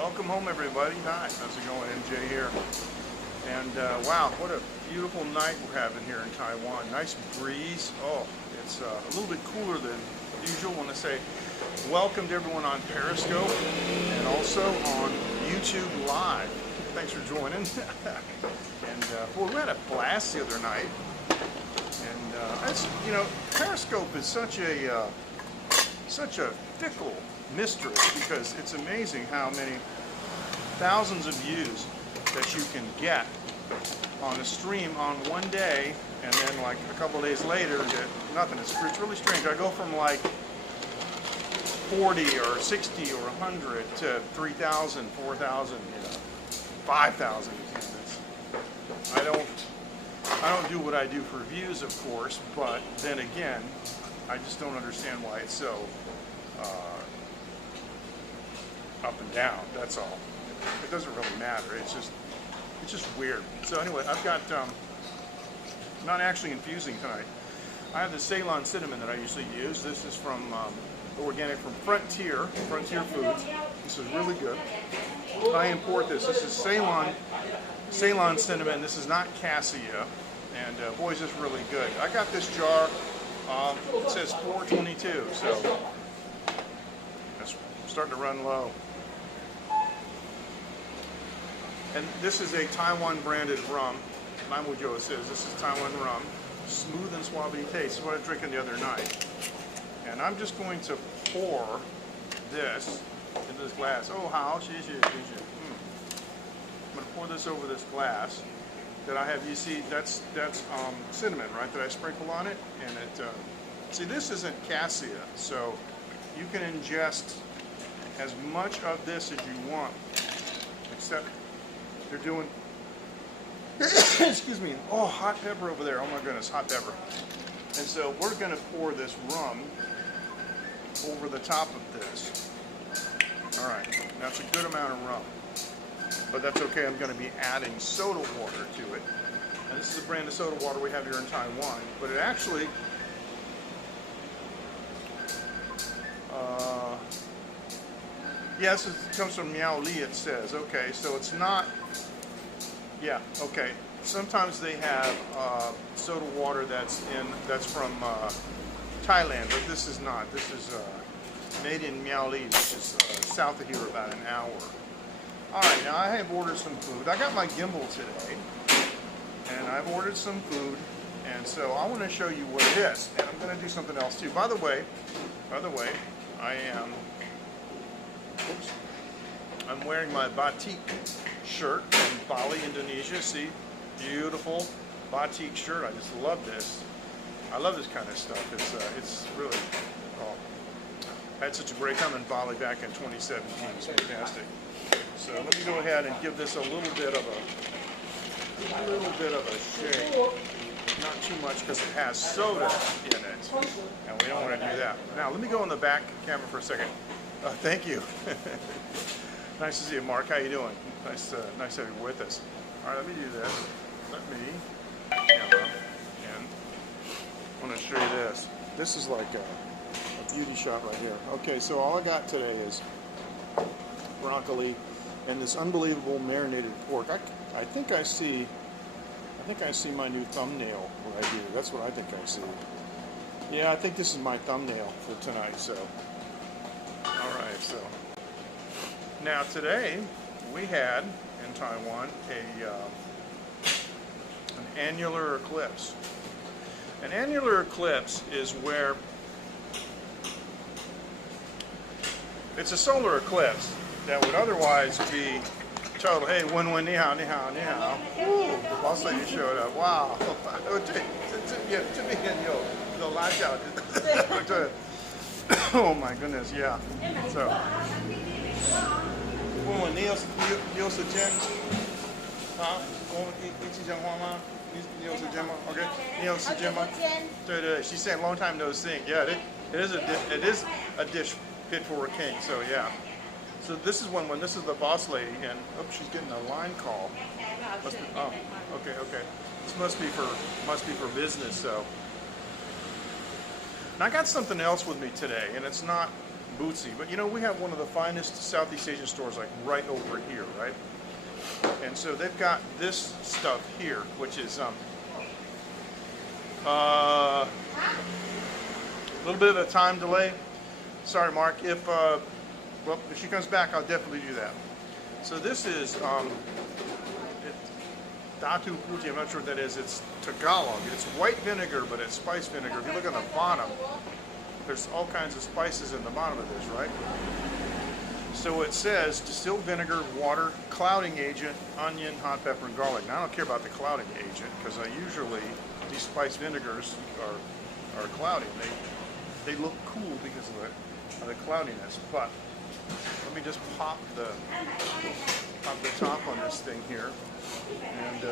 Welcome home, everybody. Hi, how's it going? MJ here. And wow, what a beautiful night we're having here in Taiwan. Nice breeze. Oh, it's a little bit cooler than usual. I want to say welcome to everyone on Periscope and also on YouTube Live. Thanks for joining. And well, we had a blast the other night. And it's, you know, Periscope is such a fickle mistress, because it's amazing how many thousands of views that you can get on a stream on one day, and then like a couple of days later get nothing. It's really strange. I go from like 40 or 60 or 100 to 3,000, 4,000, 5,000. I don't do what I do for views, of course, but then again, I just don't understand why it's so up and down. That's all. It doesn't really matter. It's just weird. So anyway, I've got not actually infusing tonight. I have the Ceylon cinnamon that I usually use. This is from organic from Frontier Foods. This is really good. I import this. This is Ceylon cinnamon. This is not cassia, and boy, is this really good. I got this jar. It says 422, so it's starting to run low. And this is a Taiwan branded rum. Mamujo says this is Taiwan rum. Smooth and suave taste. This is what I was drinking the other night. And I'm just going to pour this into this glass. Oh, how? I'm going to pour this over this glass that I have. You see, that's cinnamon, right, that I sprinkle on it. And it, see, this isn't cassia, so you can ingest as much of this as you want, except they're doing, excuse me, oh, hot pepper over there. Oh my goodness, hot pepper. And so we're going to pour this rum over the top of this. All right, that's a good amount of rum, but that's okay. I'm going to be adding soda water to it. And this is a brand of soda water we have here in Taiwan, but it actually, yes, it comes from Miao Li, it says. Okay, so it's not, yeah, okay. Sometimes they have soda water that's from Thailand, but this is not. This is made in Miao Li, which is south of here about an hour. All right, now I have ordered some food. I got my gimbal today, and I've ordered some food, and so I want to show you what it is. And I'm going to do something else too. By the way, I am, oops, I'm wearing my batik shirt from Bali, Indonesia. See, beautiful batik shirt. I just love this. I love this kind of stuff. It's really, oh, I had such a great time in Bali back in 2017. It's fantastic. So let me go ahead and give this a little bit of a shake. Not too much, because it has soda in it, and we don't want to do that. Now let me go on the back camera for a second. Thank you. Nice to see you, Mark. How you doing? Nice to have you with us. All right, let me do this. Let me camera, and I want to show you this. This is like a beauty shot right here. Okay, so all I got today is broccoli and this unbelievable marinated pork. I think I see my new thumbnail right here. That's what I think I see. Yeah, I think this is my thumbnail for tonight. So, all right. So now today we had in Taiwan an annular eclipse. An annular eclipse is where it's a solar eclipse that would otherwise be total. Hey, Wenwen, ni hao, ni hao, ni hao. Ooh, the boss lady showed up. Wow. Oh my goodness, yeah. So, Wenwen, 你有时间？啊，我们一起讲话吗？你有时间吗 ？Okay， 你有时间吗？对对 ，She said long time no see. Yeah, it is a dish fit for a king. So yeah. So this is when this is the boss lady, and oh, she's getting a line call. Oh, okay. This must be for business. So, and I got something else with me today, and it's not Bootsy, but you know, we have one of the finest Southeast Asian stores like right over here, right? And so they've got this stuff here, which is a little bit of a time delay. Sorry, Mark. If well, if she comes back, I'll definitely do that. So this is Datu Puti. I'm not sure what that is. It's Tagalog. It's white vinegar, but it's spice vinegar. If you look on the bottom, there's all kinds of spices in the bottom of this, right? So it says distilled vinegar, water, clouding agent, onion, hot pepper, and garlic. Now I don't care about the clouding agent because I usually, these spice vinegars are cloudy. They look cool because of the cloudiness. But let me just pop the top on this thing here. And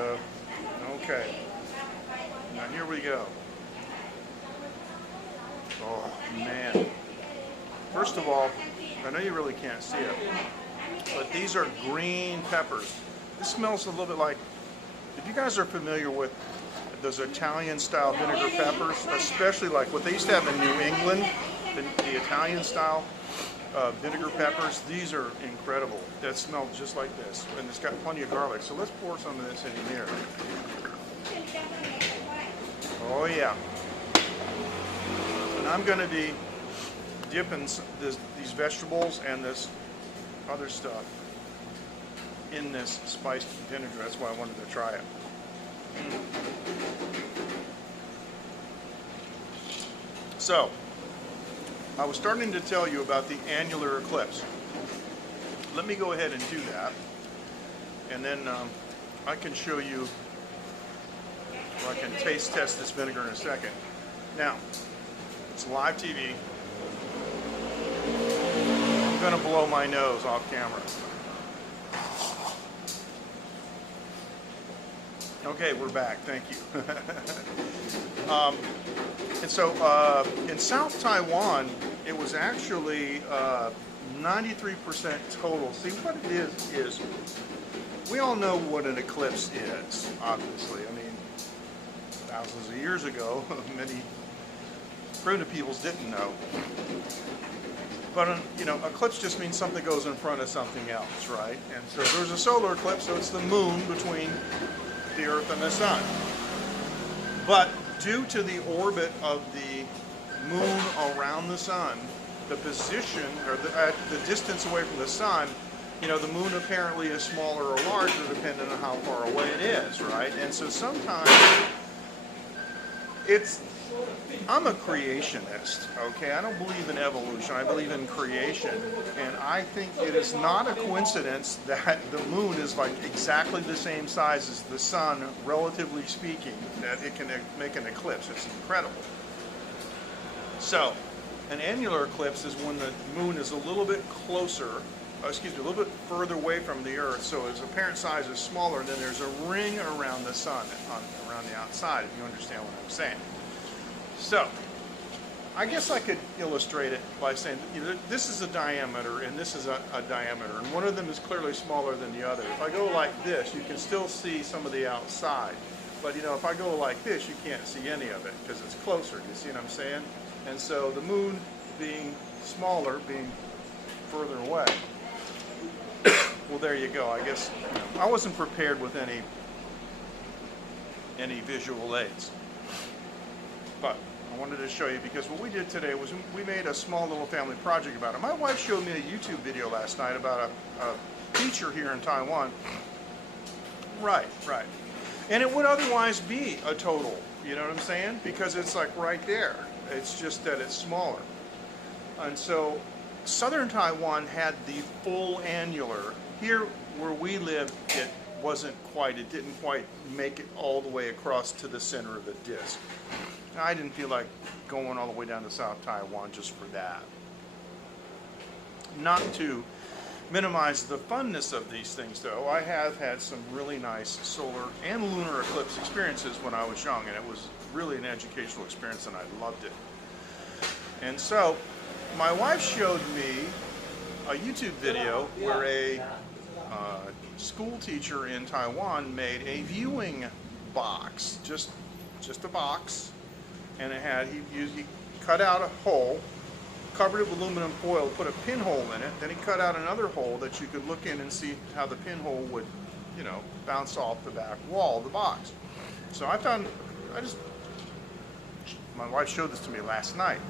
okay, now here we go. Oh man! First of all, I know you really can't see it, but these are green peppers. This smells a little bit like, if you guys are familiar with those Italian-style vinegar peppers, especially like what they used to have in New England, the Italian-style vinegar peppers. These are incredible. That smells just like this, and it's got plenty of garlic. So let's pour some of this in here. Oh yeah. And I'm going to be dipping these vegetables and this other stuff in this spiced vinegar. That's why I wanted to try it. So, I was starting to tell you about the Annular Eclipse. Let me go ahead and do that, and then I can show you, or I can taste test this vinegar in a second. Now, it's live TV. I'm going to blow my nose off camera. Okay, we're back. Thank you. And so in South Taiwan, it was actually 93% total. See, what it is we all know what an eclipse is, obviously. I mean, thousands of years ago, many primitive peoples didn't know. But, you know, eclipse just means something goes in front of something else, right? And so there's a solar eclipse, so it's the moon between the Earth and the Sun. But due to the orbit of the moon around the Sun, the position, or the distance away from the Sun, you know, the moon apparently is smaller or larger depending on how far away it is, right? And so sometimes I'm a creationist, okay? I don't believe in evolution, I believe in creation. And I think it is not a coincidence that the moon is like exactly the same size as the Sun, relatively speaking, that it can make an eclipse. It's incredible. So, an annular eclipse is when the moon is a little bit closer, a little bit further away from the Earth, so its apparent size is smaller, and then there's a ring around the Sun, around the outside, if you understand what I'm saying. So, I guess I could illustrate it by saying, you know, this is a diameter and this is a diameter, and one of them is clearly smaller than the other. If I go like this, you can still see some of the outside, but you know, if I go like this, you can't see any of it because it's closer. You see what I'm saying? And so the moon being smaller, being further away. Well, there you go. I guess, you know, I wasn't prepared with any visual aids, but I wanted to show you because what we did today was we made a small little family project about it. My wife showed me a YouTube video last night about a teacher here in Taiwan. Right. And it would otherwise be a total, you know what I'm saying? Because it's like right there. It's just that it's smaller. And so southern Taiwan had the full annular. Here where we live, it didn't quite make it all the way across to the center of the disc. I didn't feel like going all the way down to South Taiwan just for that. Not to minimize the funness of these things, though, I have had some really nice solar and lunar eclipse experiences when I was young, and it was really an educational experience, and I loved it. And so, my wife showed me a YouTube video where a school teacher in Taiwan made a viewing box, just a box, and it had, he cut out a hole, covered it with aluminum foil, put a pinhole in it. Then he cut out another hole that you could look in and see how the pinhole would, you know, bounce off the back wall of the box. So my wife showed this to me last night.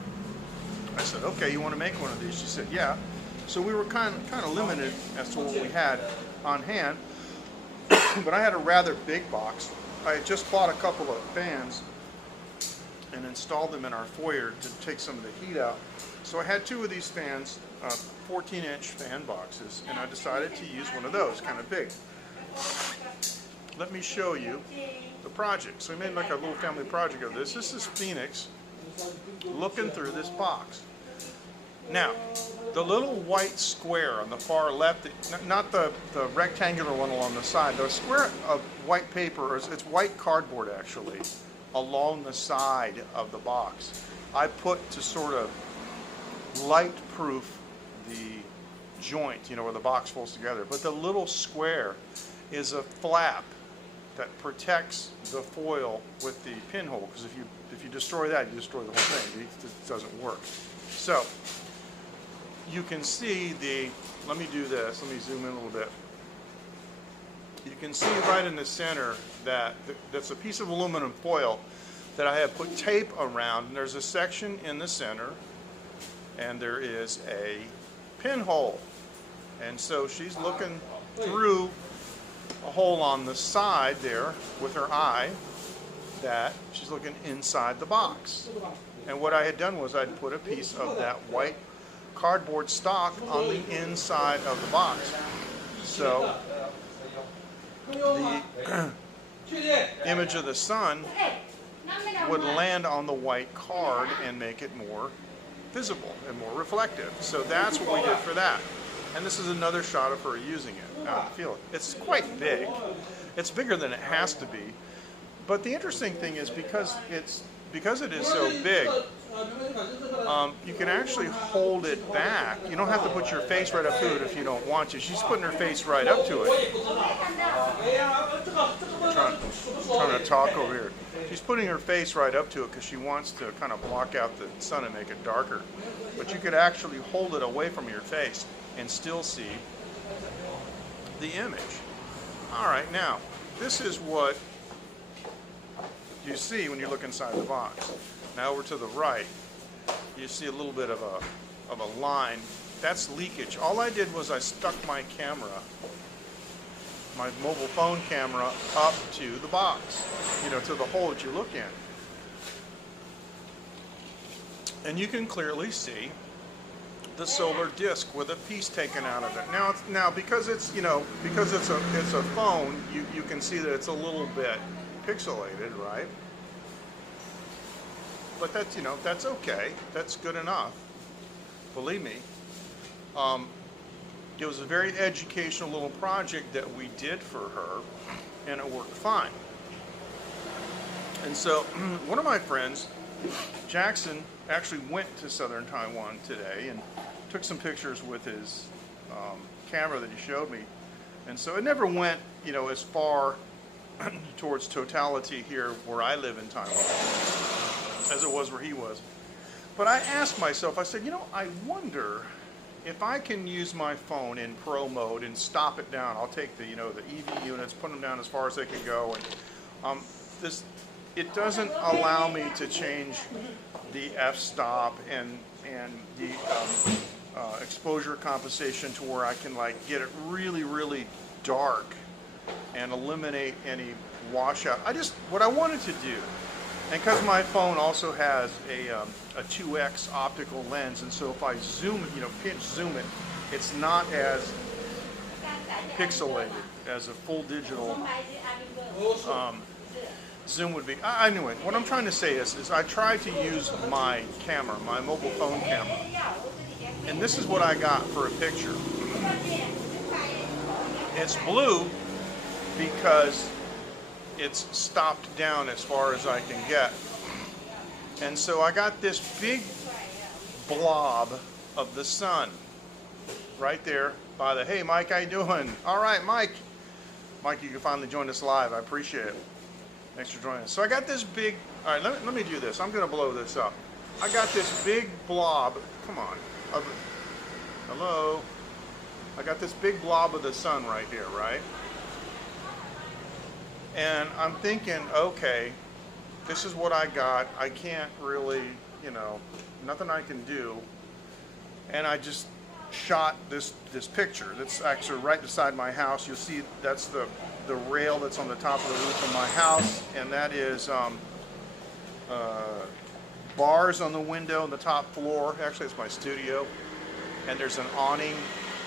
I said, okay, you want to make one of these? She said, yeah. So we were kind of limited as to what we had on hand, but I had a rather big box. I had just bought a couple of fans and installed them in our foyer to take some of the heat out. So I had two of these fans, 14-inch fan boxes, and I decided to use one of those, kind of big. Let me show you the project. So we made like a little family project of this. This is Phoenix looking through this box. Now, the little white square on the far left, not the rectangular one along the side, the square of white paper, it's white cardboard actually, along the side of the box, I put to sort of light proof the joint, you know, where the box folds together. But the little square is a flap that protects the foil with the pinhole, because if you destroy that, you destroy the whole thing. It just doesn't work. So you can see let me do this, let me zoom in a little bit. You can see right in the center that's a piece of aluminum foil that I have put tape around, and there's a section in the center, and there is a pinhole. And so she's looking through a hole on the side there with her eye, that she's looking inside the box. And what I had done was I'd put a piece of that white cardboard stock on the inside of the box. So the image of the sun would land on the white card and make it more visible and more reflective. So that's what we did for that. And this is another shot of her using it out in the field. It's quite big. It's bigger than it has to be. But the interesting thing is because it is so big, you can actually hold it back. You don't have to put your face right up to it if you don't want to. She's putting her face right up to it. I'm trying to talk over here. She's putting her face right up to it because she wants to kind of block out the sun and make it darker. But you could actually hold it away from your face and still see the image. All right, now this is what you see when you look inside the box. Now over to the right, you see a little bit of a line. That's leakage. All I did was I stuck my camera, my mobile phone camera, up to the box, you know, to the hole that you look in. And you can clearly see the solar disk with a piece taken out of it. Now because it's, you know, because it's a phone, you can see that it's a little bit pixelated, right? But that's, you know, that's okay. That's good enough. Believe me. It was a very educational little project that we did for her, and it worked fine. And so one of my friends, Jackson, actually went to southern Taiwan today and took some pictures with his camera that he showed me. And so it never went, you know, as far towards totality here where I live in Taiwan as it was where he was. But I asked myself, I said, you know, I wonder if I can use my phone in pro mode and stop it down. I'll take the, you know, the EV units, put them down as far as they can go, and it doesn't allow me to change the f-stop and the exposure compensation to where I can like get it really, really dark and eliminate any washout. What I wanted to do, and because my phone also has a 2x optical lens, and so if I zoom it, you know, pinch zoom it, it's not as pixelated as a full digital zoom would be. Anyway, what I'm trying to say is I tried to use my camera, my mobile phone camera, and this is what I got for a picture. It's blue because it's stopped down as far as I can get. And so I got this big blob of the sun right there by the, hey Mike, how you doing? All right, Mike. Mike, you can finally join us live. I appreciate it. Thanks for joining us. So I got this big, all right, let me do this. I'm gonna blow this up. I got this big blob, come on, hello? I got this big blob of the sun right here, right? And I'm thinking, okay, this is what I got. I can't really, you know, nothing I can do. And I just shot this picture. That's actually right beside my house. You'll see that's the rail that's on the top of the roof of my house, and that is bars on the window on the top floor. Actually, it's my studio, and there's an awning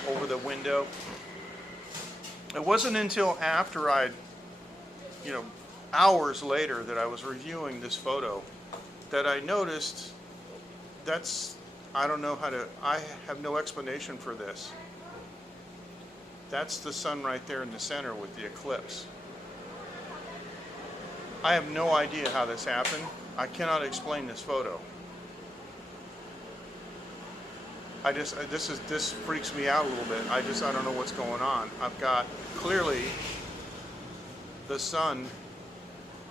over the window. It wasn't until after I'd, you know, hours later that I was reviewing this photo that I noticed that's, I don't know how to, I have no explanation for this. That's the sun right there in the center with the eclipse. I have no idea how this happened. I cannot explain this photo. This freaks me out a little bit. I don't know what's going on. I've got clearly the sun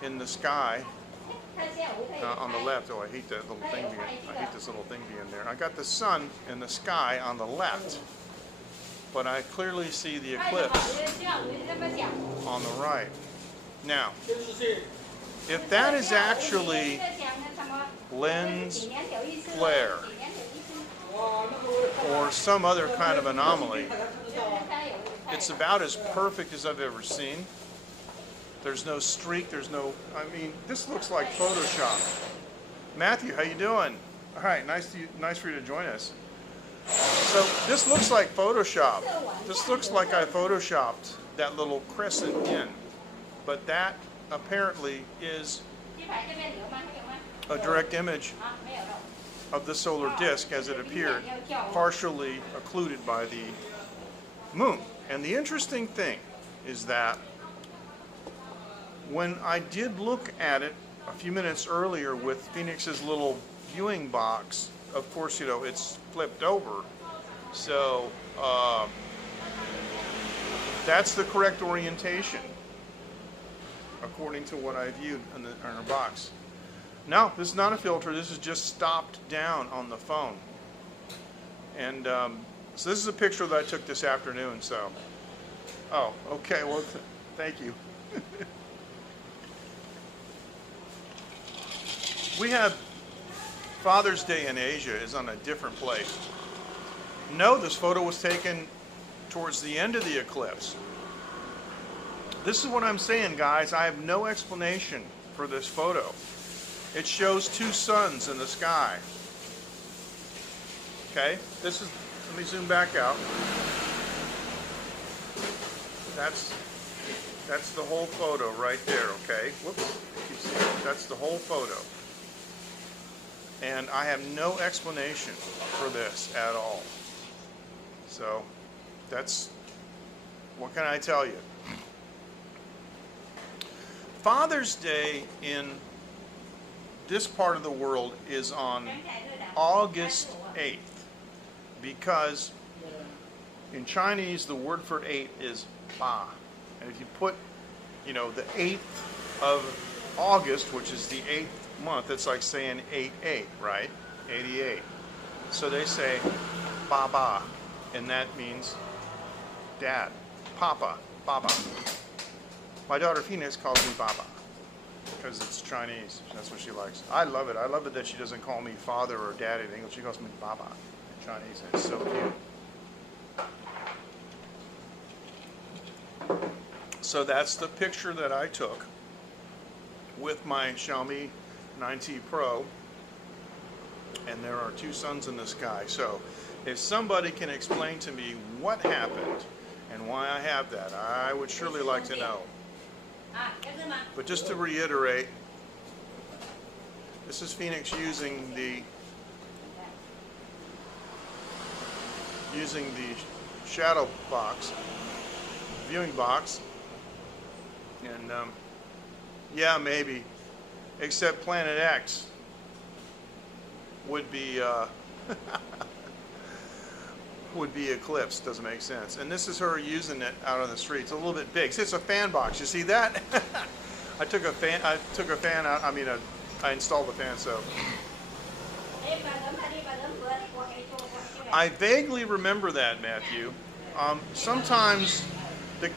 in the sky on the left. Oh, I hate that little thing I hate this little thing being there. I got the sun in the sky on the left, but I clearly see the eclipse on the right. Now, if that is actually lens flare or some other kind of anomaly, it's about as perfect as I've ever seen. There's no streak, there's no, I mean, this looks like Photoshop. Matthew, how you doing? All right, nice for you to join us. So this looks like Photoshop. This looks like I Photoshopped that little crescent in, but that apparently is a direct image of the solar disk as it appeared, partially occluded by the moon. And the interesting thing is that when I did look at it a few minutes earlier with Phoenix's little viewing box, of course, you know, it's flipped over. So that's the correct orientation, according to what I viewed in our box. No, this is not a filter. This is just stopped down on the phone. And so this is a picture that I took this afternoon. So, oh, okay. Well, thank you. We have Father's Day in Asia is on a different place. No, this photo was taken towards the end of the eclipse. This is what I'm saying, guys. I have no explanation for this photo. It shows two suns in the sky. Okay, this is, let me zoom back out. That's the whole photo right there, okay? Whoops, keep seeing it. That's the whole photo. And I have no explanation for this at all. So that's, what can I tell you? Father's Day in this part of the world is on August 8th, because in Chinese the word for 8 is Ba. And if you put, you know, the 8th of August, which is the 8th month, it's like saying 88, right? 88. So they say Baba, and that means dad, Papa, Baba. My daughter Phoenix calls me Baba because it's Chinese. That's what she likes. I love it. I love it that she doesn't call me father or daddy in English. She calls me Baba in Chinese. It's so cute. So that's the picture that I took with my Xiaomi 9T Pro, and there are two suns in the sky. So if somebody can explain to me what happened and why I have that, I would surely like to know. But just to reiterate, this is Phoenix using the shadow box, viewing box, and yeah, maybe, except Planet X would be would be Eclipse. Doesn't make sense. And this is her using it out on the street. It's a little bit big. See, it's a fan box. You see that? I took a fan out. I mean, I installed the fan. So I vaguely remember that, Matthew. Sometimes the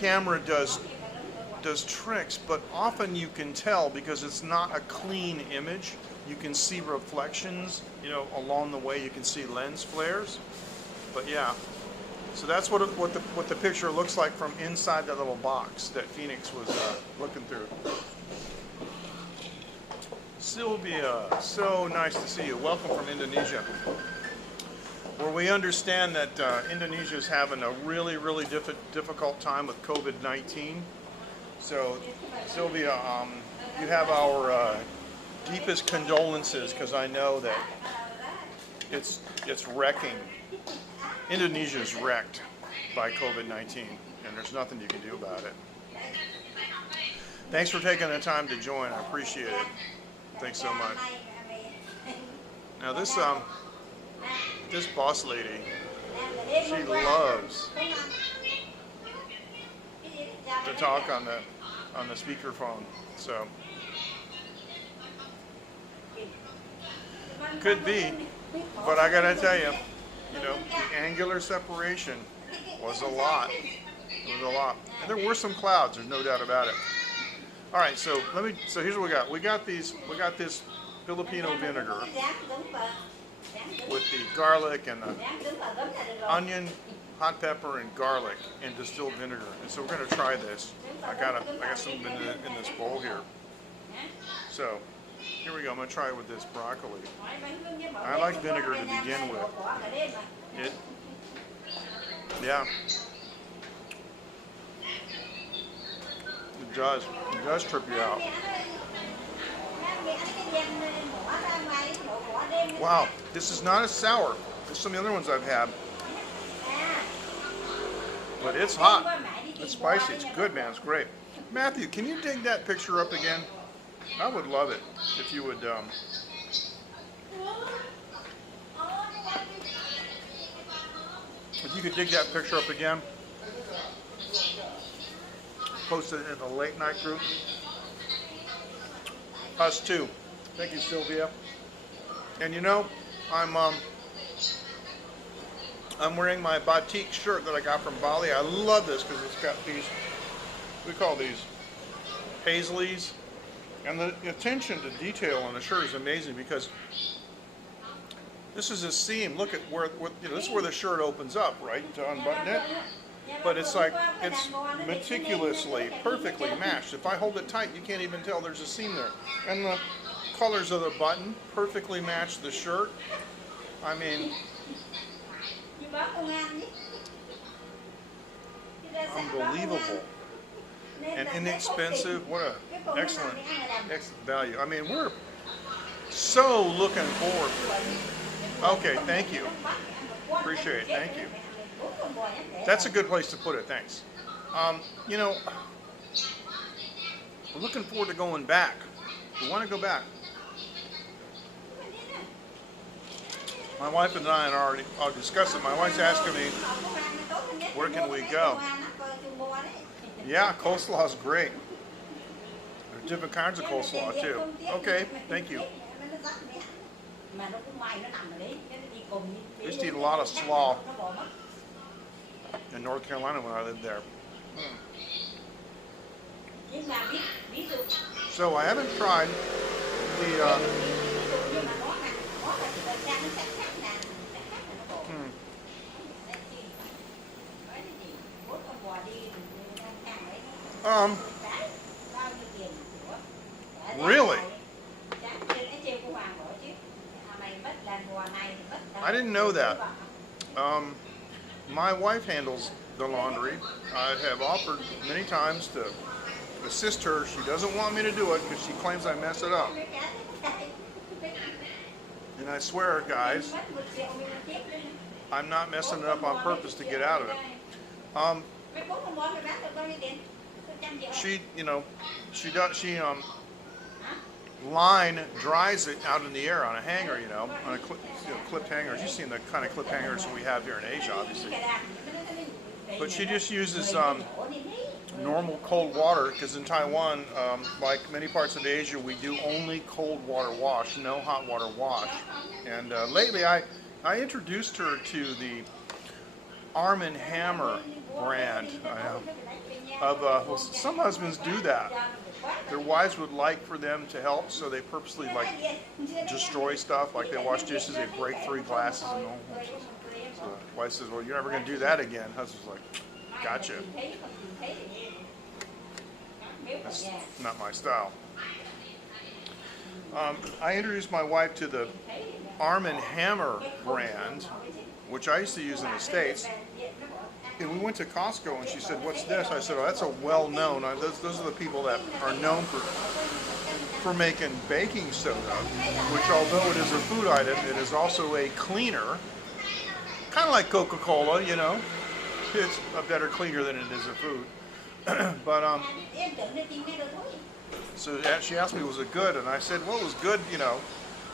camera does tricks, but often you can tell because it's not a clean image. You can see reflections, you know, along the way. You can see lens flares. But yeah, so that's what the picture looks like from inside that little box that Phoenix was looking through. Sylvia, so nice to see you. Welcome from Indonesia, where we understand that Indonesia is having a really, really difficult time with COVID-19. So, Sylvia, you have our deepest condolences, because I know that it's wrecking. Indonesia is wrecked by COVID-19, and there's nothing you can do about it. Thanks for taking the time to join. I appreciate it. Thanks so much. Now this boss lady, she loves to talk on the speakerphone. So could be, but I gotta tell you, you know, the angular separation was a lot. It was a lot, and there were some clouds. There's no doubt about it. All right, so here's what we got. We got this Filipino vinegar with the garlic and the onion, hot pepper, and garlic and distilled vinegar. And so we're gonna try this. I got some in this bowl here. So here we go. I'm gonna try it with this broccoli. I like vinegar to begin with. Yeah. It does trip you out. Wow, this is not as sour as some of the other ones I've had. But it's hot. It's spicy. It's good, man. It's great. Matthew, can you dig that picture up again? I would love it if you would. If you could dig that picture up again. Posted in the late night group. Us too. Thank you, Sylvia. And you know, I'm wearing my batik shirt that I got from Bali. I love this because it's got these, we call these paisleys, and the attention to detail on the shirt is amazing because this is a seam. Look at where you know, this is where the shirt opens up, right, to unbutton it. But it's like, it's meticulously, perfectly matched. If I hold it tight, you can't even tell there's a seam there. And the colors of the button perfectly match the shirt. I mean, unbelievable. And inexpensive. What an excellent value. I mean, we're so looking forward. Okay, thank you. Appreciate it. Thank you. That's a good place to put it, thanks. You know, we're looking forward to going back. We want to go back. My wife and I are already discussed it. My wife's asking me, where can we go? Yeah, coleslaw is great. There's different kinds of coleslaw too. Okay, thank you. I used to eat a lot of slaw in North Carolina when I lived there. So I haven't tried the really? I didn't know that. My wife handles the laundry. I have offered many times to assist her. She doesn't want me to do it because she claims I mess it up. And I swear, guys, I'm not messing it up on purpose to get out of it. Line dries it out in the air on a hanger, you know, on a clipped hanger. You've seen the kind of clip hangers we have here in Asia, obviously. But she just uses normal cold water, because in Taiwan, like many parts of Asia, we do only cold water wash, no hot water wash. And lately I introduced her to the Arm & Hammer brand of, well, some husbands do that. Their wives would like for them to help, so they purposely like destroy stuff, like they wash dishes, they break 3 glasses and all. So the wife says, well, you're never going to do that again. Husband's like, gotcha. That's not my style. I introduced my wife to the Arm & Hammer brand, which I used to use in the States. And we went to Costco and she said, what's this? I said, oh, that's a well-known, those are the people that are known for making baking soda, which although it is a food item, it is also a cleaner, kind of like Coca-Cola, you know. It's a better cleaner than it is a food. But, so she asked me, was it good? And I said, well, it was good, you know,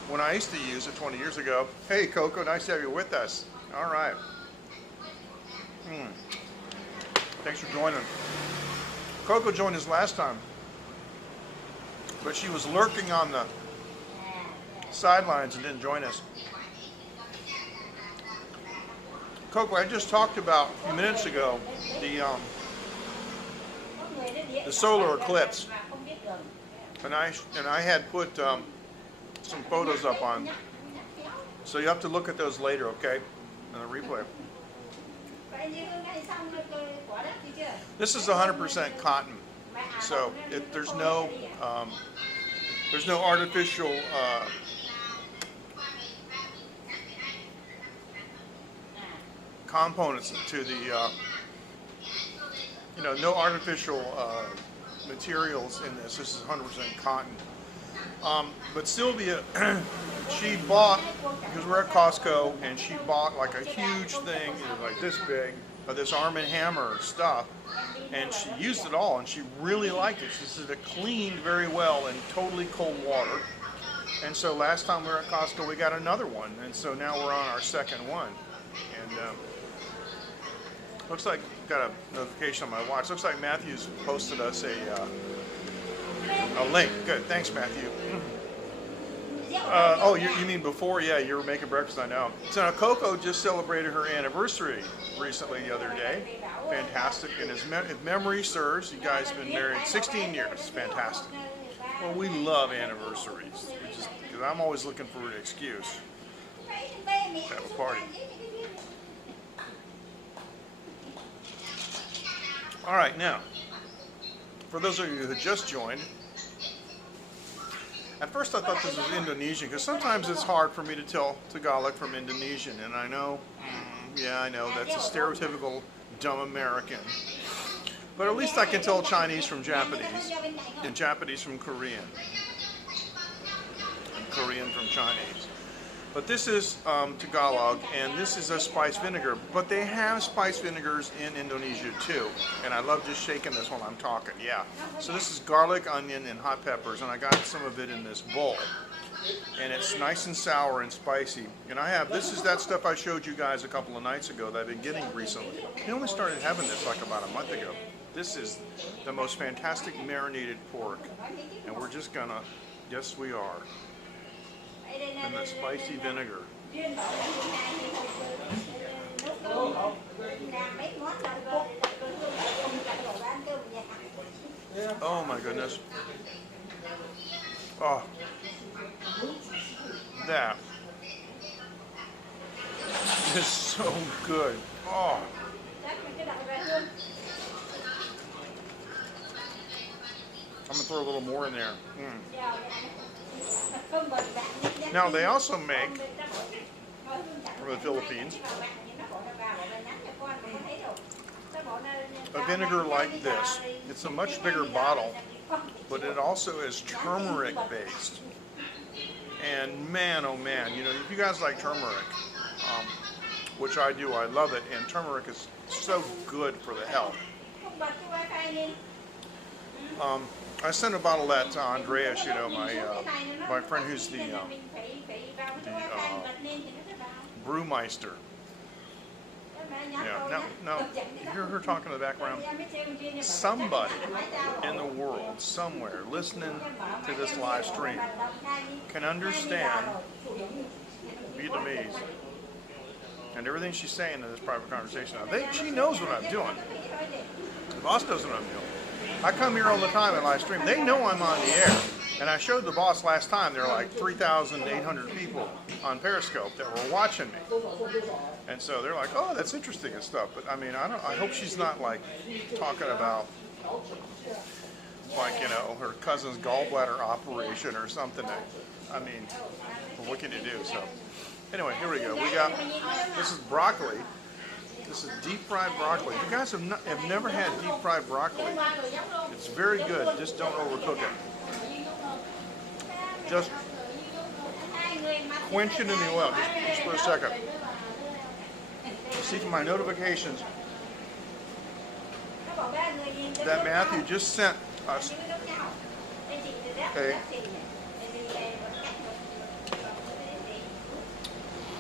when I used to use it 20 years ago. Hey, Coco, nice to have you with us. All right. Thanks for joining. Coco joined us last time, but she was lurking on the sidelines and didn't join us. Coco, I just talked about a few minutes ago the solar eclipse, and I had put some photos up on, so you have to look at those later, okay, in the replay. This is 100% cotton, so there's no artificial components to the no artificial materials in this. This is 100% cotton. But Sylvia, she bought, because we're at Costco, and she bought like a huge thing, it was like this big, of this Arm & Hammer stuff, and she used it all, and she really liked it. She said it cleaned very well in totally cold water. And so last time we were at Costco, we got another one, and so now we're on our second one. And looks like got a notification on my watch. Looks like Matthew's posted us a link. Good, thanks, Matthew. Oh, you mean before? Yeah, you were making breakfast, I know. So now Coco just celebrated her anniversary recently the other day. Fantastic. And if memory serves, you guys have been married 16 years. Fantastic. Well, we love anniversaries. Because I'm always looking for an excuse to have a party. All right, now, for those of you who just joined, at first I thought this was Indonesian, because sometimes it's hard for me to tell Tagalog from Indonesian, and I know, yeah, I know, that's a stereotypical dumb American. But at least I can tell Chinese from Japanese, and Japanese from Korean, and Korean from Chinese. But this is Tagalog, and this is a spice vinegar. But they have spice vinegars in Indonesia too. And I love just shaking this while I'm talking, yeah. So this is garlic, onion, and hot peppers, and I got some of it in this bowl. And it's nice and sour and spicy. And this is that stuff I showed you guys a couple of nights ago that I've been getting recently. I only started having this like about a month ago. This is the most fantastic marinated pork. And we're just gonna, yes we are. And the spicy vinegar. Oh my goodness. Oh. That is so good. Oh. I'm gonna throw a little more in there. Now they also make, from the Philippines, a vinegar like this. It's a much bigger bottle, but it also is turmeric based. And man, oh man, you know, if you guys like turmeric, which I do, I love it, and turmeric is so good for the health. I sent a bottle of that to Andreas, you know, my friend who's the brewmeister. Yeah, now hear her talking in the background? Somebody in the world, somewhere, listening to this live stream can understand Vietnamese. And everything she's saying in this private conversation, she knows what I'm doing. The boss knows what I'm doing. I come here all the time and live stream. They know I'm on the air. And I showed the boss last time, there were like 3,800 people on Periscope that were watching me. And so they're like, oh, that's interesting and stuff. But I mean, I hope she's not like talking about, like, you know, her cousin's gallbladder operation or something. I mean, what can you do? So anyway, here we go. This is broccoli. This is deep fried broccoli. You guys have never had deep fried broccoli. It's very good. Just don't overcook it. Just quench it in the oil, just for a second. See from my notifications that Matthew just sent us a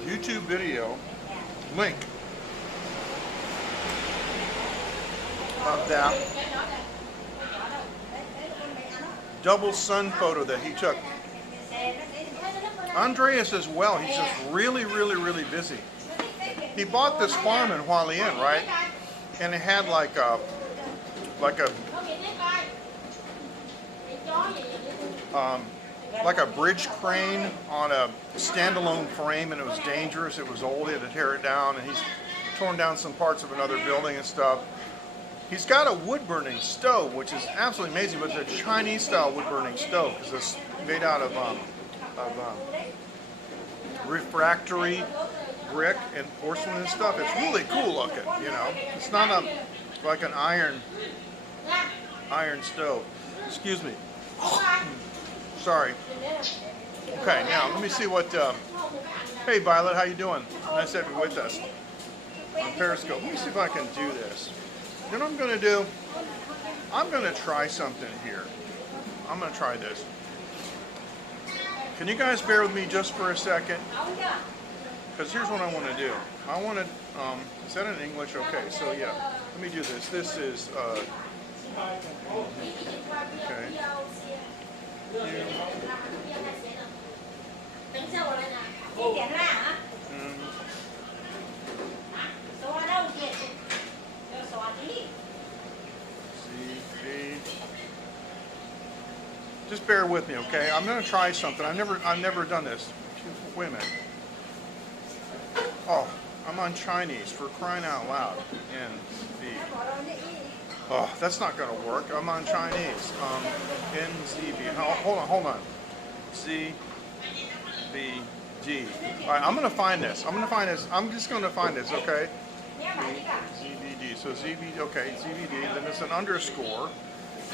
YouTube video link of that double sun photo that he took. Andreas as well, he's just really, really, really busy. He bought this farm in Hualien, right? And it had like a bridge crane on a standalone frame, and it was dangerous. It was old. He had to tear it down, and he's torn down some parts of another building and stuff. He's got a wood-burning stove, which is absolutely amazing, but it's a Chinese-style wood-burning stove because it's made out of refractory brick and porcelain and stuff. It's really cool looking, you know. It's not like an iron stove. Excuse me. Sorry. Okay, now let me see what. Hey, Violet, how you doing? Nice to have you with us on Periscope. Let me see if I can do this. You know what I'm going to do? I'm going to try something here. I'm going to try this. Can you guys bear with me just for a second? Because here's what I want to do. I want to, is that in English? Okay, so yeah, let me do this. This is, okay. Just bear with me, okay? I'm going to try something. I've never done this. Wait a minute. Oh, I'm on Chinese, for crying out loud. Oh, that's not going to work. I'm on Chinese. NZB. Hold on. ZBD. All right, I'm going to find this. I'm just going to find this, okay? ZBD. So ZBD, okay, ZBD. Then it's an underscore.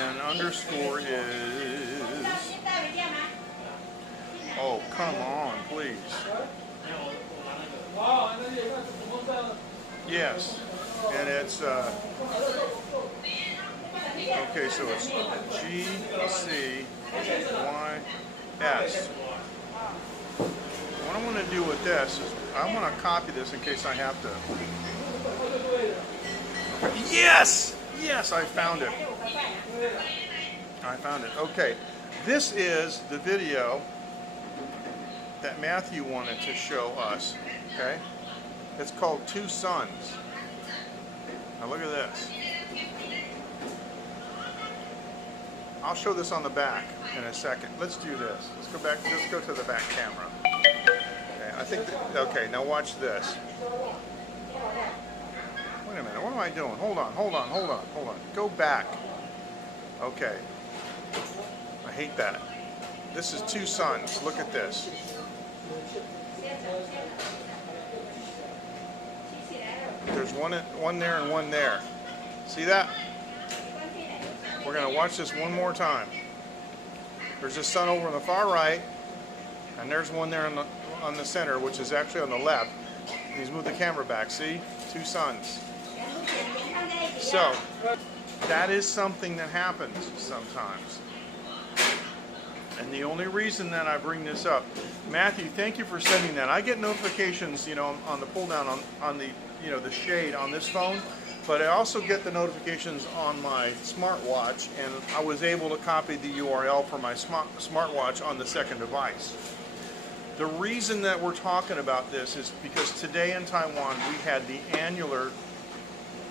And an underscore is... Oh, come on, please. Yes. And it's... okay, so it's GCYS. What I want to do with this is I want to copy this in case I have to. Yes! Yes, I found it. Okay, this is the video that Matthew wanted to show us. Okay, it's called Two Suns. Now look at this. I'll show this on the back in a second. Let's do this. Let's go back. Let's go to the back camera. Okay, I think. Okay, now watch this. Wait a minute. What am I doing? Hold on. Go back. Okay. I hate that. This is Two Suns. Look at this. There's one there and one there. See that? We're going to watch this one more time. There's a sun over on the far right, and there's one there on the center, which is actually on the left. He's moved the camera back. See? Two suns. So, that is something that happens sometimes. And the only reason that I bring this up, Matthew, thank you for sending that. I get notifications, you know, on the pull down on the, you know, the shade on this phone. but I also get the notifications on my smartwatch, and I was able to copy the URL for my smartwatch on the second device. The reason that we're talking about this is because today in Taiwan we had the annular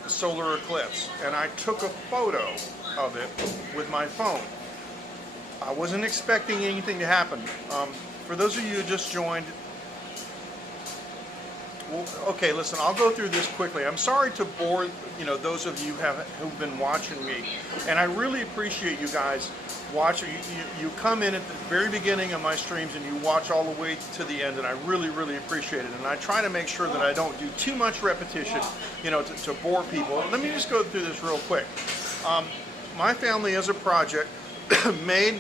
solar eclipse, and I took a photo of it with my phone. I wasn't expecting anything to happen. For those of you who just joined, well, okay, listen, I'll go through this quickly. I'm sorry to bore, those of you who've been watching me, and I really appreciate you guys watching. You come in at the very beginning of my streams and you watch all the way to the end, and I really, really appreciate it. And I try to make sure that I don't do too much repetition, to bore people. Let me just go through this real quick. My family, as a project, made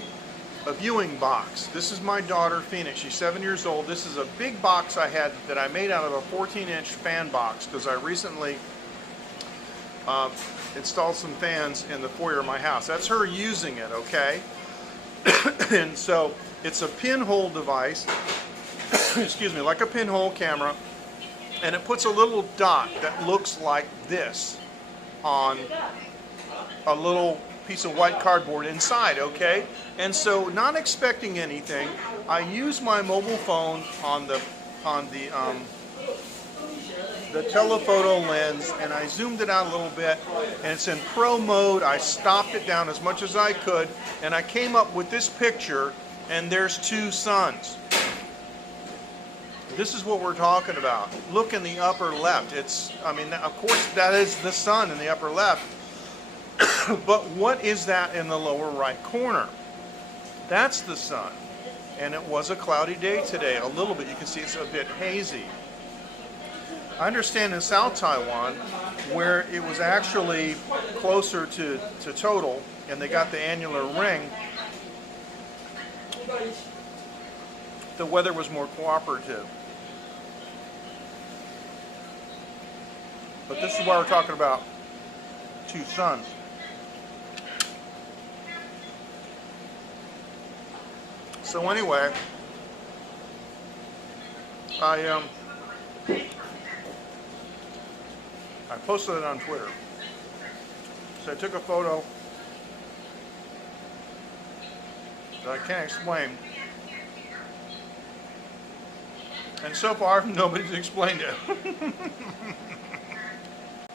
a viewing box. This is my daughter Phoenix. She's 7 years old. This is a big box I had that I made out of a 14-inch fan box because I recently installed some fans in the foyer of my house. That's her using it, okay? And so it's a pinhole device, excuse me, like a pinhole camera, and it puts a little dot that looks like this on a little piece of white cardboard inside, okay? And so, not expecting anything, I use my mobile phone on the telephoto lens, and I zoomed it out a little bit, and it's in pro mode. I stopped it down as much as I could, and I came up with this picture, and there's two suns. This is what we're talking about. Look in the upper left. Of course, that is the sun in the upper left. But what is that in the lower right corner? That's the sun. And it was a cloudy day today, a little bit. You can see it's a bit hazy. I understand in South Taiwan, where it was actually closer to total, and they got the annular ring, the weather was more cooperative. But this is why we're talking about two suns. So anyway, I posted it on Twitter. So I took a photo that I can't explain. And so far, nobody's explained it.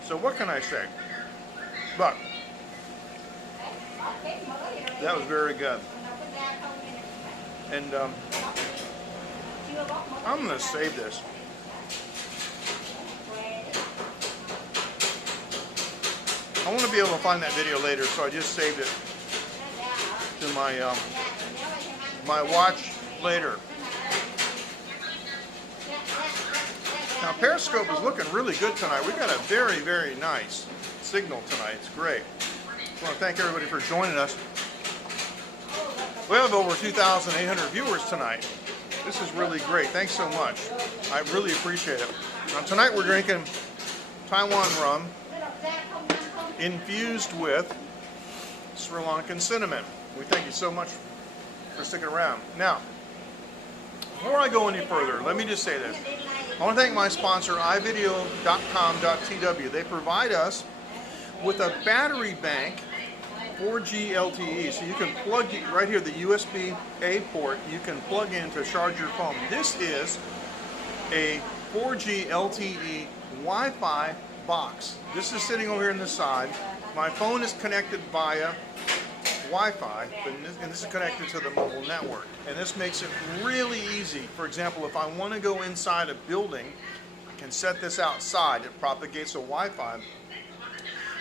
So what can I say? But that was very good. And I'm going to save this. I want to be able to find that video later, so I just saved it to my my watch later. Now Periscope is looking really good tonight. We got a very, very nice signal tonight. It's great. I want to thank everybody for joining us. We have over 2,800 viewers tonight. This is really great. Thanks so much. I really appreciate it. Now tonight we're drinking Taiwan rum infused with Sri Lankan cinnamon. We thank you so much for sticking around. Now, before I go any further, let me just say this. I want to thank my sponsor, ivideo.com.tw. They provide us with a battery bank 4G LTE, so you can plug right here, the USB-A port, you can plug in to charge your phone. This is a 4G LTE Wi-Fi box. This is sitting over here on the side. My phone is connected via Wi-Fi, and this is connected to the mobile network. And this makes it really easy. For example, if I want to go inside a building, I can set this outside. It propagates a Wi-Fi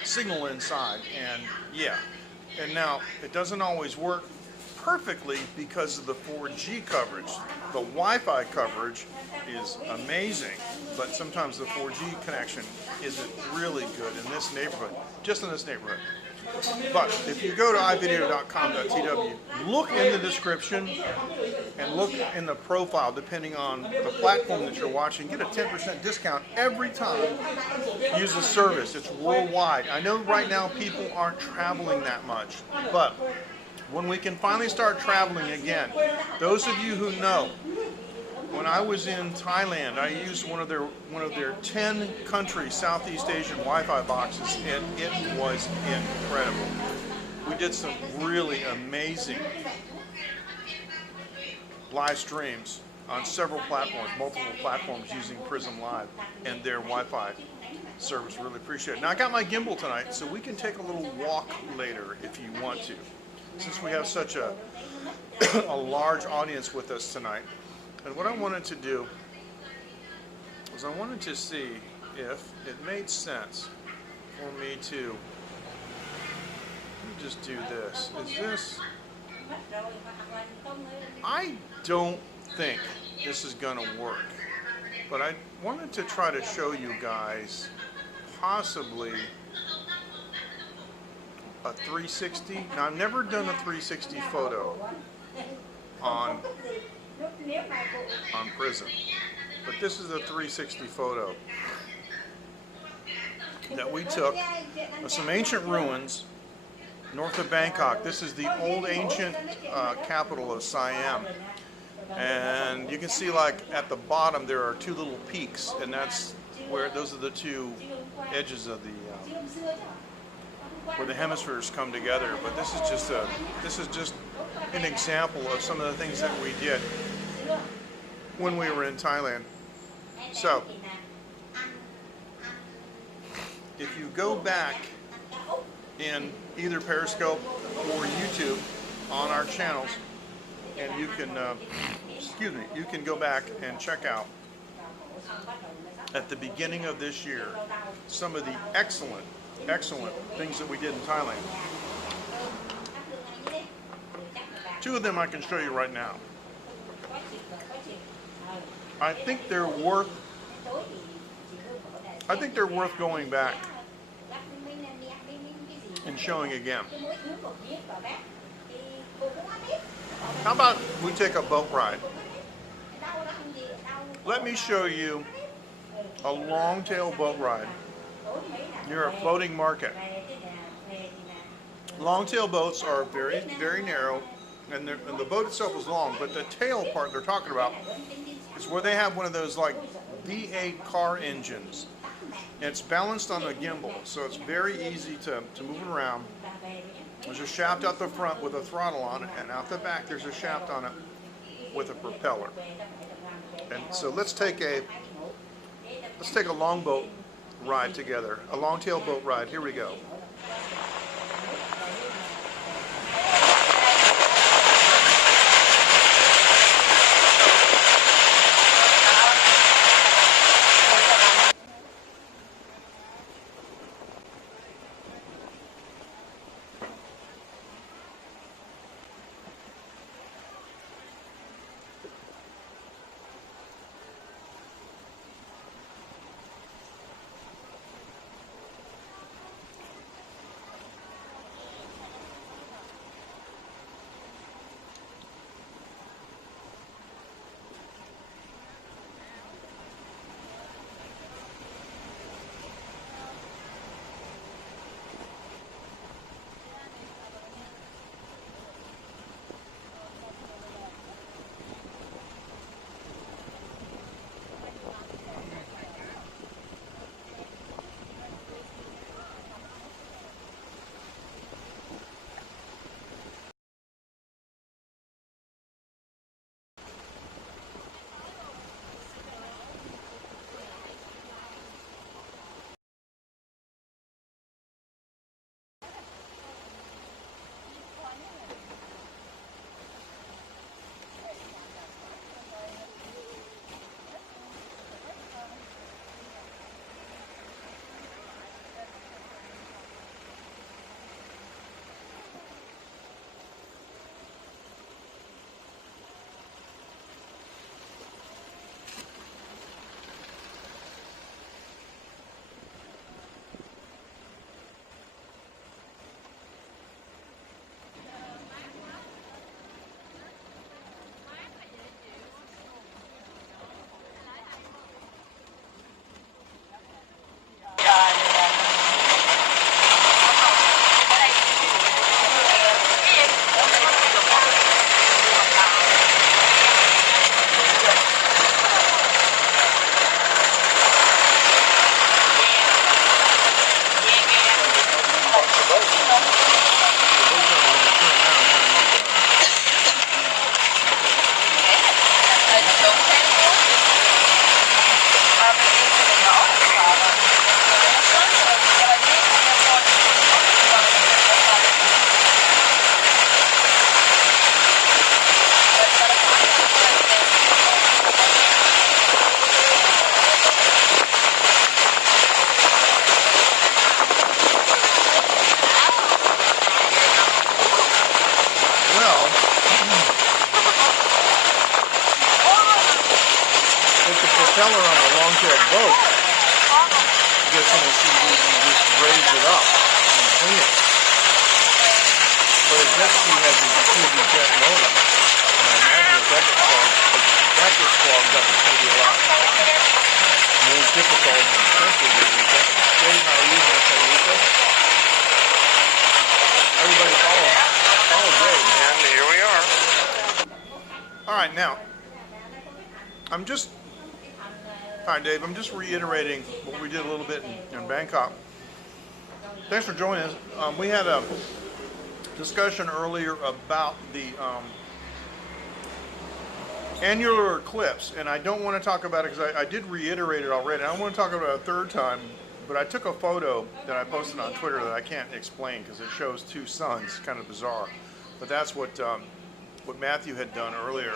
signal inside, and yeah. And now, it doesn't always work perfectly because of the 4G coverage. The Wi-Fi coverage is amazing, but sometimes the 4G connection isn't really good in this neighborhood, just in this neighborhood. But if you go to ivideo.com.tw, look in the description and look in the profile, depending on the platform that you're watching, get a 10% discount every time you use the service. It's worldwide. I know right now people aren't traveling that much, but when we can finally start traveling again, those of you who know When I was in Thailand, I used one of their 10 country Southeast Asian Wi-Fi boxes, and it was incredible. We did some really amazing live streams on several platforms, multiple platforms using Prism Live, and their Wi-Fi service really appreciate it. Now I got my gimbal tonight, so we can take a little walk later if you want to, since we have such a a large audience with us tonight. And what I wanted to do was I wanted to see if it made sense for me to, let me just do this. Is this, I don't think this is gonna work, but I wanted to try to show you guys possibly a 360. Now I've never done a 360 photo on Prism, but this is a 360 photo that we took of some ancient ruins north of Bangkok. This is the old ancient capital of Siam, and you can see, like, at the bottom there are two little peaks, and that's where those are the two edges of the where the hemispheres come together. But this is just an example of some of the things that we did when we were in Thailand. So if you go back in either Periscope or YouTube on our channels, and you can you can go back and check out at the beginning of this year some of the excellent things that we did in Thailand. Two of them I can show you right now. I think they're worth going back and showing again. How about we take a boat ride? Let me show you a long-tail boat ride near a floating market. Long-tail boats are very, very narrow, and the boat itself is long, but the tail part they're talking about is where they have one of those, like, V8 car engines. And it's balanced on a gimbal, so it's very easy to move it around. There's a shaft out the front with a throttle on it, and out the back there's a shaft on it with a propeller. And so let's take a longboat ride together, a long-tail boat ride. Here we go. propeller on a long-tail boat gets in a CV, you just raise it up and clean it. But a jet ski has a jacuzzi jet motor, and I imagine if that gets clogged up, it's going to be a lot more difficult and expensive to do that. Dave, how are you? Everybody follow Dave. And here we are. All right, now, hi Dave, I'm just reiterating what we did a little bit in Bangkok. Thanks for joining us. We had a discussion earlier about the Annular Eclipse, and I don't want to talk about it because I did reiterate it already. I don't want to talk about it a third time, but I took a photo that I posted on Twitter that I can't explain because it shows two suns, kind of bizarre. But that's what Matthew had done earlier.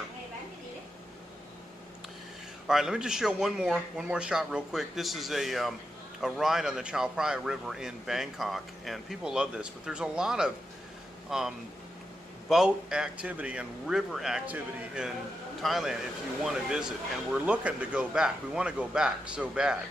All right, let me just show one more shot real quick. This is a ride on the Chao Phraya River in Bangkok, and people love this. But there's a lot of boat activity and river activity in Thailand if you want to visit, and we're looking to go back. We want to go back so bad.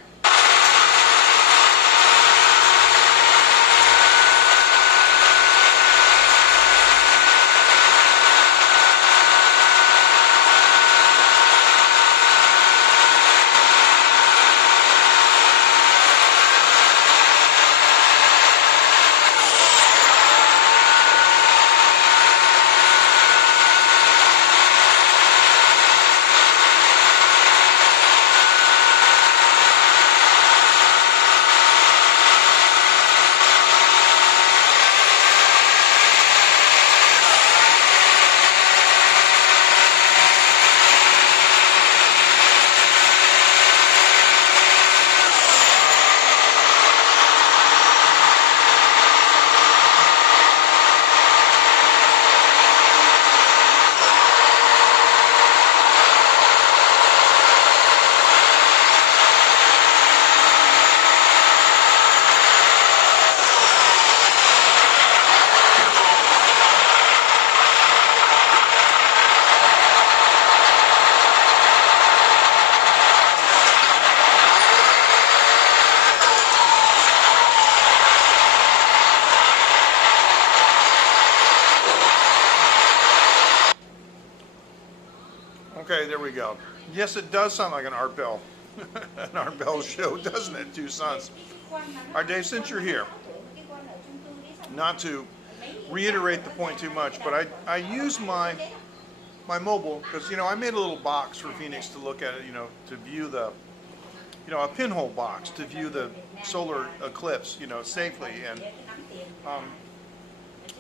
Okay, there we go. Yes, it does sound like an Art Bell, an Art Bell show, doesn't it? Two suns. All right, Dave, since you're here, not to reiterate the point too much, but I use my mobile because, you know, I made a little box for Phoenix to look at it, you know, to view the, you know, a pinhole box to view the solar eclipse, you know, safely. And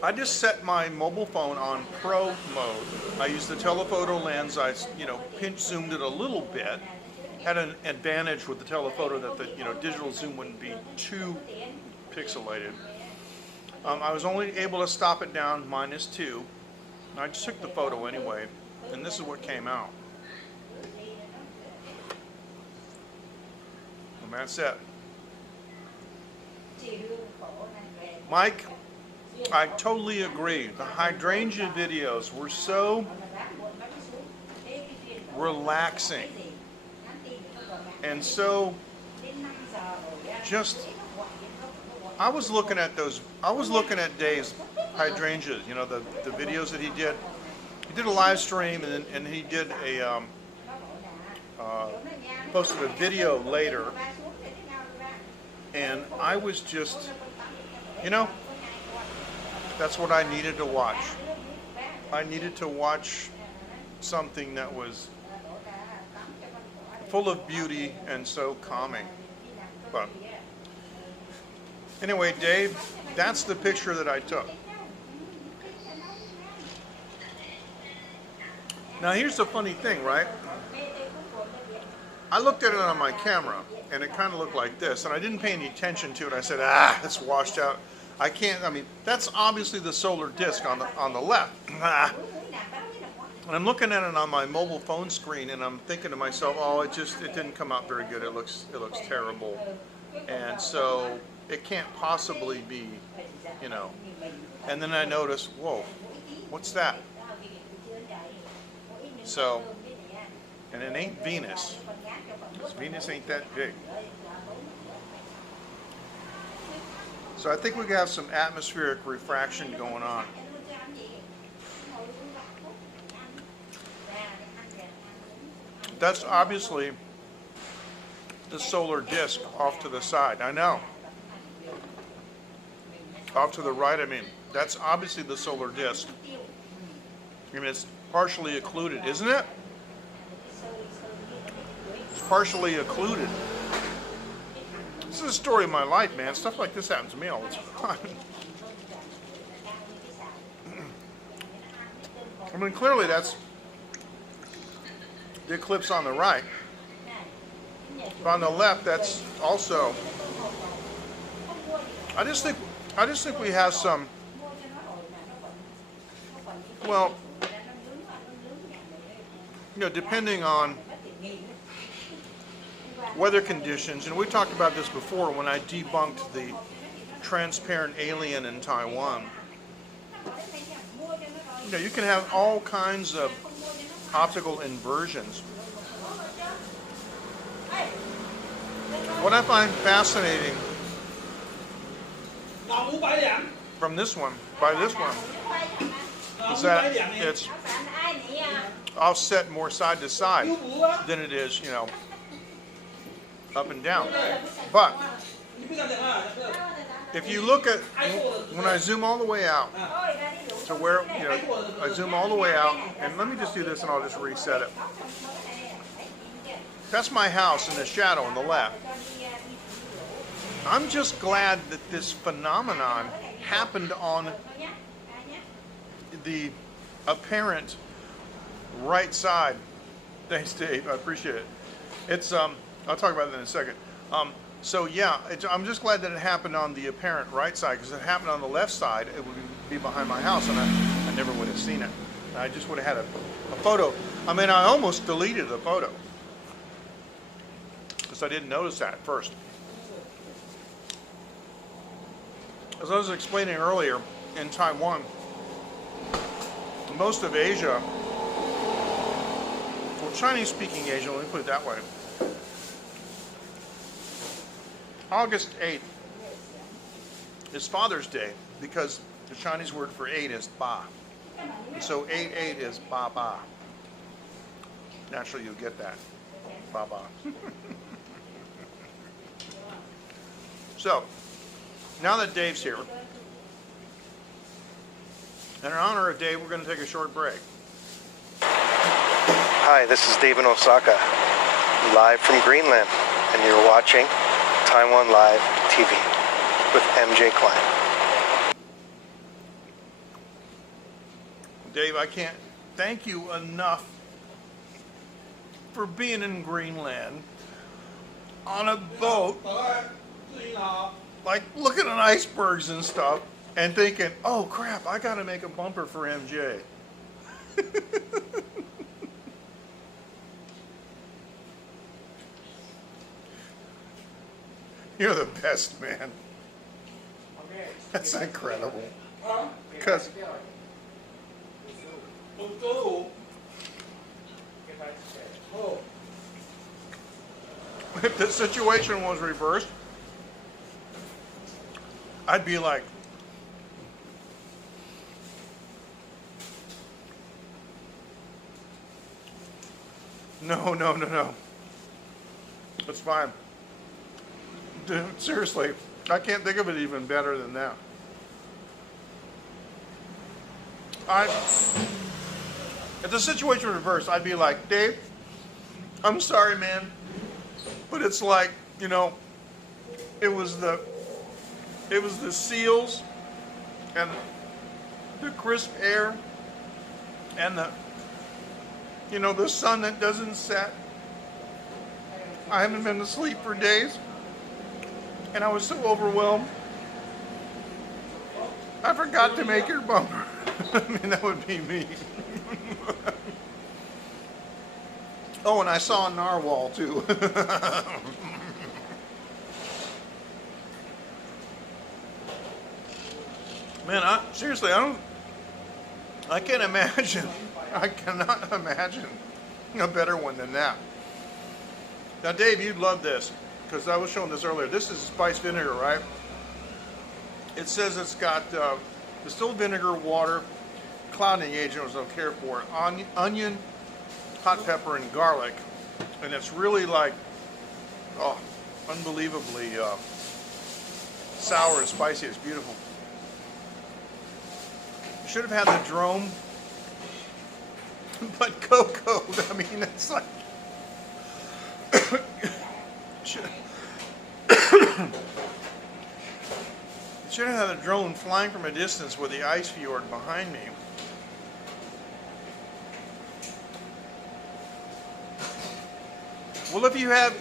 I just set my mobile phone on pro mode. I used the telephoto lens. I, you know, pinch zoomed it a little bit. Had an advantage with the telephoto that the, you know, digital zoom wouldn't be too pixelated. I was only able to stop it down -2. I just took the photo anyway, and this is what came out. And that's it. Mike, I totally agree. The hydrangea videos were so relaxing and so just, I was looking at Dave's hydrangeas, you know, the videos that he did. He did a live stream, and he did a posted a video later, and I was just, you know, that's what I needed to watch. I needed to watch something that was full of beauty and so calming. But anyway, Dave, that's the picture that I took. Now here's the funny thing, right? I looked at it on my camera, and it kind of looked like this, and I didn't pay any attention to it. I said, it's washed out. I can't, I mean, that's obviously the solar disk on the left. And I'm looking at it on my mobile phone screen, and I'm thinking to myself, oh, it didn't come out very good. It looks terrible. And so it can't possibly be, you know. And then I noticed, whoa, what's that? So And it ain't Venus, because Venus ain't that big. So I think we have some atmospheric refraction going on. That's obviously the solar disk off to the side. I know. Off to the right, I mean. That's obviously the solar disk. I mean, it's partially occluded, isn't it? It's partially occluded. This is the story of my life, man. Stuff like this happens to me all the time. I mean, clearly that's the eclipse on the right. But on the left, that's also. I just think we have some. Well, you know, depending on weather conditions, and we talked about this before when I debunked the transparent alien in Taiwan. You know, you can have all kinds of optical inversions. What I find fascinating from this one, is that it's offset more side to side than it is, you know, up and down. But if you look at, when I zoom all the way out to where, you know, I zoom all the way out, and let me just do this and I'll just reset it. That's my house in the shadow on the left. I'm just glad that this phenomenon happened on the apparent right side. Thanks, Dave. I appreciate it. It's I'll talk about that in a second. So yeah, I'm just glad that it happened on the apparent right side, because if it happened on the left side, it would be behind my house, and I never would have seen it. I just would have had a photo. I mean, I almost deleted the photo because I didn't notice that at first. As I was explaining earlier, in Taiwan, most of Asia, well, Chinese-speaking Asia, let me put it that way, August 8th is Father's Day, because the Chinese word for 8 is ba. And so 8/8 is ba ba. Naturally, you get that. Ba ba. So, now that Dave's here, in honor of Dave, we're going to take a short break. Hi, this is Dave in Osaka, live from Greenland, and you're watching Taiwan Live TV with MJ Klein. Dave, I can't thank you enough for being in Greenland on a boat, like looking at icebergs and stuff, and thinking, oh crap, I gotta make a bumper for MJ. You're the best, man. That's incredible. Because if the situation was reversed, I'd be like, no. It's fine. Dude, seriously, I can't think of it even better than that. If the situation were reversed, I'd be like, Dave, I'm sorry, man, but it's like, you know, it was the seals and the crisp air and the, you know, the sun that doesn't set. I haven't been to sleep for days, and I was so overwhelmed, I forgot to make your bumper. I mean, that would be me. Oh, and I saw a narwhal too. Man, seriously, I can't imagine. I cannot imagine a better one than that. Now, Dave, you'd love this because I was showing this earlier. This is spiced vinegar, right? It says it's got distilled vinegar, water, clouding agent, which I don't care for, onion, hot pepper, and garlic. And it's really like, oh, unbelievably sour and spicy. It's beautiful. You should have had the drone, but cocoa, I mean, it's like, should have had a drone flying from a distance with the ice fjord behind me. Well, if you have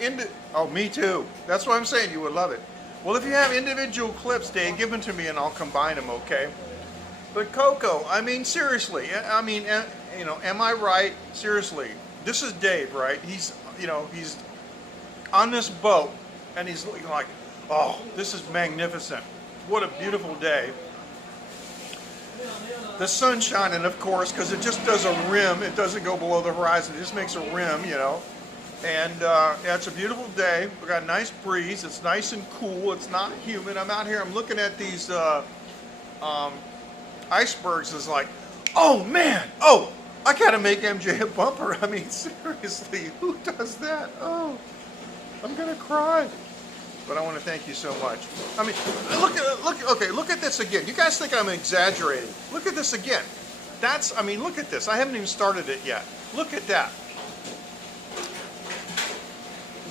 oh, me too. That's what I'm saying. You would love it. Well, if you have individual clips, Dave, give them to me and I'll combine them, okay? But cocoa, I mean, seriously. I mean, you know, am I right? Seriously. This is Dave, right? He's, you know, he's on this boat and he's looking like, oh, this is magnificent. What a beautiful day. The sun's shining, of course, because it just does a rim. It doesn't go below the horizon. It just makes a rim, you know. And yeah, it's a beautiful day. We got a nice breeze. It's nice and cool. It's not humid. I'm out here. I'm looking at these icebergs. It's like, oh man, oh, I gotta make MJ a bumper. I mean, seriously, who does that? Oh, I'm gonna cry. But I want to thank you so much. I mean, look at this again. You guys think I'm exaggerating? Look at this again. That's, I mean, look at this. I haven't even started it yet. Look at that.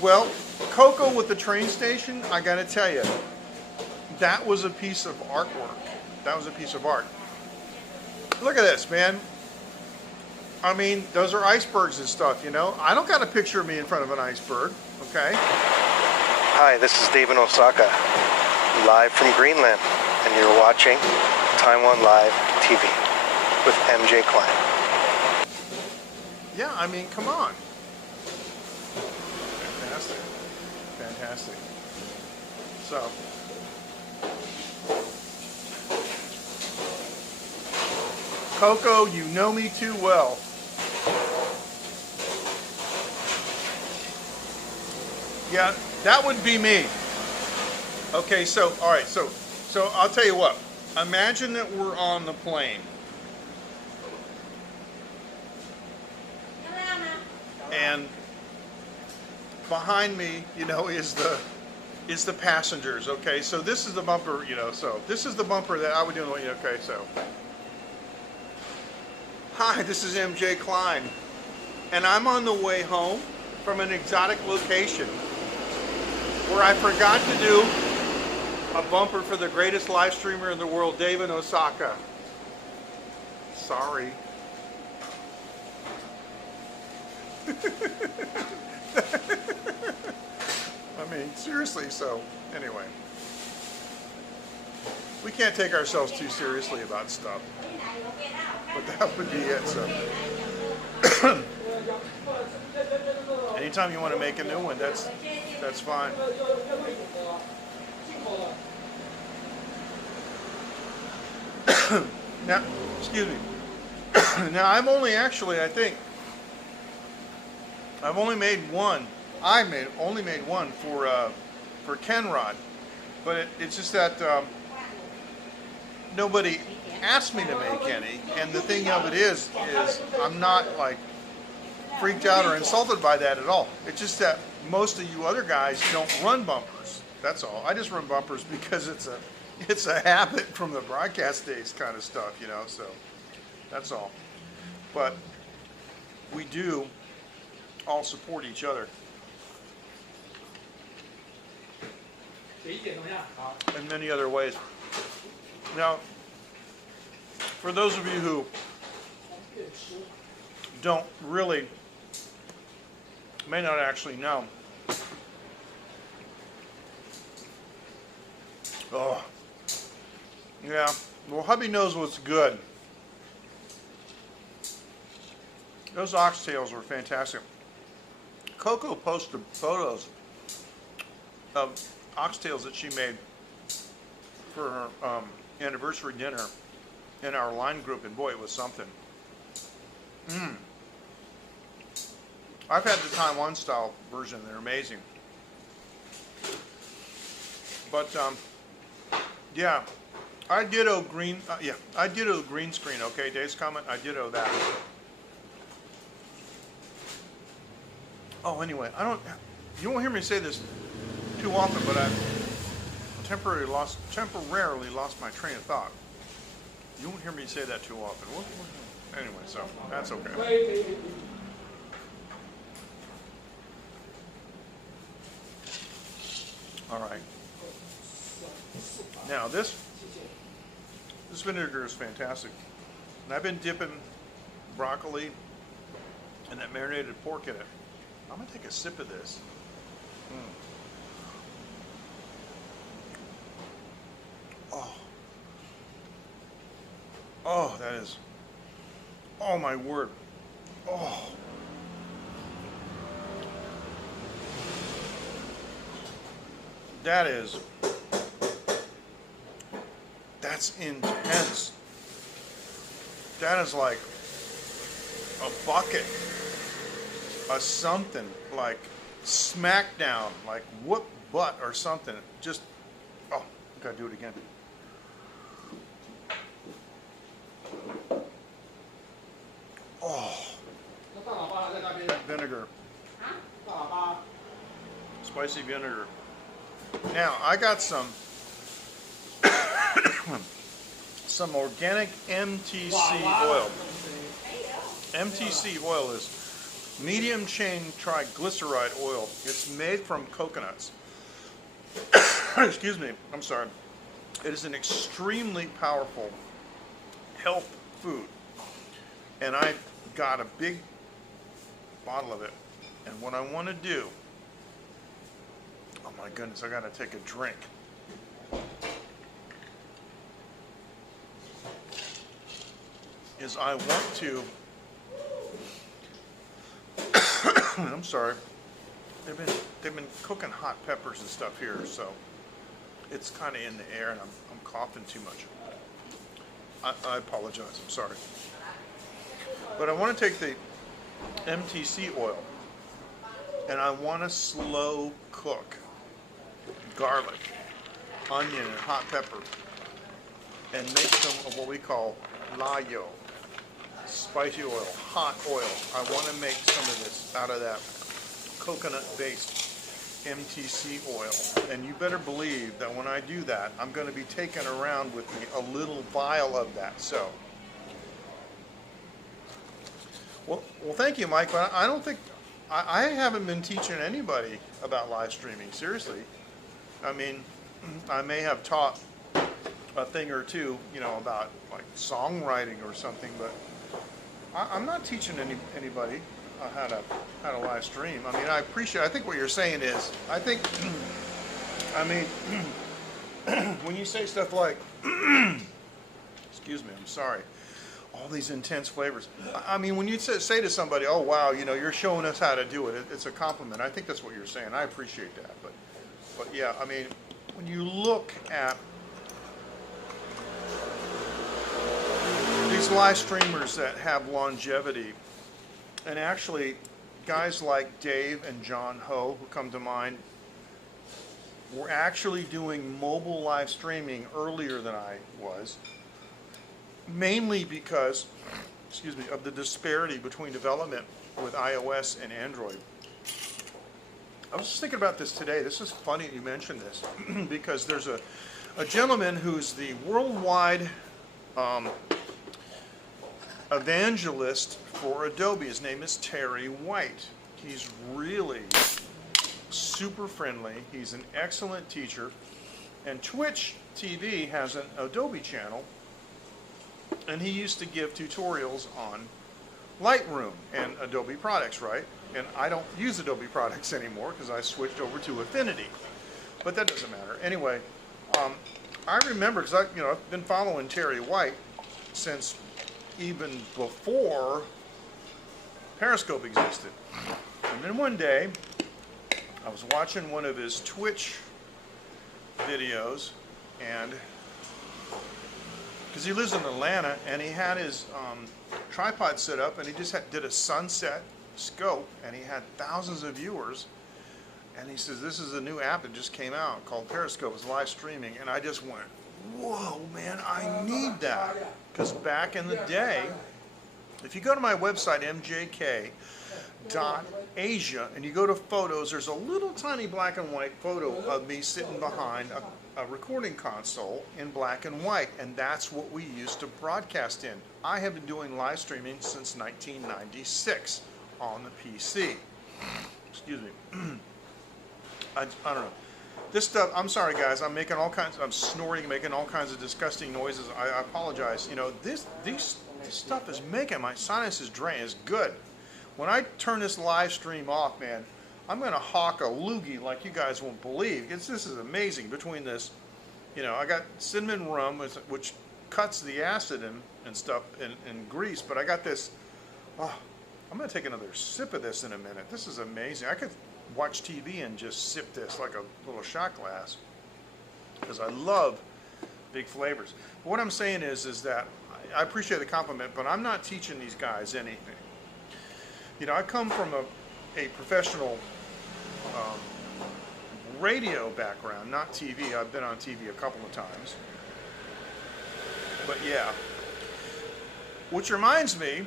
Well, Coco with the train station, I gotta tell you, that was a piece of artwork. That was a piece of art. Look at this, man. I mean, those are icebergs and stuff, you know? I don't got a picture of me in front of an iceberg, okay? Hi, this is Dave in Osaka, live from Greenland, and you're watching Taiwan Live TV with MJ Klein. Yeah, I mean, come on. Fantastic. Fantastic. So, Coco, you know me too well. Yeah, that would be me. Okay, so, all right, so I'll tell you what. Imagine that we're on the plane. And behind me, you know, is the passengers, okay? So this is the bumper, you know, so this is the bumper that I would do, okay, so. Hi, this is MJ Klein, and I'm on the way home from an exotic location where I forgot to do a bumper for the greatest live streamer in the world, Dave in Osaka. Sorry. I mean, seriously, so, anyway. We can't take ourselves too seriously about stuff. But that would be it, so. Anytime you want to make a new one, that's fine. Now, excuse me. Now, I've only actually, I think, I've only made one. Only made one for Kenrod, but it's just that nobody asked me to make any. And the thing of it is I'm not like freaked out or insulted by that at all. It's just that most of you other guys don't run bumpers. That's all. I just run bumpers because it's a habit from the broadcast days kind of stuff, you know. So that's all. But we do all support each other in many other ways. Now, for those of you who don't really, may not actually know, oh, yeah, well, hubby knows what's good. Those oxtails were fantastic. Coco posted photos of oxtails that she made for her anniversary dinner in our line group, and boy, it was something. I've had the Taiwan style version. They're amazing. But yeah, I ditto green. Yeah, I ditto green screen. Okay, Dave's comment. I ditto that. Oh, anyway, you won't hear me say this too often, but I temporarily lost my train of thought. You won't hear me say that too often. Anyway, so that's okay. All right. Now this vinegar is fantastic, and I've been dipping broccoli and that marinated pork in it. I'm gonna take a sip of this. Oh. Oh, that is. Oh my word. Oh. That's intense. That is like a bucket, a something, like smackdown, like whoop butt or something. Just, oh, gotta do it again. Oh, that vinegar, spicy vinegar. Now, I got some organic MTC oil. MTC oil is medium chain triglyceride oil. It's made from coconuts. Excuse me, I'm sorry. It is an extremely powerful health food. And I got a big bottle of it. And what I want to do, oh my goodness, I got to take a drink. Is I want to, I'm sorry, they've been cooking hot peppers and stuff here, so it's kind of in the air, and I'm coughing too much. I apologize, I'm sorry. But I want to take the MTC oil, and I want to slow cook garlic, onion, and hot pepper, and make some of what we call layo, spicy oil, hot oil. I want to make some of this out of that coconut-based MTC oil. And you better believe that when I do that, I'm going to be taking around with me a little vial of that. So, well, thank you, Mike. But I don't think I haven't been teaching anybody about live streaming. Seriously, I mean, I may have taught a thing or two, you know, about like songwriting or something, but I'm not teaching anybody how to live stream. I mean, I think what you're saying is, I think, I mean, when you say stuff like, excuse me, I'm sorry, all these intense flavors. I mean, when you say to somebody, oh wow, you know, you're showing us how to do it, it's a compliment. I think that's what you're saying. I appreciate that. But yeah, I mean, when you look at these live streamers that have longevity, and actually guys like Dave and John Ho, who come to mind, were actually doing mobile live streaming earlier than I was, mainly because, excuse me, of the disparity between development with iOS and Android. I was just thinking about this today. This is funny you mentioned this, because there's a gentleman who's the worldwide evangelist for Adobe. His name is Terry White. He's really super friendly. He's an excellent teacher. And Twitch TV has an Adobe channel, and he used to give tutorials on Lightroom and Adobe products, right? And I don't use Adobe products anymore because I switched over to Affinity. But that doesn't matter. Anyway, I remember, because I've been following Terry White since even before Periscope existed. And then one day, I was watching one of his Twitch videos, and because he lives in Atlanta, and he had his tripod set up, and he just did a sunset Scope, and he had thousands of viewers. And he says, this is a new app that just came out called Periscope. It's live streaming. And I just went, whoa, man, I need that. Because back in the day, if you go to my website, mjk.asia, and you go to photos, there's a little tiny black and white photo of me sitting behind a recording console in black and white. And that's what we used to broadcast in. I have been doing live streaming since 1996 on the PC. Excuse me. I don't know. This stuff, I'm sorry guys, I'm snorting, making all kinds of disgusting noises. I apologize. You know, this stuff is making my sinuses drain. It's good. When I turn this live stream off, man, I'm going to hawk a loogie like you guys won't believe. This is amazing. Between this, you know, I got cinnamon rum, which cuts the acid and stuff and grease, but I got this, oh, I'm going to take another sip of this in a minute. This is amazing. I could watch TV and just sip this like a little shot glass because I love big flavors. But what I'm saying is that I appreciate the compliment, but I'm not teaching these guys anything. You know, I come from a professional radio background, not TV. I've been on TV a couple of times. But yeah. Which reminds me,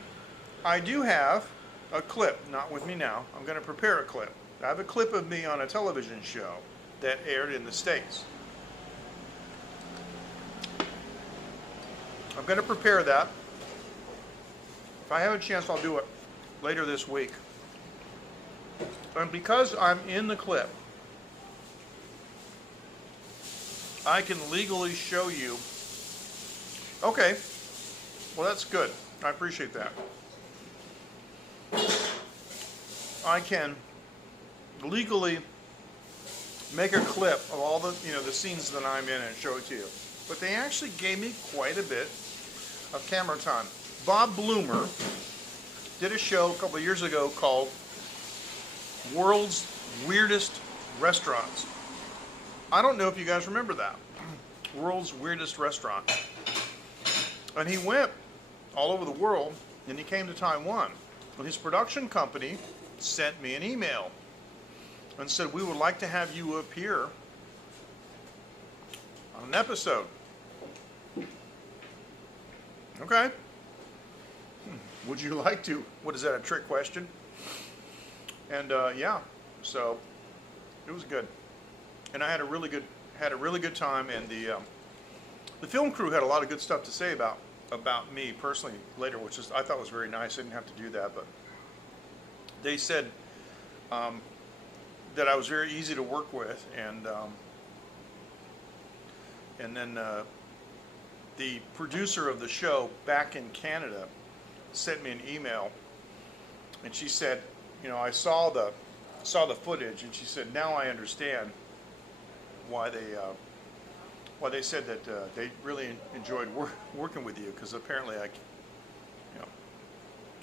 I do have a clip, not with me now. I'm going to prepare a clip. I have a clip of me on a television show that aired in the States. I'm going to prepare that. If I have a chance, I'll do it later this week. And because I'm in the clip, I can legally show you. Okay, well that's good. I appreciate that. I can legally make a clip of all the, you know, the scenes that I'm in and show it to you. But they actually gave me quite a bit of camera time. Bob Bloomer did a show a couple of years ago called World's Weirdest Restaurants. I don't know if you guys remember that. World's Weirdest Restaurant. And he went all over the world, and he came to Taiwan. And his production company sent me an email and said, we would like to have you appear on an episode. Okay. Would you like to? What is that, a trick question? And yeah, so it was good. And I had a really good time, and the film crew had a lot of good stuff to say about me personally later, which I thought was very nice. I didn't have to do that, but they said that I was very easy to work with, and then the producer of the show back in Canada sent me an email, and she said, you know, I saw the footage, and she said, now I understand why they said that they really enjoyed working with you, because apparently I, you know,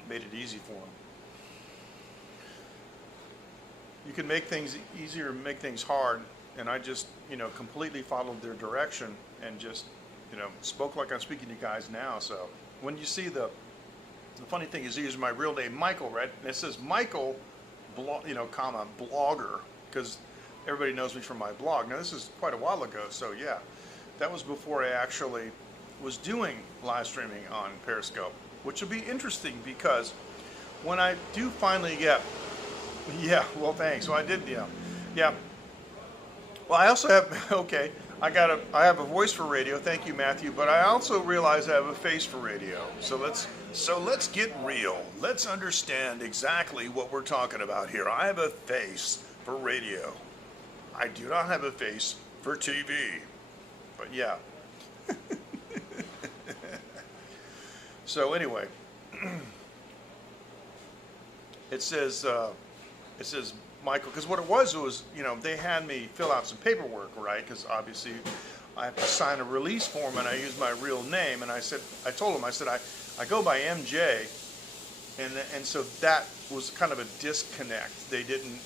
made it easy for them. You can make things easier and make things hard, and I just, you know, completely followed their direction and just, you know, spoke like I'm speaking to you guys now. So when you see the funny thing is, he used my real name, Michael, right? And it says Michael, you know, comma, blogger, because everybody knows me from my blog. Now this is quite a while ago, so yeah, that was before I actually was doing live streaming on Periscope, which will be interesting because when I do finally get, yeah, well thanks. So I did, yeah. Well, I also have, okay, I have a voice for radio. Thank you, Matthew. But I also realize I have a face for radio. So let's get real. Let's understand exactly what we're talking about here. I have a face for radio. I do not have a face for TV. But yeah. So anyway, it says Michael, because what it was, you know, they had me fill out some paperwork, right? Because obviously I have to sign a release form, and I use my real name. And I told them, I said, I go by MJ, and so that was kind of a disconnect. They didn't,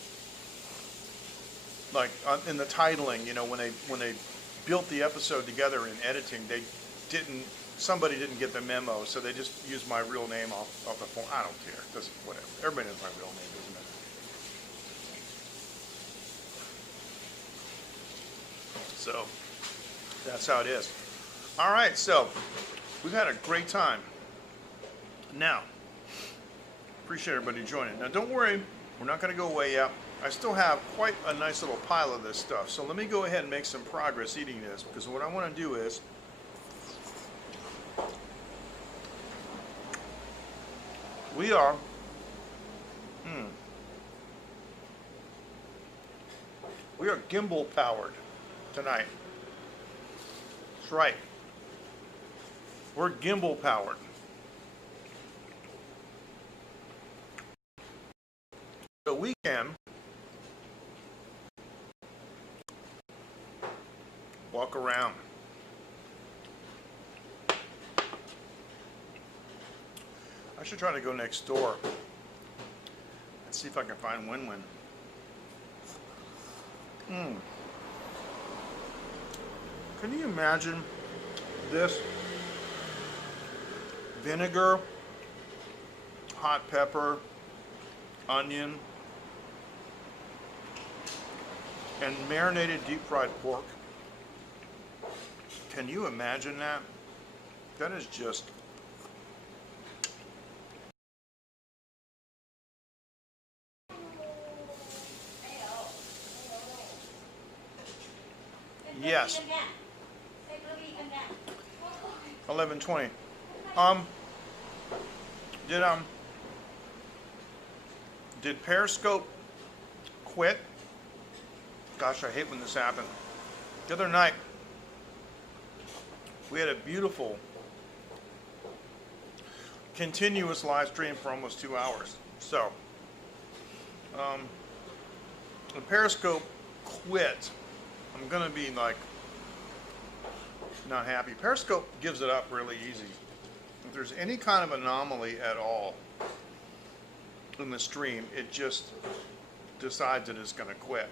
like in the titling, you know, when they built the episode together in editing, somebody didn't get the memo, so they just used my real name off the phone. I don't care. Doesn't, whatever. Everybody knows my real name, doesn't it? So that's how it is. All right, so we've had a great time. Now, appreciate everybody joining. Now, don't worry, we're not going to go away yet. I still have quite a nice little pile of this stuff. So let me go ahead and make some progress eating this, because what I want to do is we are gimbal powered tonight. That's right. We're gimbal powered. So we can walk around. I should try to go next door and see if I can find Wenwen. Can you imagine this? Vinegar, hot pepper, onion, and marinated deep fried pork. Can you imagine that? That is just yes. 11:20. Did Periscope quit? Gosh, I hate when this happened. The other night, we had a beautiful, continuous live stream for almost 2 hours. So, when Periscope quit, I'm gonna be like not happy. Periscope gives it up really easy. If there's any kind of anomaly at all in the stream, it just decides that it's gonna quit.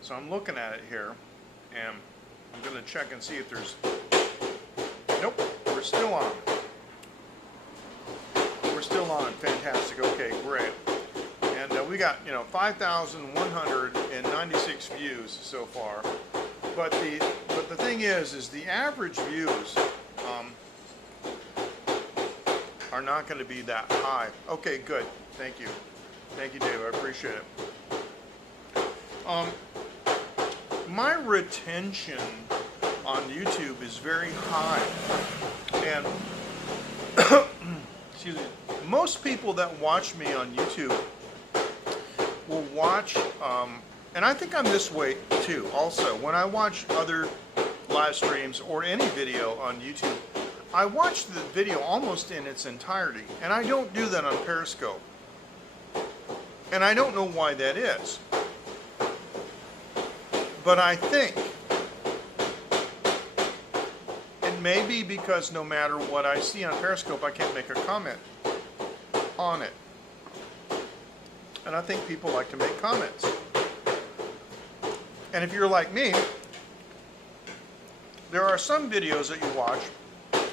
So I'm looking at it here, and I'm gonna check and see if there's, nope, we're still on. We're still on, fantastic, okay, great. And we got, 5,196 views so far. But the thing is the average views are not going to be that high. Okay, good. Thank you. Thank you, Dave. I appreciate it. My retention on YouTube is very high. And excuse me, most people that watch me on YouTube will watch, and I think I'm this way too also. When I watch other live streams or any video on YouTube, I watch the video almost in its entirety, and I don't do that on Periscope. And I don't know why that is. But I think it may be because no matter what I see on Periscope, I can't make a comment on it. And I think people like to make comments. And if you're like me, there are some videos that you watch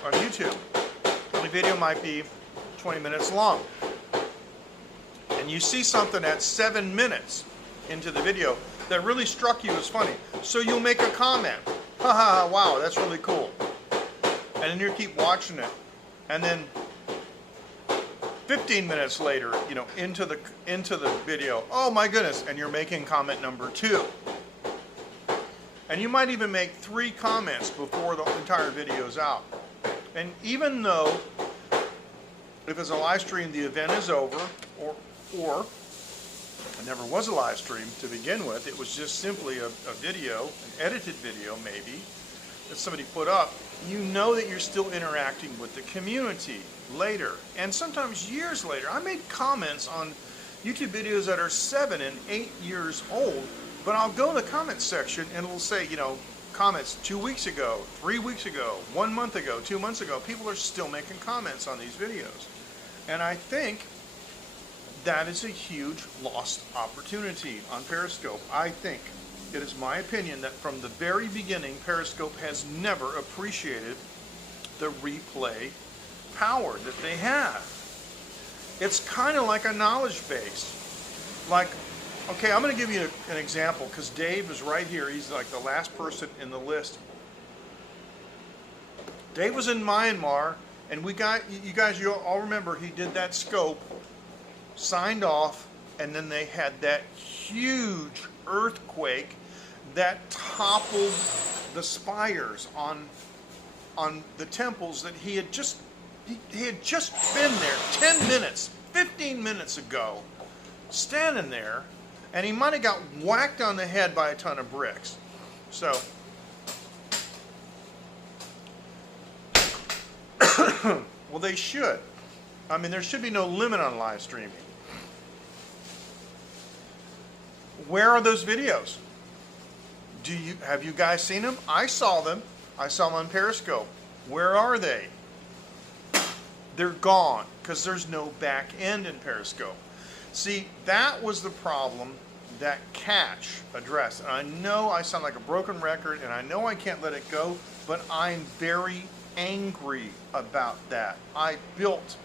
on YouTube. The video might be 20 minutes long. And you see something at 7 minutes into the video that really struck you as funny. So you'll make a comment. Ha ha, wow, that's really cool. And then you keep watching it. And then 15 minutes later, into the video, oh my goodness, and you're making comment number 2. And you might even make 3 comments before the entire video is out. And even though, if it's a live stream, the event is over, or it never was a live stream to begin with, it was just simply a video, an edited video maybe, that somebody put up, you know that you're still interacting with the community later, and sometimes years later. I made comments on YouTube videos that are 7 and 8 years old, but I'll go in the comments section and it'll say, comments 2 weeks ago, 3 weeks ago, 1 month ago, 2 months ago. People are still making comments on these videos. And I think that is a huge lost opportunity on Periscope. I think. it is my opinion that from the very beginning, Periscope has never appreciated the replay power that they have. It's kind of like a knowledge base. Like, okay, I'm going to give you an example because Dave is right here. He's like the last person in the list. Dave was in Myanmar, and you guys all remember he did that scope, signed off, and then they had that huge earthquake that toppled the spires on the temples that he had just been there 10 minutes, 15 minutes ago, standing there, and he might have got whacked on the head by a ton of bricks. So, well, they should. I mean, there should be no limit on live streaming. Where are those videos? Have you guys seen them? I saw them. I saw them on Periscope. Where are they? They're gone because there's no back end in Periscope. See, that was the problem that Catch addressed. And I know I sound like a broken record, and I know I can't let it go, but I'm very angry about that. I built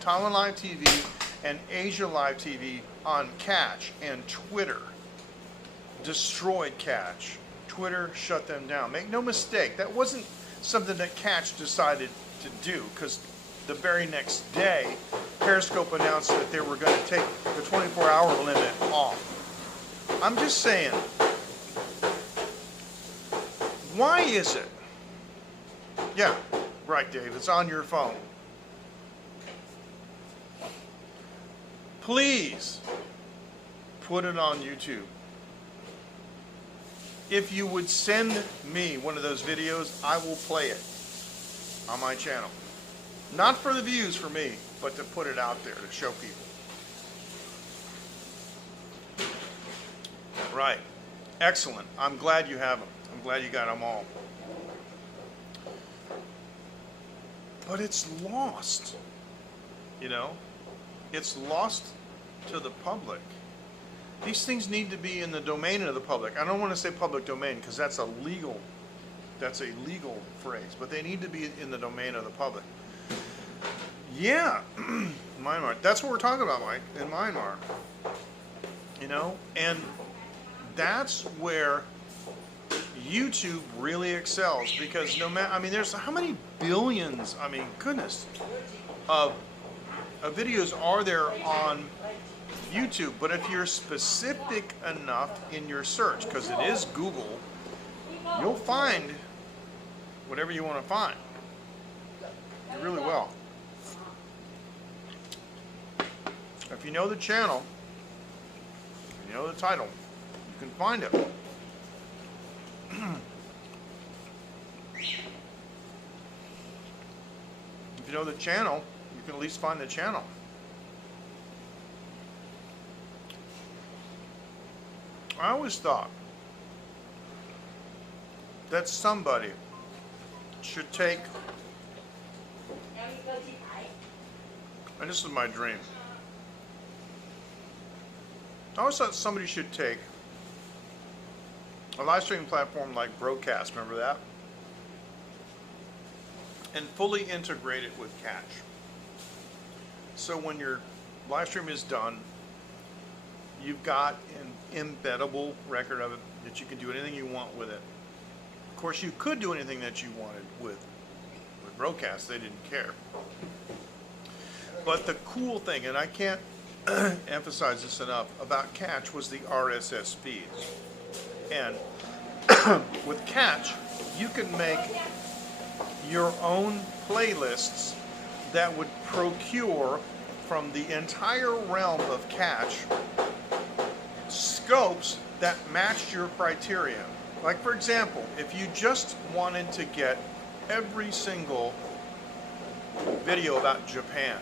Taiwan Live TV and Asia Live TV on Catch, and Twitter destroyed Catch. Twitter shut them down. Make no mistake, that wasn't something that Catch decided to do, because the very next day, Periscope announced that they were going to take the 24-hour limit off. I'm just saying, why is it? Yeah, right, Dave, it's on your phone. Please put it on YouTube. If you would send me one of those videos, I will play it on my channel. Not for the views for me, but to put it out there to show people. Right. Excellent. I'm glad you have them. I'm glad you got them all. But it's lost. You know? It's lost to the public. These things need to be in the domain of the public. I don't want to say public domain because that's a legal phrase, but they need to be in the domain of the public. Yeah, Myanmar. That's what we're talking about, Mike, in Myanmar. You know, and that's where YouTube really excels, because no matter, I mean, there's how many billions, I mean, goodness, of videos are there on YouTube, but if you're specific enough in your search, because it is Google, you'll find whatever you want to find. You really will. If you know the channel, you know the title, you can find it. If you know the channel, you can at least find the channel. I always thought that somebody should take, and this is my dream, I always thought somebody should take a live streaming platform like Broadcast, remember that? And fully integrate it with Catch. So when your live stream is done, you've got an embeddable record of it that you can do anything you want with it. Of course, you could do anything that you wanted with Broadcast. They didn't care. But the cool thing, and I can't emphasize this enough, about Catch was the RSS feed. And with Catch, you can make your own playlists that would procure from the entire realm of Catch scopes that matched your criteria. Like, for example, if you just wanted to get every single video about Japan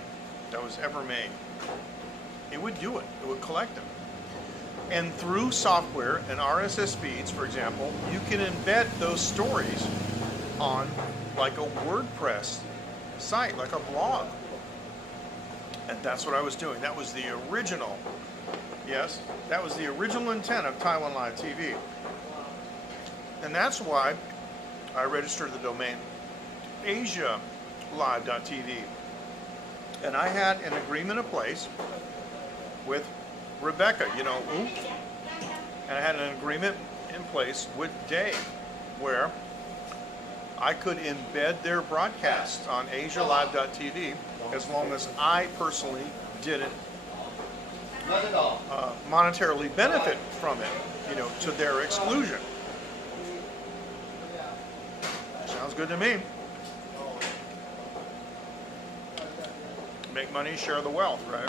that was ever made, it would do it. It would collect them. And through software and RSS feeds, for example, you can embed those stories on like a WordPress site, like a blog. And that's what I was doing. That was the original, yes, that was the original intent of Taiwan Live TV. And that's why I registered the domain AsiaLive.tv. And I had an agreement in place with Rebecca, you know, and I had an agreement in place with Dave where I could embed their broadcasts on AsiaLive.tv as long as I personally didn't monetarily benefit from it, you know, to their exclusion. Sounds good to me. Make money, share the wealth, right?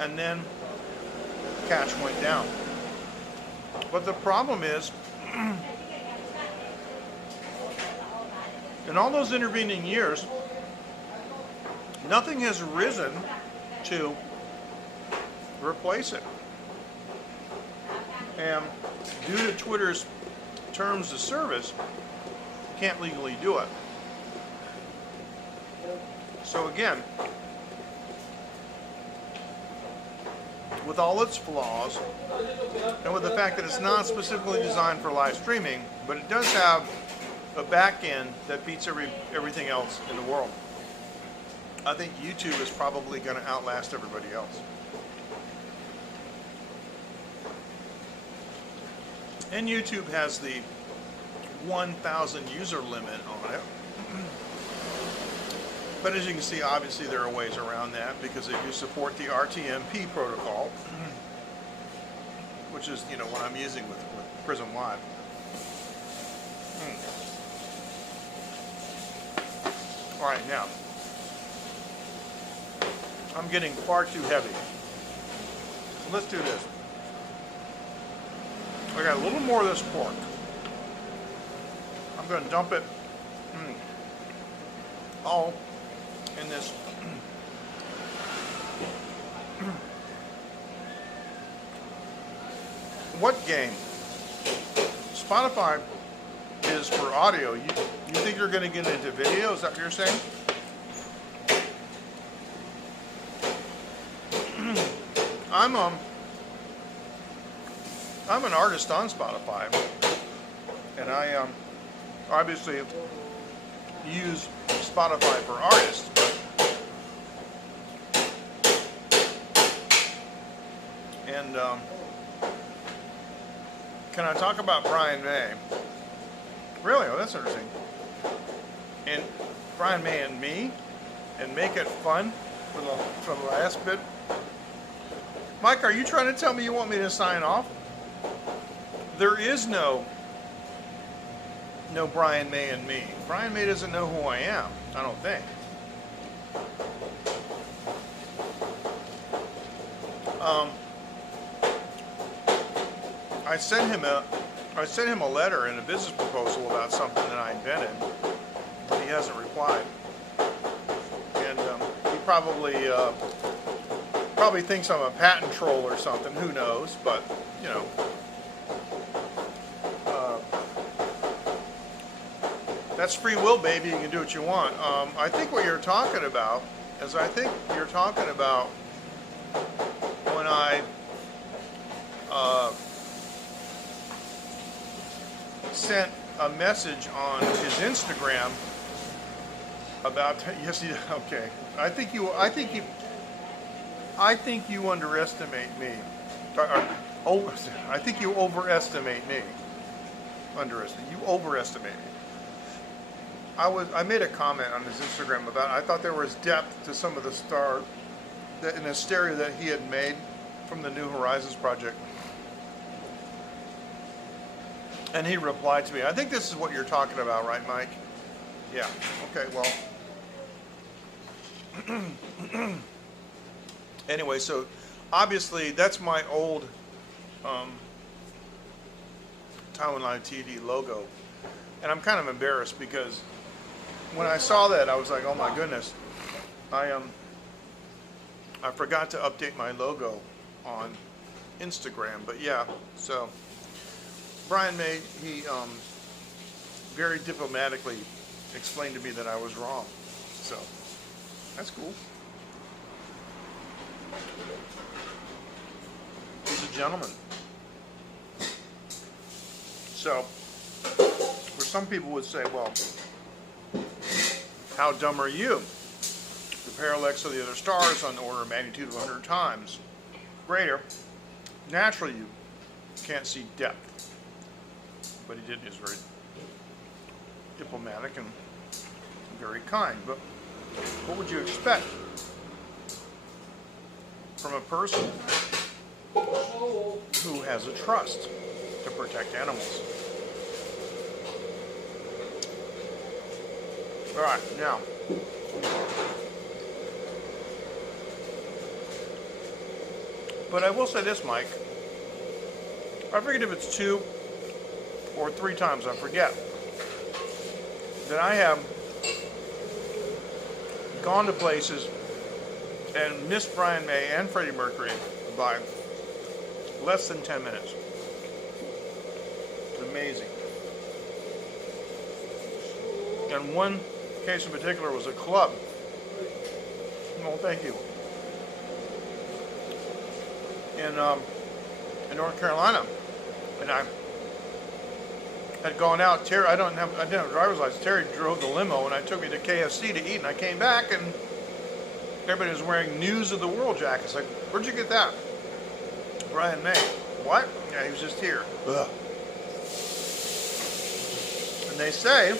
And then cash went down. But the problem is, in all those intervening years, nothing has risen to replace it. And due to Twitter's terms of service, can't legally do it. So again, with all its flaws, and with the fact that it's not specifically designed for live streaming, but it does have a back end that beats everything else in the world, I think YouTube is probably going to outlast everybody else. And YouTube has the 1,000 user limit on it. But as you can see, obviously there are ways around that because they do support the RTMP protocol, which is, you know, what I'm using with Prism Live. All right, now, I'm getting far too heavy. So let's do this. I got a little more of this pork. I'm going to dump it all in this what game? Spotify is for audio. You think you're going to get into video? Is that what you're saying? I'm an artist on Spotify, and I obviously use Spotify for artists. And can I talk about Brian May? Really? Oh, that's interesting. And Brian May and me, and make it fun for the last bit. Mike, are you trying to tell me you want me to sign off? There is no Brian May and me. Brian May doesn't know who I am, I don't think. I sent him a letter and a business proposal about something that I invented, but he hasn't replied. And he probably thinks I'm a patent troll or something. Who knows? But you know, that's free will, baby. You can do what you want. I think what you're talking about is when I sent a message on his Instagram about okay. I think you underestimate me. I think you overestimate me. You overestimate me. I made a comment on his Instagram about I thought there was depth to some of the stars in the stereo that he had made from the New Horizons project. And he replied to me, I think this is what you're talking about, right, Mike? Yeah. Okay, well. Anyway, so obviously that's my old Taiwan Live TV logo. And I'm kind of embarrassed because when I saw that, I was like, oh my goodness. I forgot to update my logo on Instagram. But yeah, so Brian May, he very diplomatically explained to me that I was wrong. So that's cool. He's a gentleman. So, where some people would say, well, how dumb are you? The parallax of the other stars on the order of magnitude of 100 times greater. Naturally, you can't see depth. But he did. He was very diplomatic and very kind. But what would you expect from a person who has a trust to protect animals? All right, now, but I will say this, Mike. I forget if it's 2 or 3 times, I forget, that I have gone to places and missed Brian May and Freddie Mercury by less than 10 minutes. It's amazing. And one case in particular was a club. Well, thank you. In North Carolina, and I had gone out. Terry, I didn't have a driver's license. Terry drove the limo, and I took me to KFC to eat. And I came back, and everybody was wearing News of the World jackets. Like, where'd you get that? Brian May. What? Yeah, he was just here. Ugh. And they say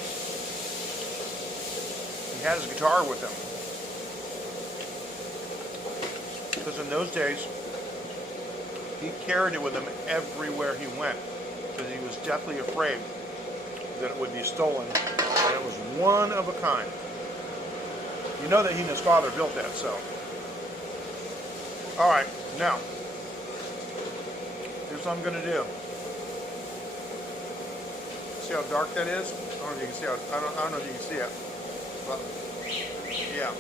he had his guitar with him, because in those days he carried it with him everywhere he went, because he was deathly afraid that it would be stolen, and it was one of a kind. You know that he and his father built that, so. All right, now, here's what I'm going to do. See how dark that is? I don't know if you can see how, I don't know if you can see it, but yeah.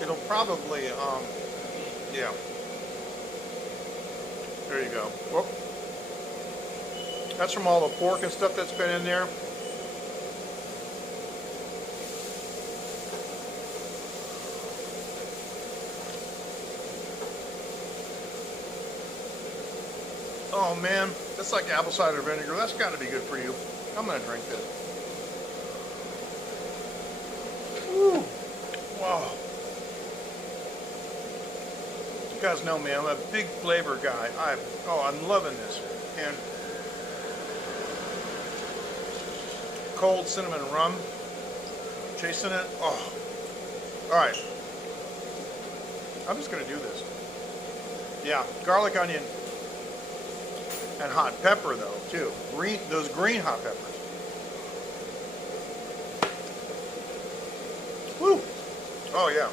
It'll probably, yeah. There you go. Whoop. That's from all the pork and stuff that's been in there. Oh man, that's like apple cider vinegar. That's got to be good for you. I'm gonna drink this. Woo! Wow. You guys know me. I'm a big flavor guy. I'm loving this. And cold cinnamon rum, chasing it. Oh. All right. I'm just gonna do this. Yeah, garlic, onion, and hot pepper though too. Those green hot peppers. Woo! Oh yeah.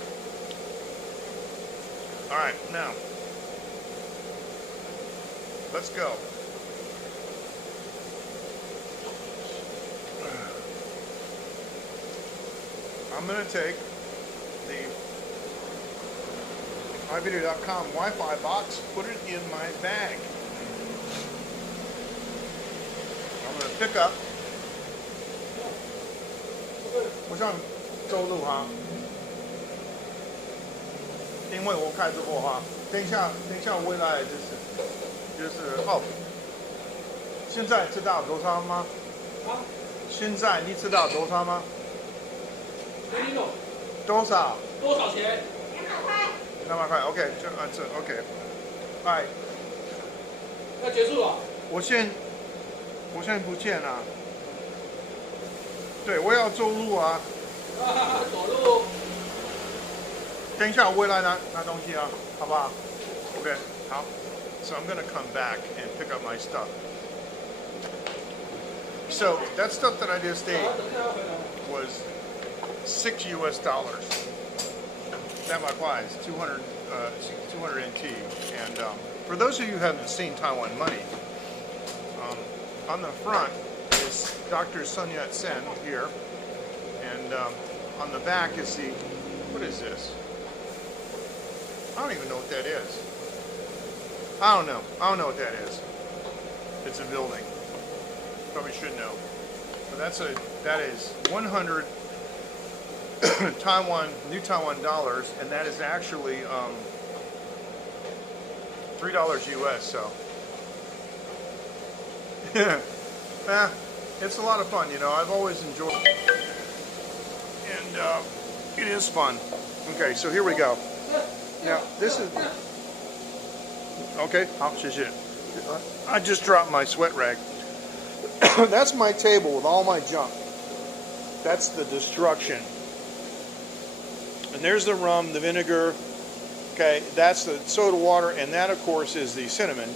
All right, now let's go. I'm gonna take the myvideo.com Wi-Fi box, put it in my bag. I'm gonna pick up。我想走路哈，因为我开直播哈。等一下未来就是哦，现在知道多少吗？啊？现在你知道多少吗？没听懂。多少？多少钱？200块。200块 ，OK， 这 OK， 哎。要结束了。我现在不见了。对，我要走路啊。走路。等一下我回来拿东西啊，好不好 ？OK， 好。So I'm gonna come back and pick up my stuff. So that stuff that I just ate was $6 US. That likewise 200 NT. And for those of you who haven't seen Taiwan money, on the front is Dr. Sun Yat-sen here, and on the back is the, what is this? I don't even know what that is. I don't know what that is. It's a building. Probably should know. But that is 100 New Taiwan dollars, and that is actually $3 US. So It's a lot of fun, you know. I've always enjoyed it. And it is fun. Okay, so here we go. Now, this is... Okay, I just dropped my sweat rag. That's my table with all my junk. That's the destruction. And there's the rum, the vinegar. Okay, that's the soda water, and that, of course, is the cinnamon.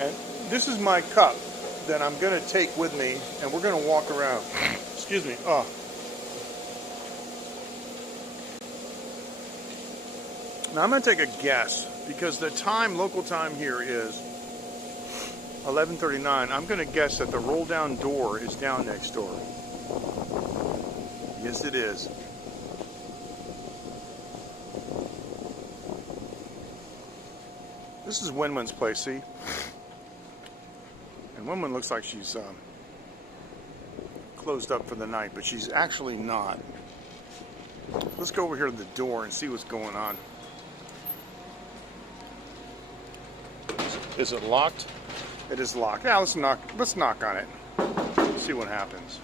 And this is my cup that I'm going to take with me, and we're going to walk around. Excuse me. Oh. Now, I'm going to take a guess, because the time, local time here is 11:39. I'm going to guess that the roll-down door is down next door. Yes, it is. This is Wenwen's place, see? And Wenwen looks like she's closed up for the night, but she's actually not. Let's go over here to the door and see what's going on. Is it locked? It is locked. Yeah, let's knock on it. See what happens.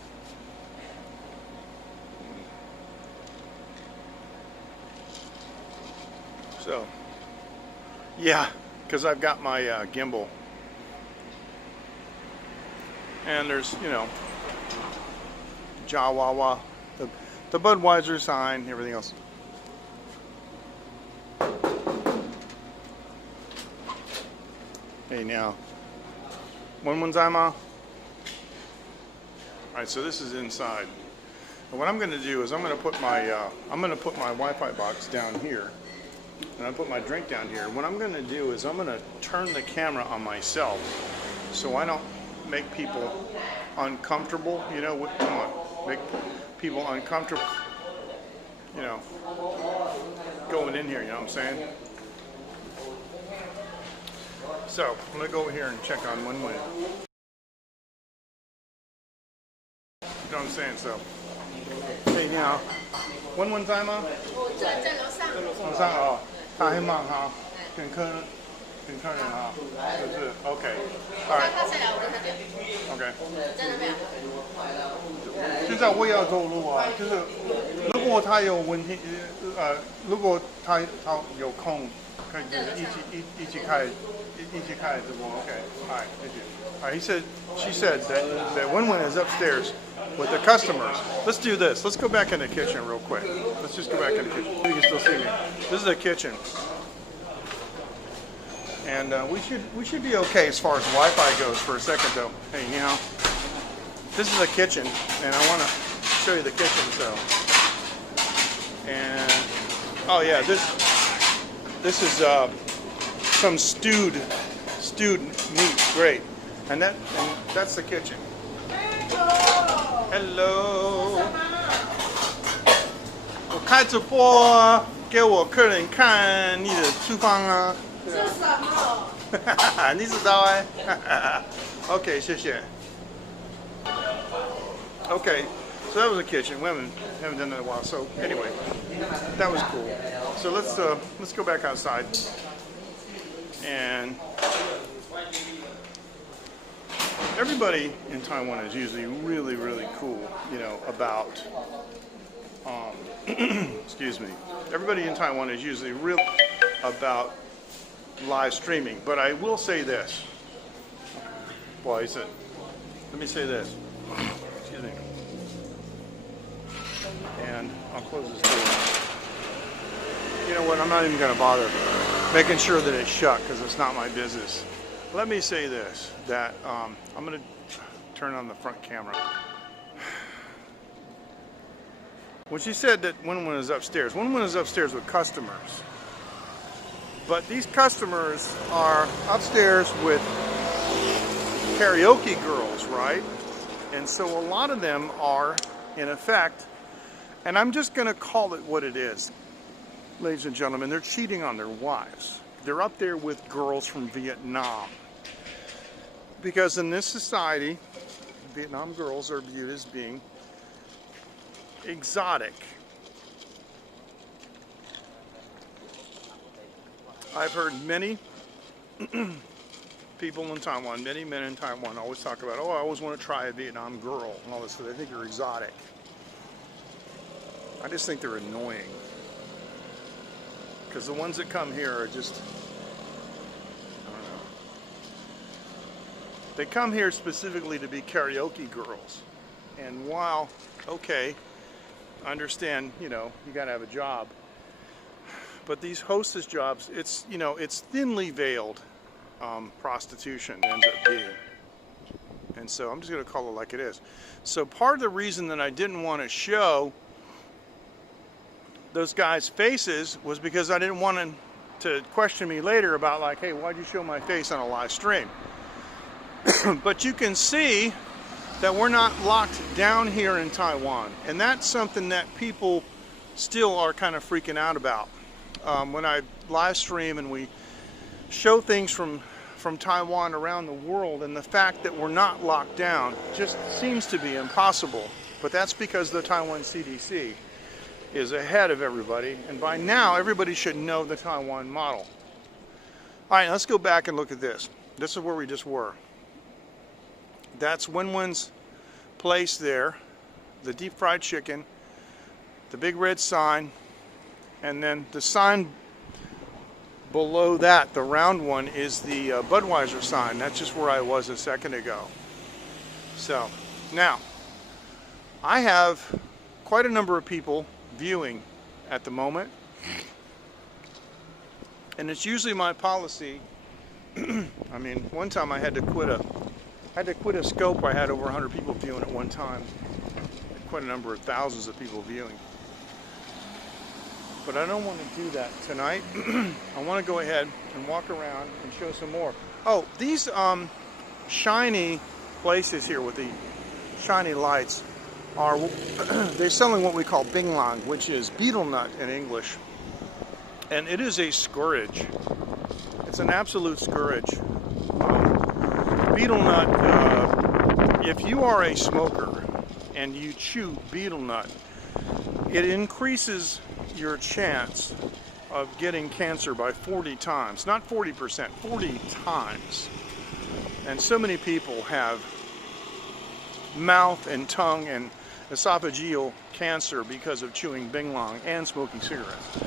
So, yeah, because I've got my gimbal. And there's, you know, Jawawa, the Budweiser sign, everything else. Hey, now, Wenwen-zaiма. Alright, so this is inside. And what I'm going to do is I'm going to put my Wi-Fi box down here, and I put my drink down here. What I'm going to do is I'm going to turn the camera on myself, so I don't make people uncomfortable. You know, come on, make people uncomfortable. You know, going in here. You know what I'm saying? So I'm going to go over here and check on Wenwen. You know what I'm saying? So, hey, now, Wenwen-zaima？我在楼上。楼上哦，他很忙哈，跟客人哈，就是 OK，all right， 他在聊，我跟他讲。OK。在那边。现在我也要透露啊，就是如果他有问题，如果他有空，可以就是一起开直播 ，OK，all right，thank you. All right, she said that Wenwen is upstairs with the customers. Let's do this. Let's go back in the kitchen real quick. Let's just go back in the kitchen. You can still see me. This is the kitchen. And we should be okay as far as Wi-Fi goes for a second though. Hey, you know, this is the kitchen, and I want to show you the kitchen. So, and oh yeah, this is some stewed meat. Great, and that's the kitchen. Hello. 我开直播给我客人看你的厨房啊。这什么？你知道哎？Okay, 谢谢。Okay, so that was the kitchen. We haven't done that in a while. So anyway, that was cool. So let's go back outside. And everybody in Taiwan is usually really, really cool, you know, about excuse me. Everybody in Taiwan is usually real about live streaming, but I will say this. Boy, let me say this. Excuse me. And I'll close this door. You know what? I'm not even going to bother making sure that it's shut because it's not my business. Let me say this, that I'm going to turn on the front camera. When she said that Wenwen is upstairs with customers. But these customers are upstairs with karaoke girls, right? And so a lot of them are, in effect, and I'm just going to call it what it is, ladies and gentlemen, they're cheating on their wives. They're up there with girls from Vietnam. Because in this society, Vietnam girls are viewed as being exotic. I've heard many people in Taiwan, many men in Taiwan always talk about, oh, I always want to try a Vietnam girl and all this stuff. They think they're exotic. I just think they're annoying. Because the ones that come here are just, I don't know. They come here specifically to be karaoke girls. And while, okay, I understand, you know, you got to have a job. But these hostess jobs, it's, you know, it's thinly veiled prostitution ends up being. And so I'm just going to call it like it is. So part of the reason that I didn't want to show those guys' faces was because I didn't want them to question me later about like, hey, why'd you show my face on a live stream? But you can see that we're not locked down here in Taiwan. And that's something that people still are kind of freaking out about. When I live stream and we show things from Taiwan around the world, and the fact that we're not locked down just seems to be impossible. But that's because the Taiwan CDC is ahead of everybody, and by now everybody should know the Taiwan model. All right, let's go back and look at this. This is where we just were. That's Wenwen's place there, the deep fried chicken, the big red sign, and then the sign below that, the round one, is the Budweiser sign. That's just where I was a second ago. So, now, I have quite a number of people viewing at the moment. And it's usually my policy. I mean, one time I had to quit a scope. I had over 100 people viewing at one time. Quite a number of thousands of people viewing. But I don't want to do that tonight. I want to go ahead and walk around and show some more. Oh, these shiny places here with the shiny lights are, they're selling what we call binglang, which is betel nut in English. And it is a scourge. It's an absolute scourge. Betel nut, if you are a smoker and you chew betel nut, it increases your chance of getting cancer by 40 times. Not 40%, 40 times. And so many people have mouth and tongue and esophageal cancer because of chewing binglang and smoking cigarettes.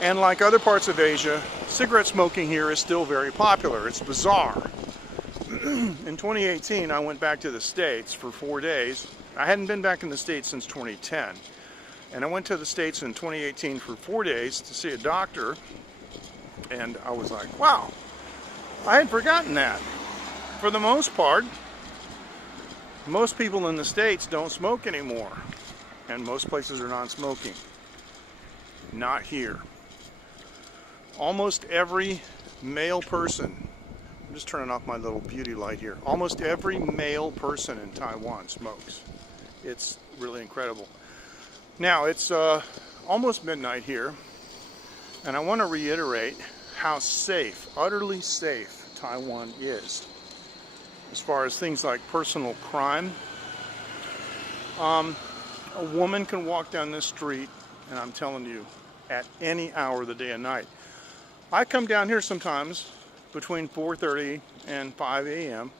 And like other parts of Asia, cigarette smoking here is still very popular. It's bizarre. In 2018, I went back to the States for 4 days. I hadn't been back in the States since 2010. And I went to the States in 2018 for 4 days to see a doctor. And I was like, wow, I had forgotten that. For the most part, most people in the States don't smoke anymore. And most places are non-smoking. Not here. Almost every male person, I'm just turning off my little beauty light here. Almost every male person in Taiwan smokes. It's really incredible. Now, it's almost midnight here, and I want to reiterate how safe, utterly safe, Taiwan is. As far as things like personal crime, a woman can walk down this street, and I'm telling you, at any hour of the day and night. I come down here sometimes between 4:30 and 5 a.m.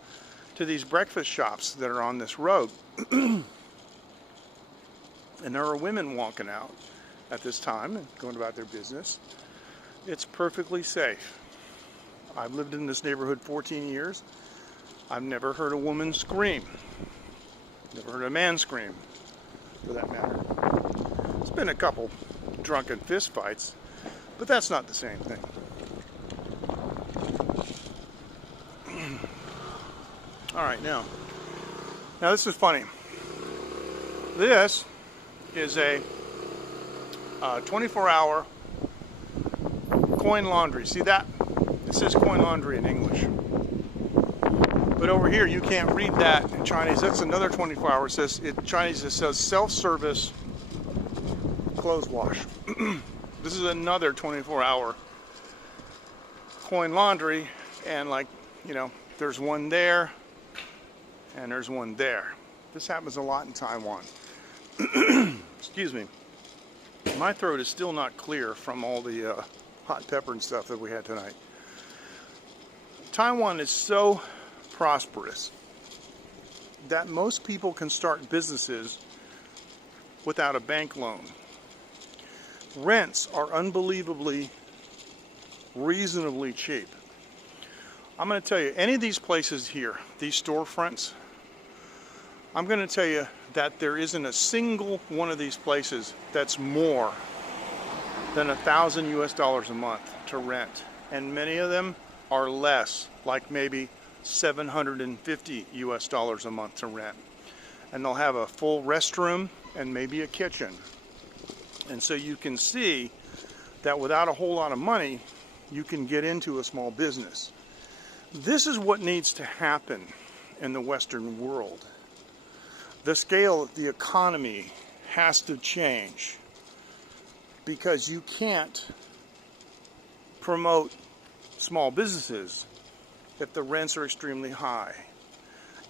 to these breakfast shops that are on this road. And there are women walking out at this time and going about their business. It's perfectly safe. I've lived in this neighborhood 14 years. I've never heard a woman scream. Never heard a man scream, for that matter. There's been a couple drunken fist fights, but that's not the same thing. All right, now this is funny. This is a 24-hour coin laundry. See that? It says coin laundry in English. But over here, you can't read that in Chinese. That's another 24-hour. In Chinese, it says self-service clothes wash. This is another 24-hour coin laundry. And like, you know, there's one there and there's one there. This happens a lot in Taiwan. Excuse me. My throat is still not clear from all the hot pepper and stuff that we had tonight. Taiwan is so prosperous that most people can start businesses without a bank loan. Rents are unbelievably reasonably cheap. I'm going to tell you, any of these places here, these storefronts, I'm going to tell you that there isn't a single one of these places that's more than $1,000 a month to rent. And many of them are less, like maybe $750 a month to rent. And they'll have a full restroom and maybe a kitchen. And so you can see that without a whole lot of money, you can get into a small business. This is what needs to happen in the Western world. The scale of the economy has to change, because you can't promote small businesses if the rents are extremely high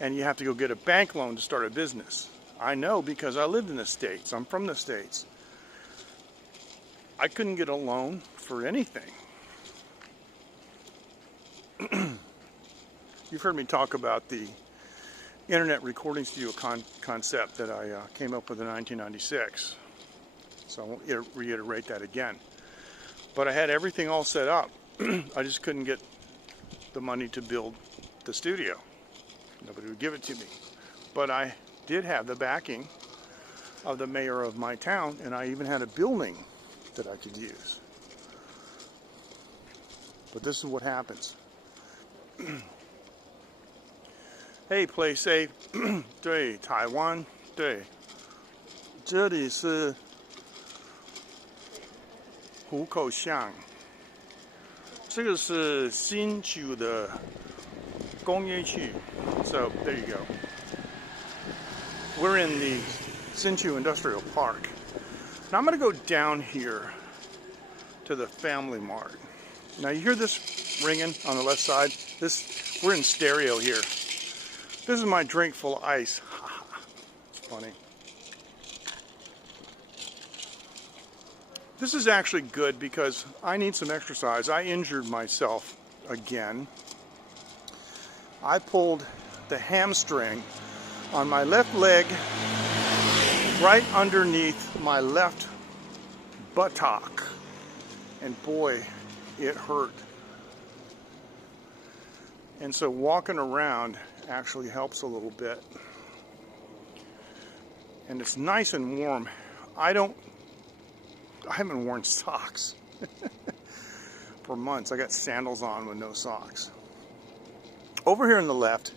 and you have to go get a bank loan to start a business. I know, because I lived in the States. I'm from the States. I couldn't get a loan for anything. You've heard me talk about the internet recording studio concept that I came up with in 1996. So I won't reiterate that again. But I had everything all set up. I just couldn't get the money to build the studio. Nobody would give it to me. But I did have the backing of the mayor of my town, and I even had a building that I could use. But this is what happens. Hey, play safe. 对，台湾，对，这里是湖口巷，这个是新竹的工业区。So there you go. We're in the Hsinchu Industrial Park. Now I'm going to go down here to the Family Mart. Now you hear this ringing on the left side? We're in stereo here. This is my drink full of ice. It's funny. This is actually good because I need some exercise. I injured myself again. I pulled the hamstring on my left leg right underneath my left buttock. And boy, it hurt. And so walking around actually helps a little bit. And it's nice and warm. I haven't worn socks for months. I got sandals on with no socks. Over here on the left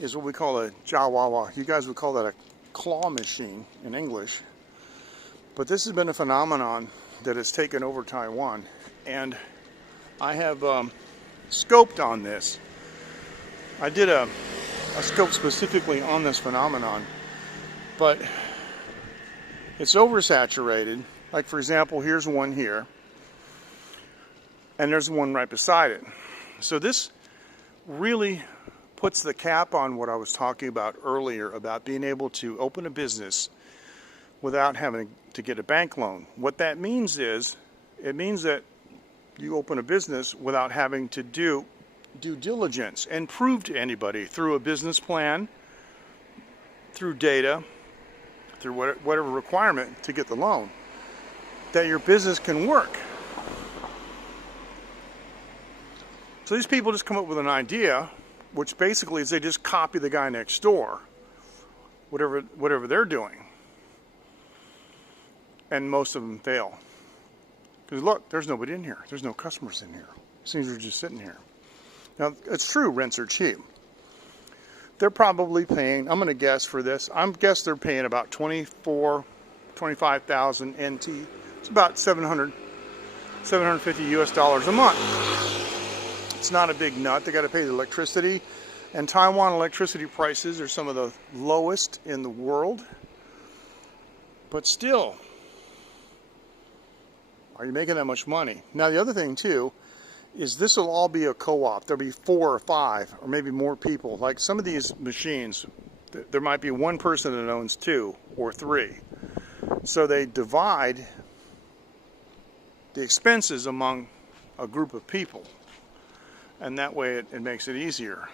is what we call a jawawa. You guys would call that a claw machine in English. But this has been a phenomenon that has taken over Taiwan. And I have scoped on this. I did a scope specifically on this phenomenon, but it's oversaturated. Like, for example, here's one here, and there's one right beside it. So this really puts the cap on what I was talking about earlier about being able to open a business without having to get a bank loan. What that means is, it means that you open a business without having to do due diligence and prove to anybody through a business plan, through data, through whatever requirement to get the loan, that your business can work. So these people just come up with an idea, which basically is they just copy the guy next door, whatever they're doing. And most of them fail. Because look, there's nobody in here. There's no customers in here. These things are just sitting here. Now, it's true, rents are cheap. They're probably paying, I'm going to guess for this, guess they're paying about 25,000 NT. It's about $750 a month. It's not a big nut. They got to pay the electricity. And Taiwan electricity prices are some of the lowest in the world. But still, are you making that much money? Now, the other thing, too, is this will all be a co-op. There'll be 4 or 5 or maybe more people. Like some of these machines, there might be one person that owns 2 or 3. So they divide the expenses among a group of people. and that way it makes it easier.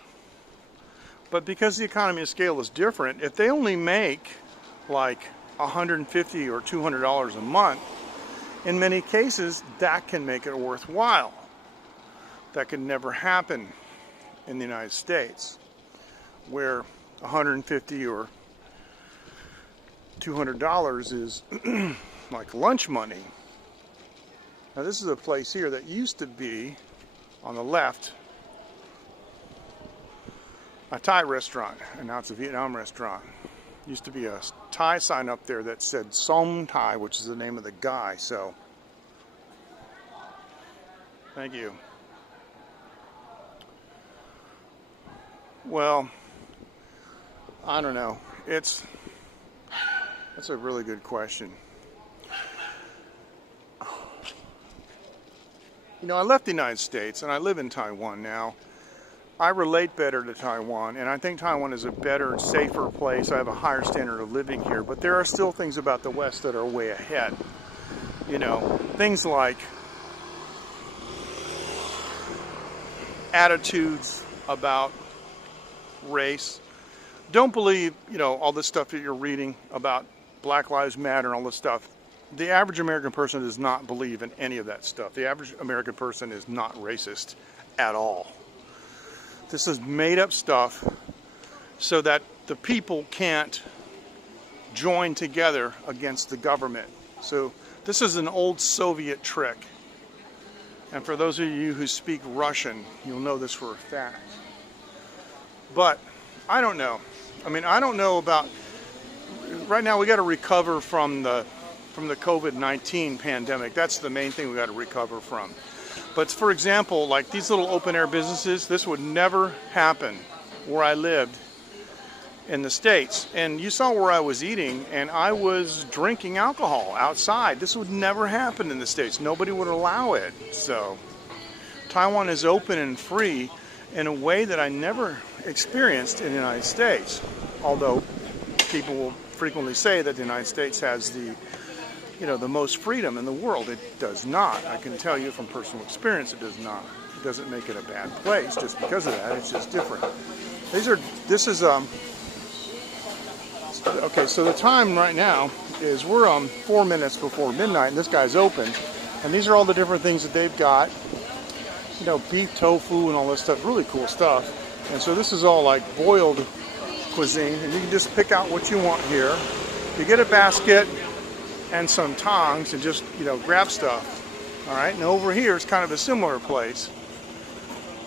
But because the economy of scale is different, if they only make like $150 or $200 a month, in many cases that can make it worthwhile. That could never happen in the United States, where $150 or $200 is like lunch money. Now this is a place here that used to be, on the left, a Thai restaurant, and now it's a Vietnam restaurant. Used to be a Thai sign up there that said Som Thai, which is the name of the guy, so thank you. Well, I don't know. That's a really good question. You know, I left the United States and I live in Taiwan now. I relate better to Taiwan, and I think Taiwan is a better, safer place. I have a higher standard of living here, but there are still things about the West that are way ahead. You know, things like attitudes about race. Don't believe, you know, all this stuff that you're reading about Black Lives Matter and all this stuff. The average American person does not believe in any of that stuff. The average American person is not racist at all. This is made up stuff so that the people can't join together against the government. So this is an old Soviet trick. And for those of you who speak Russian, you'll know this for a fact. But I don't know. I mean, I don't know about, right now we got to recover from the COVID-19 pandemic. That's the main thing we got to recover from. But for example, like these little open air businesses, this would never happen where I lived in the States. And you saw where I was eating, and I was drinking alcohol outside. This would never happen in the States. Nobody would allow it. So Taiwan is open and free in a way that I never experienced in the United States. Although people will frequently say that the United States has the most freedom in the world. It does not. I can tell you from personal experience, it does not. It doesn't make it a bad place just because of that. It's just different. Okay, so the time right now is we're 4 minutes before midnight, and this guy's open. And these are all the different things that they've got. You know, beef tofu and all this stuff, really cool stuff. And so this is all like boiled cuisine, and you can just pick out what you want here. You get a basket and some tongs and just, you know, grab stuff. All right, and over here is kind of a similar place,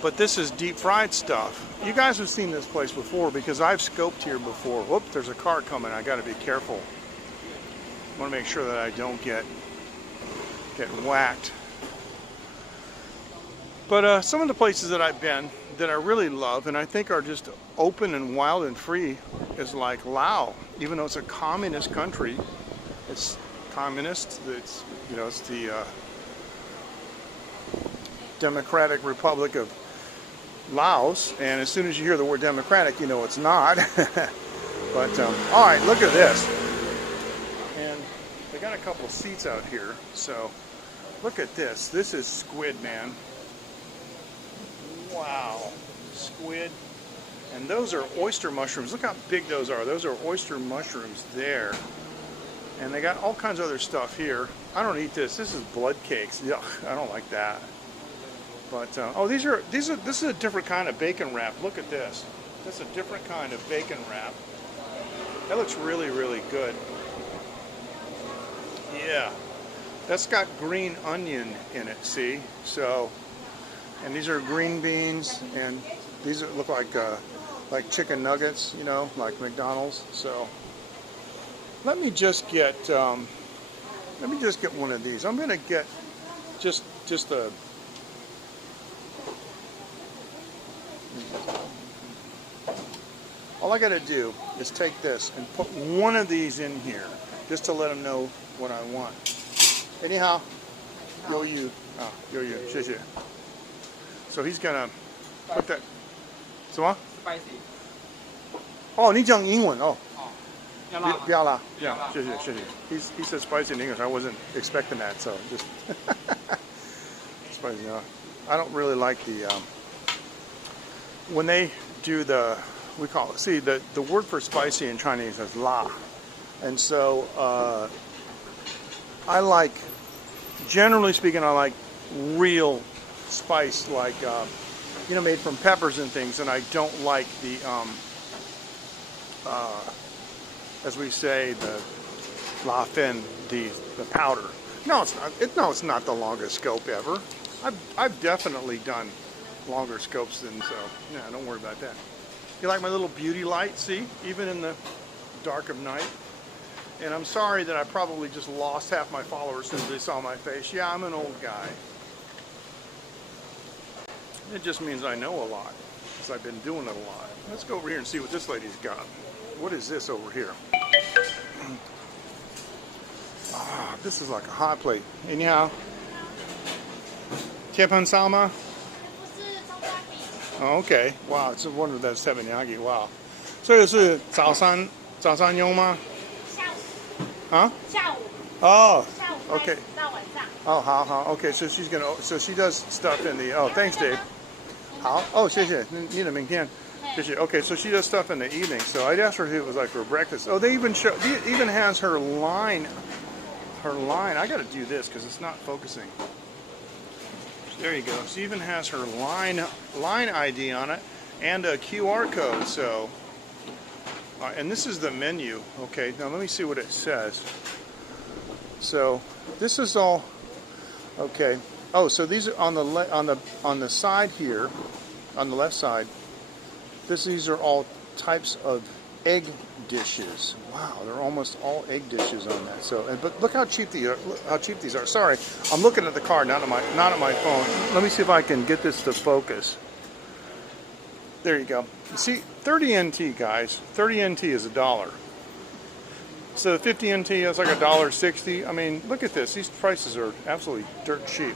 but this is deep fried stuff. You guys have seen this place before because I've scoped here before. Whoop, there's a car coming. I got to be careful. I want to make sure that I don't get whacked. But some of the places that I've been that I really love and I think are just open and wild and free is like Laos. Even though it's a communist country, it's communist. It's, you know, it's the Democratic Republic of Laos, and as soon as you hear the word democratic, you know it's not. But all right, look at this, and they got a couple seats out here. So look at this. This is squid, man. Wow, squid. And those are oyster mushrooms. Look how big those are. Those are oyster mushrooms there. And they got all kinds of other stuff here. I don't eat this. This is blood cakes. Yuck, I don't like that. But oh, this is a different kind of bacon wrap. Look at this. That's a different kind of bacon wrap. That looks really, really good. Yeah, that's got green onion in it. See, so, and these are green beans, and these look like chicken nuggets, you know, like McDonald's. So let me just get one of these. I'm gonna get just a. All I gotta do is take this and put one of these in here, just to let them know what I want. Anyhow, yo you,谢谢. So he's gonna put that. 什么? Spicy. 哦，你讲英文哦。要辣吗？不要辣。不要辣。 Yeah, 谢谢谢谢. He said spicy in English. I wasn't expecting that, so just spicy. I don't really like the when they do the, we call it, see, the word for spicy in Chinese is la. And so I like, generally speaking, I like real spice, like, you know, made from peppers and things, and I don't like the, as we say, the la fin, the powder. No, it's not. No, it's not the longest scope ever. I've definitely done longer scopes than so. Yeah, don't worry about that. You like my little beauty light? See, even in the dark of night. And I'm sorry that I probably just lost half my followers as soon as they saw my face. Yeah, I'm an old guy. It just means I know a lot, because I've been doing it a lot. Let's go over here and see what this lady's got. What is this over here? Ah, this is like a hot plate. 你好，铁板烧吗？Oh, okay. Wow, it's a wonder that's teppanyaki. Wow. 这个是早上用吗？Huh? 下午 Oh, 下午 okay. 到晚上。 Oh, how. Okay, so she's gonna. So she does stuff in the. Oh, thanks, Dave. 好. Oh, 谢谢. 你的名片. 谢谢. Okay, so she does stuff in the evening. So I'd asked her if it was like for breakfast. Oh, they even show. It even has her line. Her line. I got to do this because it's not focusing. There you go. She even has her line ID on it and a QR code. So, and this is the menu. Okay, now let me see what it says. So this is all. Okay. Oh, so these are on the side here, on the left side. These are all types of egg dishes. Wow, they're almost all egg dishes on that. So, but look how cheap these are. Look how cheap these are. Sorry, I'm looking at the card, not at my phone. Let me see if I can get this to focus. There you go. You see, 30 NT, guys. 30 NT is $1. So 50 NT is like $1.60. I mean, look at this. These prices are absolutely dirt cheap.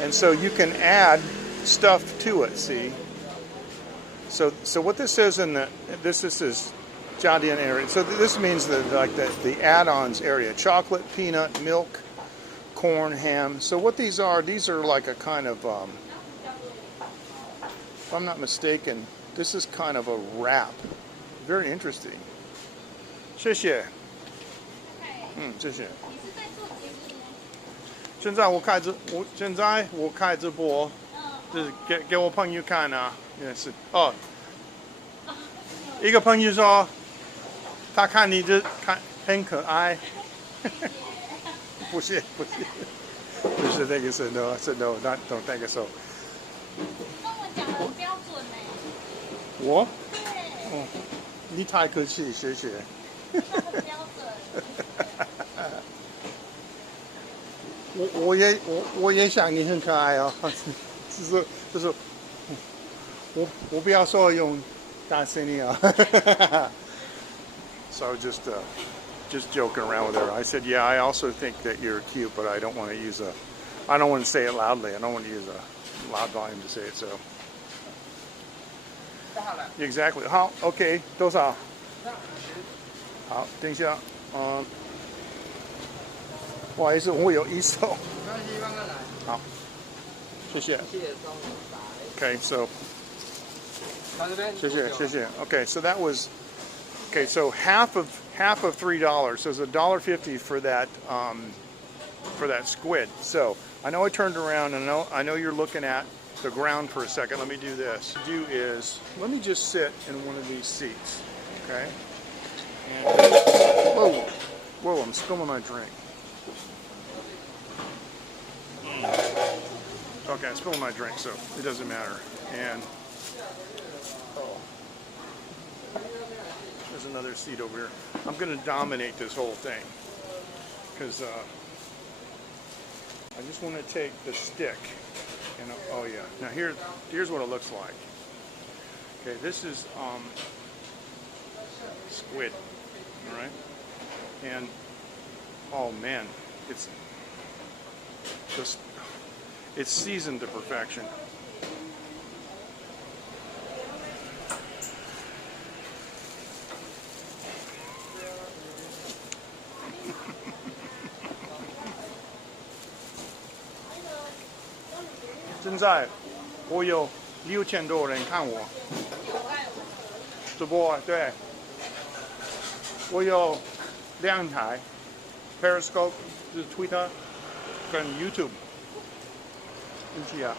And so you can add stuff to it. See. So what this says in the this is Jiadian area. So this means that like the add-ons area: chocolate, peanut, milk, corn, ham. So what these are like a kind of, if I'm not mistaken, this is kind of a wrap. Very interesting. 谢谢。谢谢。现在我开直播，就是给我朋友看啊，也是哦。一个朋友说，他看你这看很可爱。不是那个是 no don't think so。中文讲得很标准呢。我？对。哦，你太客气，谢谢。很标准。我也想你很可爱哦，就是我不要说用大声音啊。So I was just joking around with her. I said, yeah, I also think that you're cute, but I don't want to say it loudly. I don't want to use a loud volume to say it. So exactly. 好 ，OK， 多少？好，等一下，不好意思，我有一手。好，谢谢。Okay, so 谢谢。Okay, so that was so half of $3. So it's $1.50 for that squid. So I know I turned around, and I know you're looking at the ground for a second. Let me do this. Let me just sit in one of these seats. Okay. And, whoa! I'm spilling my drink. Okay, I'm spilling my drink, so it doesn't matter. And there's another seat over here. I'm going to dominate this whole thing because I just want to take the stick and oh yeah. Now here's what it looks like. Okay, this is squid. All right, and oh man, it's seasoned to perfection. 6000多人看我直播，对，我有2台 Periscope 就是 Twitter 跟 YouTube 一起啊。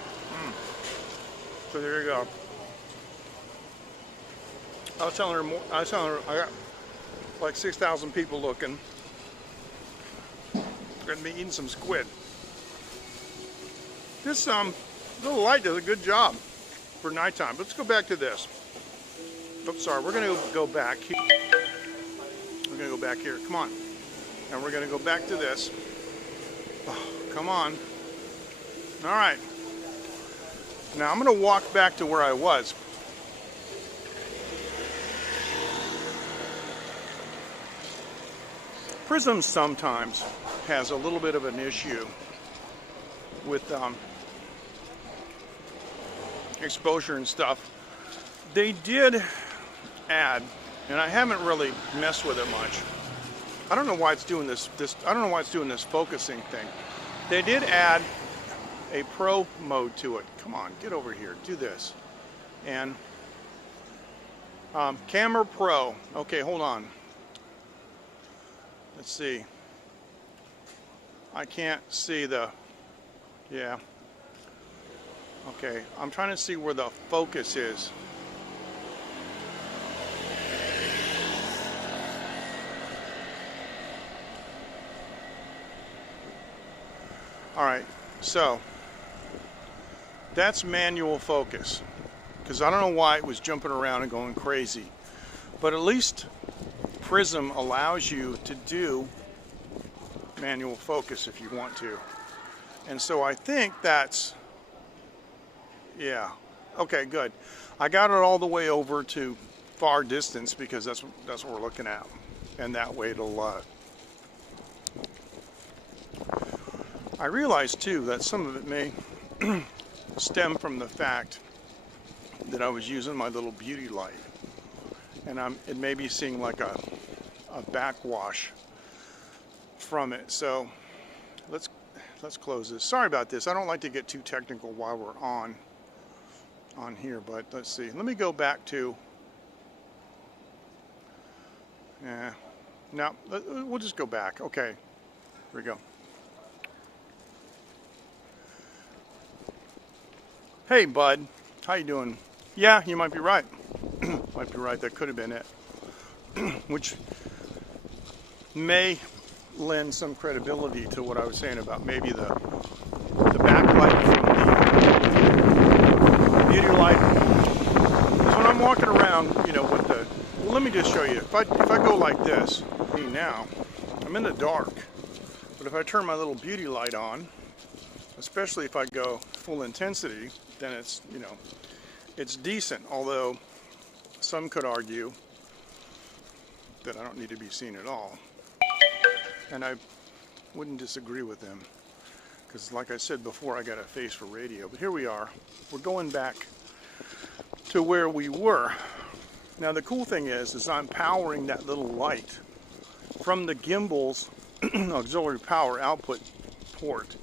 So there you go. I was telling her I got like 6,000 people looking. Gonna be eating some squid. This little light does a good job for nighttime. Let's go back to this. Oops, sorry. We're gonna go back here. We're gonna go back here. Come on. And we're gonna go back to this. Oh, come on. All right. Now I'm gonna walk back to where I was. Prism sometimes has a little bit of an issue with exposure and stuff. They did add, and I haven't really messed with it much. I don't know why it's doing this. I don't know why it's doing this focusing thing. They did add a pro mode to it. Come on, get over here, do this. And camera pro. Okay, hold on. Let's see. I can't see the, yeah. Okay, I'm trying to see where the focus is. All right, so that's manual focus, because I don't know why it was jumping around and going crazy, but at least Prism allows you to do manual focus if you want to. And so I think that's, yeah, okay, good. I got it all the way over to far distance because that's what we're looking at, and that way it'll I realized too that some of it may stem from the fact that I was using my little beauty light, and it may be seeing like a backwash from it. So let's close this. Sorry about this. I don't like to get too technical while we're on here, but let's see. Let me go back to, yeah, no, we'll just go back. Okay, here we go. Hey bud, how you doing? Yeah, you might be right. Might be right, that could have been it. Which may lend some credibility to what I was saying about maybe the backlight from the beauty light. So when I'm walking around, you know, with the, well, let me just show you. If I go like this, now I'm in the dark, but if I turn my little beauty light on, especially if I go full intensity, then it's, you know, it's decent, although some could argue that I don't need to be seen at all. And I wouldn't disagree with them, because like I said before, I got a face for radio. But here we are. We're going back to where we were. Now the cool thing is I'm powering that little light from the gimbal's auxiliary power output port,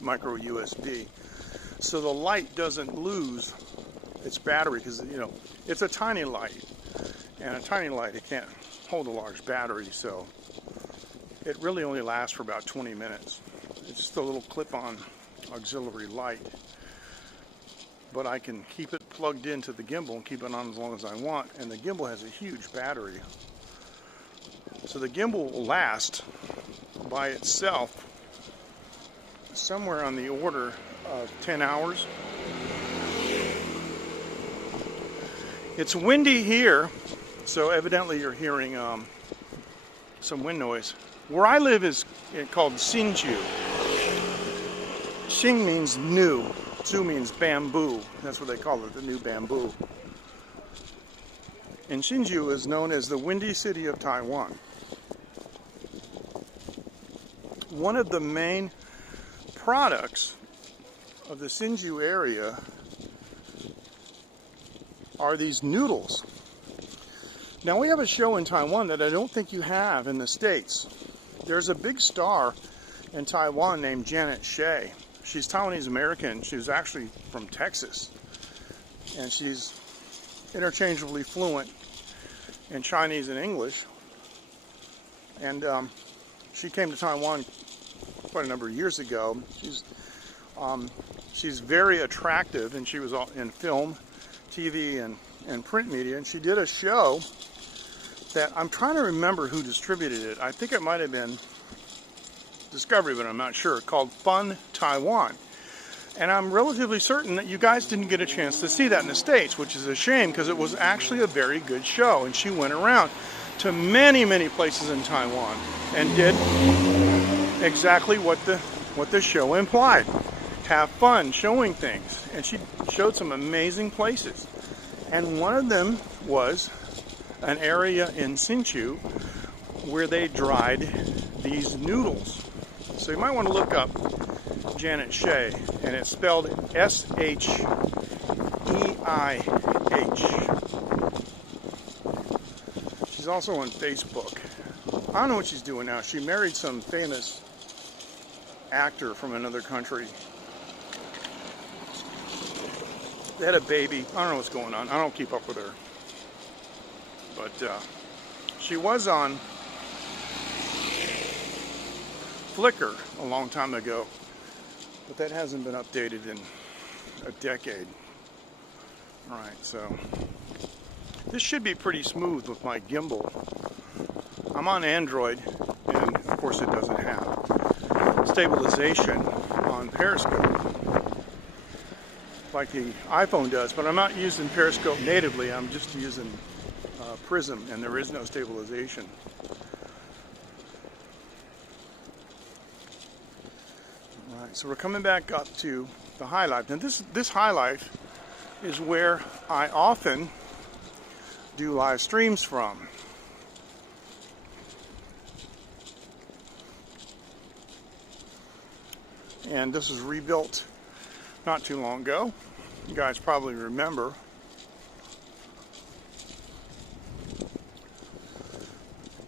micro USB. So the light doesn't lose its battery, because, you know, it's a tiny light, and a tiny light, it can't hold a large battery, so it really only lasts for about 20 minutes. It's just a little clip-on auxiliary light, but I can keep it plugged into the gimbal and keep it on as long as I want, and the gimbal has a huge battery. So the gimbal will last by itself somewhere on the order of 10 hours. It's windy here, so evidently you're hearing some wind noise. Where I live is called Hsinchu. Xing means new, Zhu means bamboo. That's what they call it, the new bamboo. And Hsinchu is known as the Windy City of Taiwan. One of the main products of the Hsinchu area are these noodles. Now we have a show in Taiwan that I don't think you have in the States. There's a big star in Taiwan named Janet Shea. She's Taiwanese American. She was actually from Texas. and she's interchangeably fluent in Chinese and English. And she came to Taiwan quite a number of years ago. She's very attractive, and she was in film, TV, and print media. And she did a show that I'm trying to remember who distributed it. I think it might have been Discovery, but I'm not sure. Called Fun Taiwan. And I'm relatively certain that you guys didn't get a chance to see that in the States, which is a shame because it was actually a very good show. And she went around to many, many places in Taiwan and did exactly what the show implied. Have fun showing things. And she showed some amazing places. And one of them was an area in Hsinchu where they dried these noodles. So you might want to look up Janet Shea, and it's spelled S-H-E-I-H. She's also on Facebook. I don't know what she's doing now. She married some famous actor from another country. They had a baby. I don't know what's going on. I don't keep up with her. But she was on Flickr a long time ago. But that hasn't been updated in a decade. Alright, so this should be pretty smooth with my gimbal. I'm on Android, and of course it doesn't have stabilization on Periscope like the iPhone does, but I'm not using Periscope natively. I'm just using Prism, and there is no stabilization. All right, so we're coming back up to the High Life. Now this High Life is where I often do live streams from. And this was rebuilt not too long ago. You guys probably remember.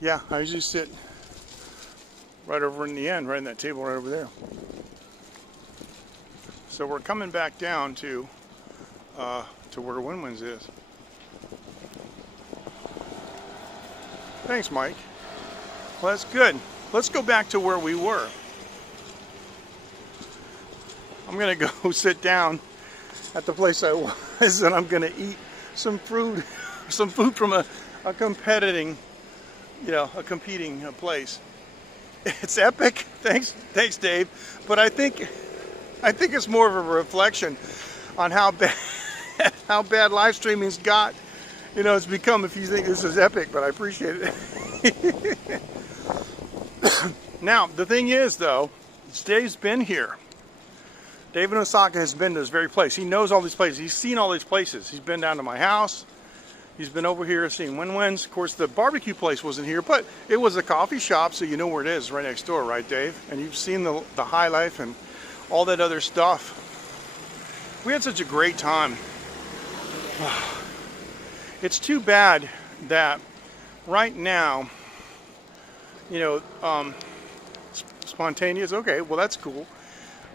Yeah, I usually sit right over in the end, right in that table right over there. So we're coming back down to where Wenwen's is. Thanks, Mike. Well, that's good. Let's go back to where we were. I'm gonna go sit down at the place I was, and I'm gonna eat some food from a competing place. It's epic. Thanks, Dave. But I think it's more of a reflection on how bad live streaming's got. You know, it's become. If you think this is epic, but I appreciate it. Now, the thing is, though, Dave's been here. Dave in Osaka has been to this very place. He knows all these places. He's seen all these places. He's been down to my house. He's been over here seeing Wenwen's. Of course, the barbecue place wasn't here, but it was a coffee shop, so you know where it is, right next door, right, Dave? And you've seen the High Life and all that other stuff. We had such a great time. It's too bad that right now, you know, spontaneous. Okay, well, that's cool.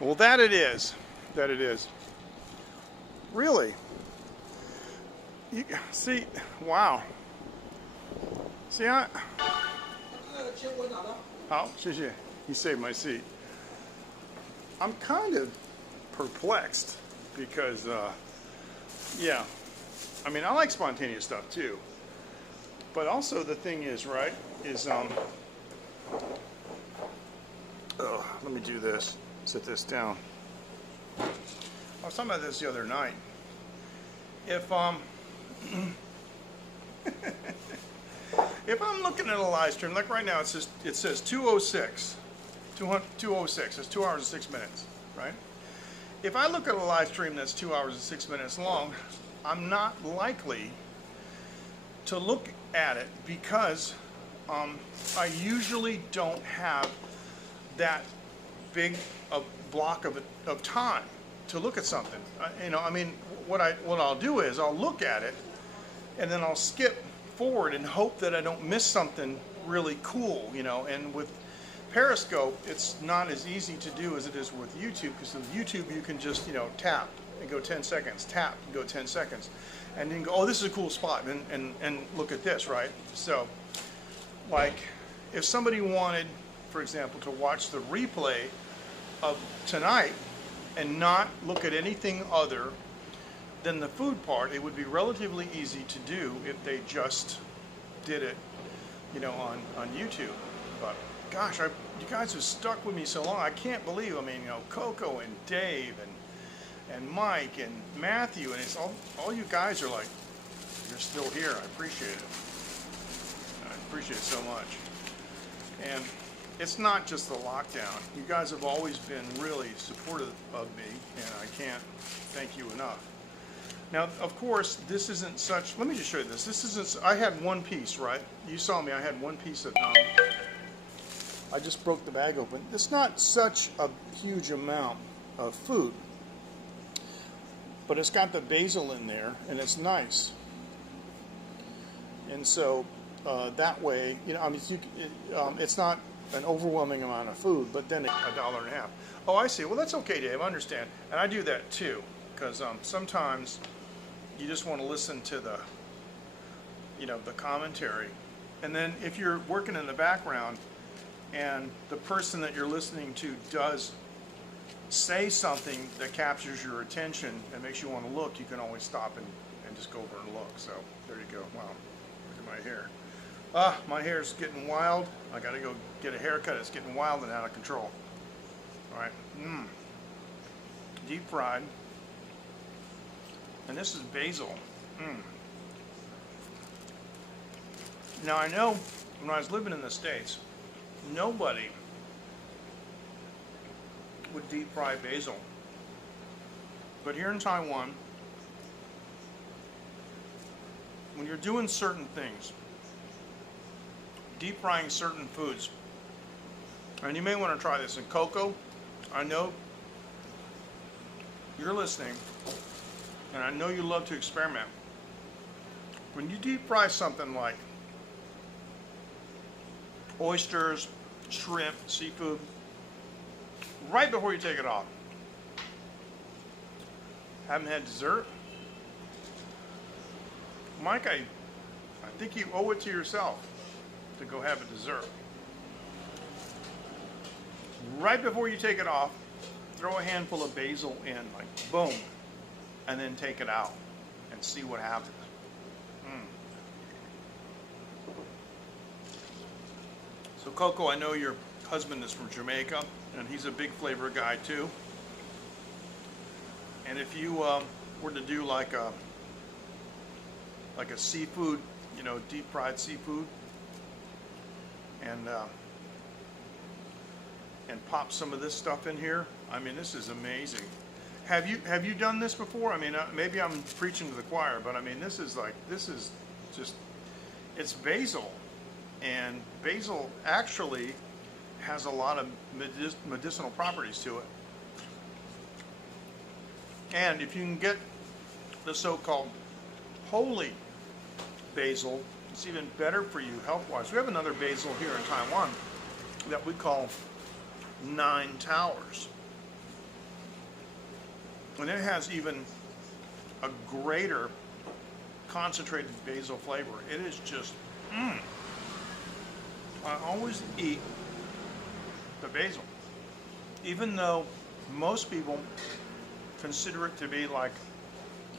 Well, that it is. Really? You see, wow. See, oh, 谢谢. He saved my seat. I'm kind of perplexed because, yeah. I mean, I like spontaneous stuff too. But also the thing is, right, is, let me do this. Sit this down. I was talking about this the other night. If if I'm looking at a live stream, like right now, it says 206. It's 2 hours and 6 minutes, right? If I look at a live stream that's 2 hours and 6 minutes long, I'm not likely to look at it because I usually don't have that big a block of time to look at something. You know, I mean, what I'll do is I'll look at it and then I'll skip forward and hope that I don't miss something really cool, you know. And with Periscope, it's not as easy to do as it is with YouTube, because with YouTube you can just, you know, tap and go 10 seconds, tap and go 10 seconds, and then go, oh, this is a cool spot, and look at this, right? So, like, if somebody wanted, for example, to watch the replay of tonight and not look at anything other than the food part, it would be relatively easy to do if they just did it, you know, on YouTube. But gosh, you guys have stuck with me so long. I can't believe. I mean, you know, Coco and Dave and Mike and Matthew, and it's all you guys are like, you're still here. I appreciate it. I appreciate it so much. And it's not just the lockdown. You guys have always been really supportive of me, and I can't thank you enough. Now, of course, this isn't such, let me just show you this. This isn't, I had one piece, right? You saw me, I had one piece of, I just broke the bag open. It's not such a huge amount of food, but it's got the basil in there, and it's nice. And so, that way, you know, I mean, it's not an overwhelming amount of food, but then $1.50. Oh, I see. Well, that's okay, Dave. I understand. And I do that too, because sometimes you just want to listen to the, you know, the commentary. And then if you're working in the background and the person that you're listening to does say something that captures your attention and makes you want to look, you can always stop and just go over and look. So there you go. Wow, look at my hair. Ah, my hair's getting wild. I gotta go get a haircut. It's getting wild and out of control. All right, deep fried. And this is basil. Now I know when I was living in the States, nobody would deep fry basil. But here in Taiwan, when you're doing certain things, deep frying certain foods, and you may want to try this. And Coco, I know you're listening, and I know you love to experiment. When you deep fry something like oysters, shrimp, seafood, right before you take it off, haven't had dessert? Mike, I think you owe it to yourself to go have a dessert. Right before you take it off, throw a handful of basil in, like boom, and then take it out and see what happens. So Coco, I know your husband is from Jamaica, and he's a big flavor guy too. And if you were to do like a seafood, you know, deep fried seafood, and pop some of this stuff in here, I mean, this is amazing. Have you done this before? I mean, maybe I'm preaching to the choir, but I mean, this is just, it's basil, and basil actually has a lot of medicinal properties to it. And if you can get the so-called holy basil, it's even better for you health-wise. We have another basil here in Taiwan that we call 9 Towers. And it has even a greater concentrated basil flavor. It is just, I always eat the basil, even though most people consider it to be like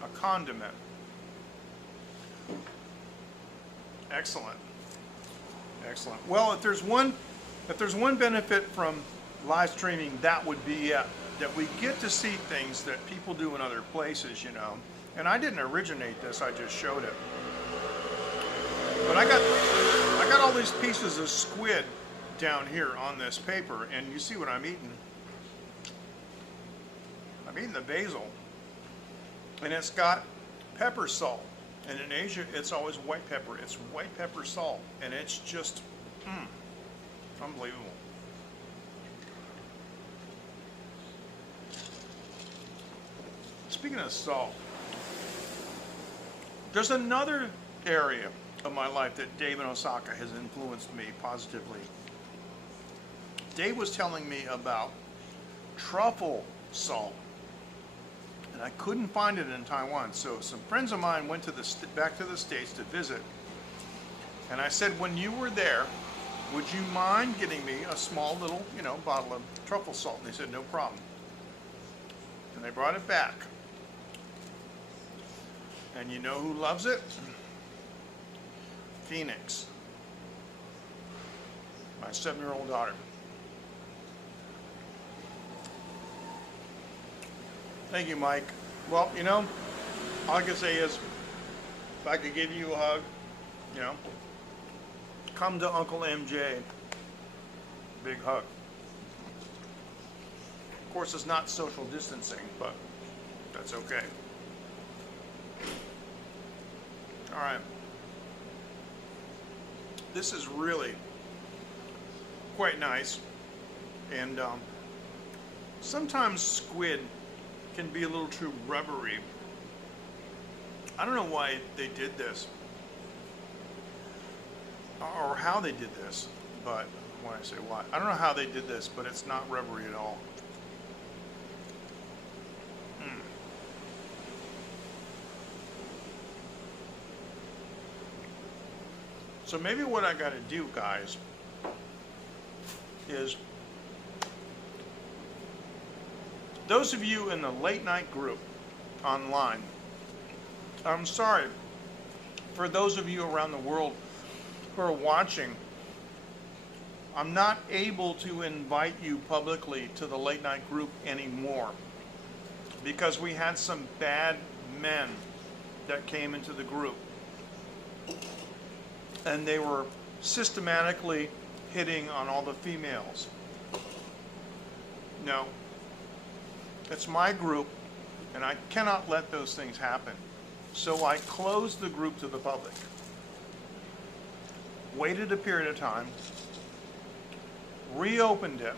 a condiment. Excellent, excellent. Well, if there's one benefit from live streaming, that would be it. That we get to see things that people do in other places, you know. And I didn't originate this; I just showed it. But I got all these pieces of squid down here on this paper, and you see what I'm eating. I'm eating the basil, and it's got pepper salt. And in Asia, it's always white pepper. It's white pepper salt, and it's just unbelievable. Speaking of salt, there's another area of my life that Dave in Osaka has influenced me positively. Dave was telling me about truffle salt. and I couldn't find it in Taiwan. So some friends of mine went to back to the States to visit, and I said, when you were there, would you mind getting me a small little, bottle of truffle salt? And they said, no problem. And they brought it back. And you know who loves it? Phoenix, my 7-year-old daughter. Thank you, Mike. Well, all I can say is, if I could give you a hug, come to Uncle MJ. Big hug. Of course, it's not social distancing, but that's okay. All right. This is really quite nice. And sometimes squid can be a little too rubbery. I don't know why they did this or how they did this, but when I say why, I don't know how they did this, but it's not rubbery at all. So maybe what I got to do, guys, is those of you in the late night group online, I'm sorry for those of you around the world who are watching. I'm not able to invite you publicly to the late night group anymore because we had some bad men that came into the group, and they were systematically hitting on all the females. No, it's my group, and I cannot let those things happen. So I closed the group to the public, waited a period of time, reopened it,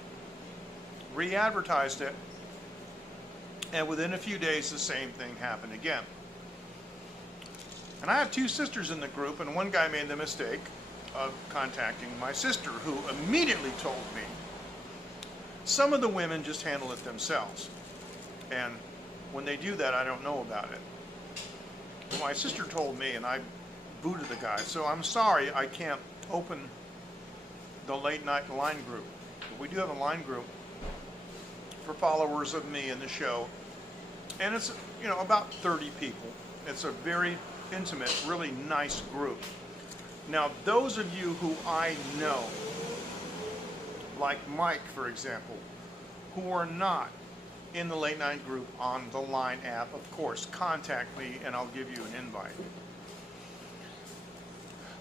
re-advertised it, and within a few days the same thing happened again. And I have 2 sisters in the group, and one guy made the mistake of contacting my sister, who immediately told me some of the women just handle it themselves. And when they do that, I don't know about it. But my sister told me, and I booted the guy. So I'm sorry I can't open the late night line group. But we do have a line group for followers of me in the show. And it's, about 30 people. It's a very intimate, really nice group. Now, those of you who I know, like Mike, for example, who are not in the late night group on the Line app, of course, contact me and I'll give you an invite.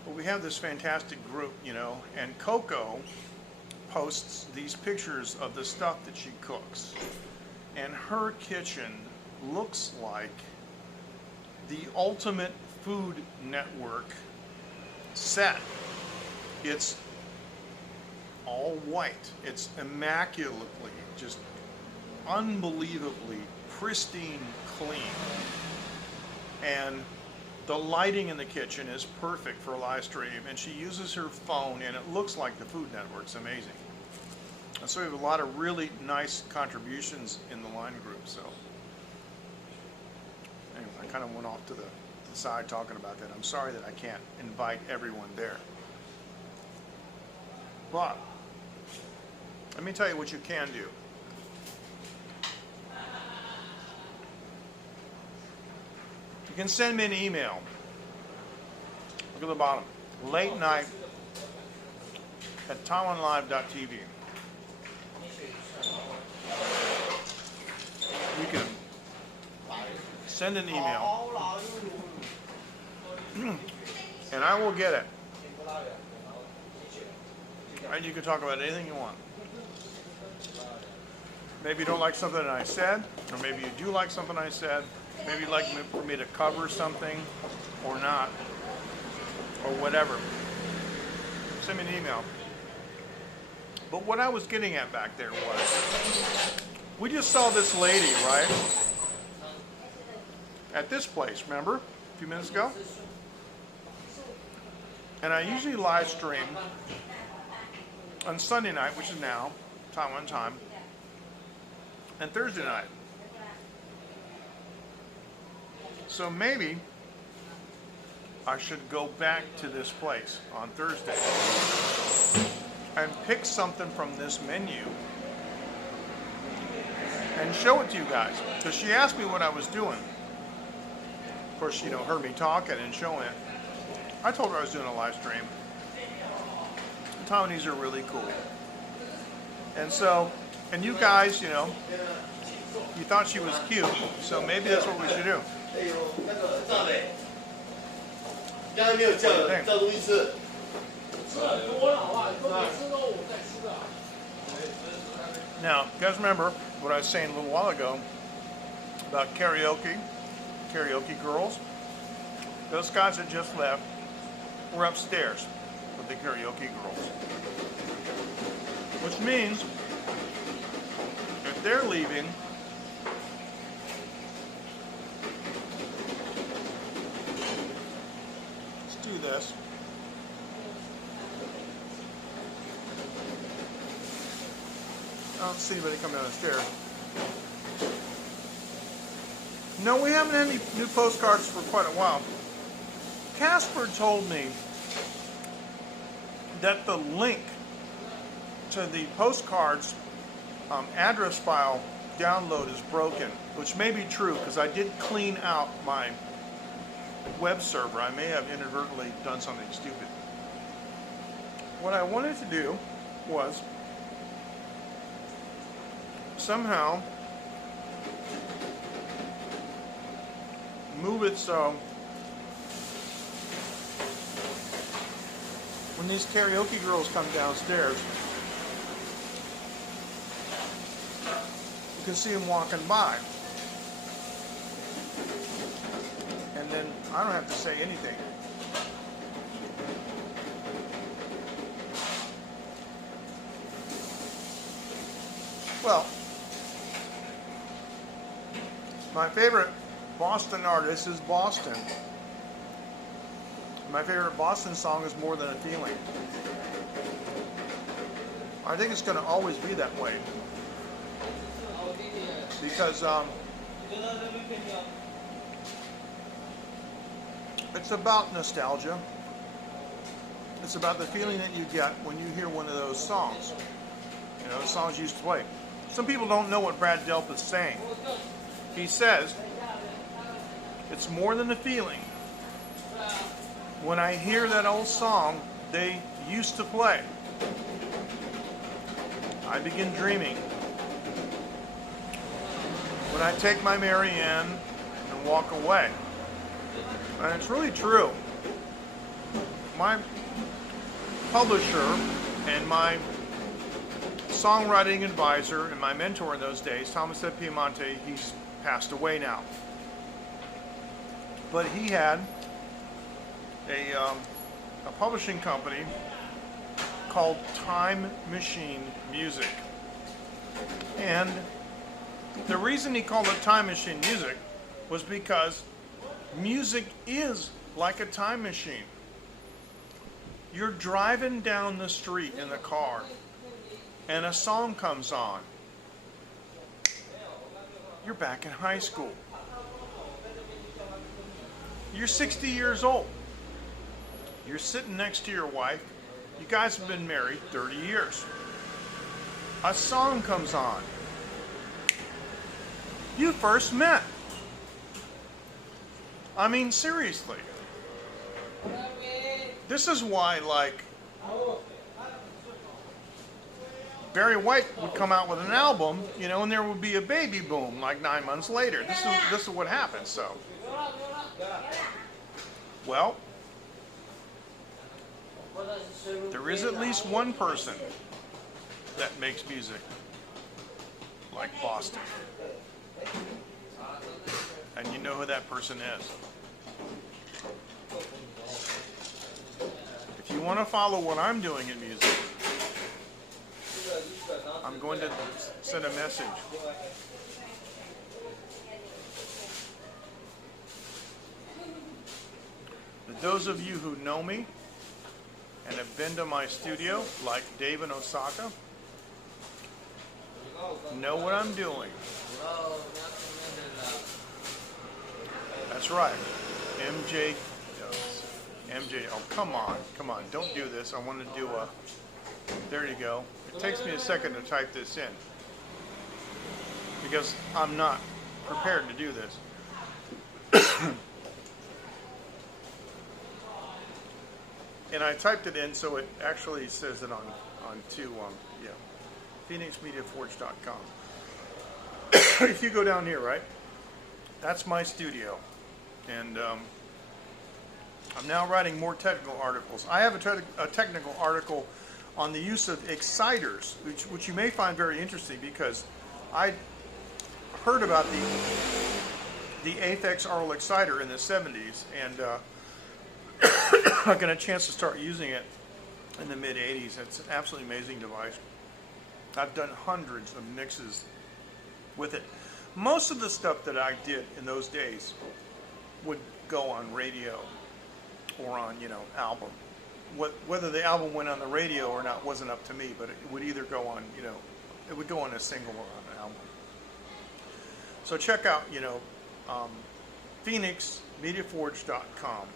But we have this fantastic group, and Coco posts these pictures of the stuff that she cooks. And her kitchen looks like the ultimate Food Network set. It's all white. It's immaculately, just unbelievably pristine clean. And the lighting in the kitchen is perfect for a live stream, and she uses her phone, and it looks like the Food Network's amazing. And so we have a lot of really nice contributions in the line group. So anyway, I kind of went off to the side talking about that. I'm sorry that I can't invite everyone there. But let me tell you what you can do. You can send me an email. Look at the bottom. Late night at taiwanlive.tv. You can send an email, and I will get it. And you can talk about anything you want. Maybe you don't like something that I said, or maybe you do like something I said. Maybe you'd like for me to cover something or not, or whatever. Send me an email. But what I was getting at back there was, we just saw this lady, right? At this place, remember? A few minutes ago? And I usually live stream on Sunday night, which is now, Taiwan time, and Thursday night. So maybe I should go back to this place on Thursday and pick something from this menu and show it to you guys. Because she asked me what I was doing. Of course, she heard me talking and showing it. I told her I was doing a live stream. Taiwanese are really cool. And so, and you guys, you thought she was cute, so maybe that's what we should do. Now, you guys remember what I was saying a little while ago about karaoke girls? Those guys that just left were upstairs with the karaoke girls. Which means, if they're leaving, let's do this. I don't see anybody coming down the stairs. No, we haven't had any new postcards for quite a while. Casper told me that the link to the postcards address file download is broken, which may be true because I did clean out my web server. I may have inadvertently done something stupid. What I wanted to do was somehow move it so when these karaoke girls come downstairs, you can see them walking by. And then I don't have to say anything. Well, my favorite Boston artist is Boston. My favorite Boston song is More Than a Feeling. I think it's going to always be that way. Because it's about nostalgia. It's about the feeling that you get when you hear one of those songs. The songs you used to play. Some people don't know what Brad Delp is saying. He says, it's more than a feeling. When I hear that old song they used to play, I begin dreaming. When I take my Mary Ann and walk away. And it's really true. My publisher and my songwriting advisor and my mentor in those days, Thomas Ed Piemonte, he's passed away now. But he had a publishing company called Time Machine Music. And the reason he called it Time Machine Music was because music is like a time machine. You're driving down the street in the car and a song comes on. You're back in high school. You're 60 years old. You're sitting next to your wife. You guys have been married 30 years. A song comes on. You first met. I mean, seriously. This is why, like, Barry White would come out with an album, and there would be a baby boom like 9 months later. This is what happens. So, well, there is at least one person that makes music like Boston. And you know who that person is. If you want to follow what I'm doing in music, I'm going to send a message. But those of you who know me and have been to my studio, like Dave in Osaka, know what I'm doing. That's right. MJ does. MJ, oh, come on. Don't do this. I want to do a, there you go. It takes me a second to type this in because I'm not prepared to do this. And I typed it in so it actually says it on yeah, phoenixmediaforge.com. If you go down here, right, that's my studio. And I'm now writing more technical articles. I have a technical article on the use of exciters, which you may find very interesting because I heard about the Aphex Aural exciter in the 70s, and I got a chance to start using it in the mid-80s. It's an absolutely amazing device. I've done hundreds of mixes with it. Most of the stuff that I did in those days would go on radio or on, album. Whether the album went on the radio or not wasn't up to me, but it would either go on, it would go on a single or on an album. So check out, phoenixmediaforge.com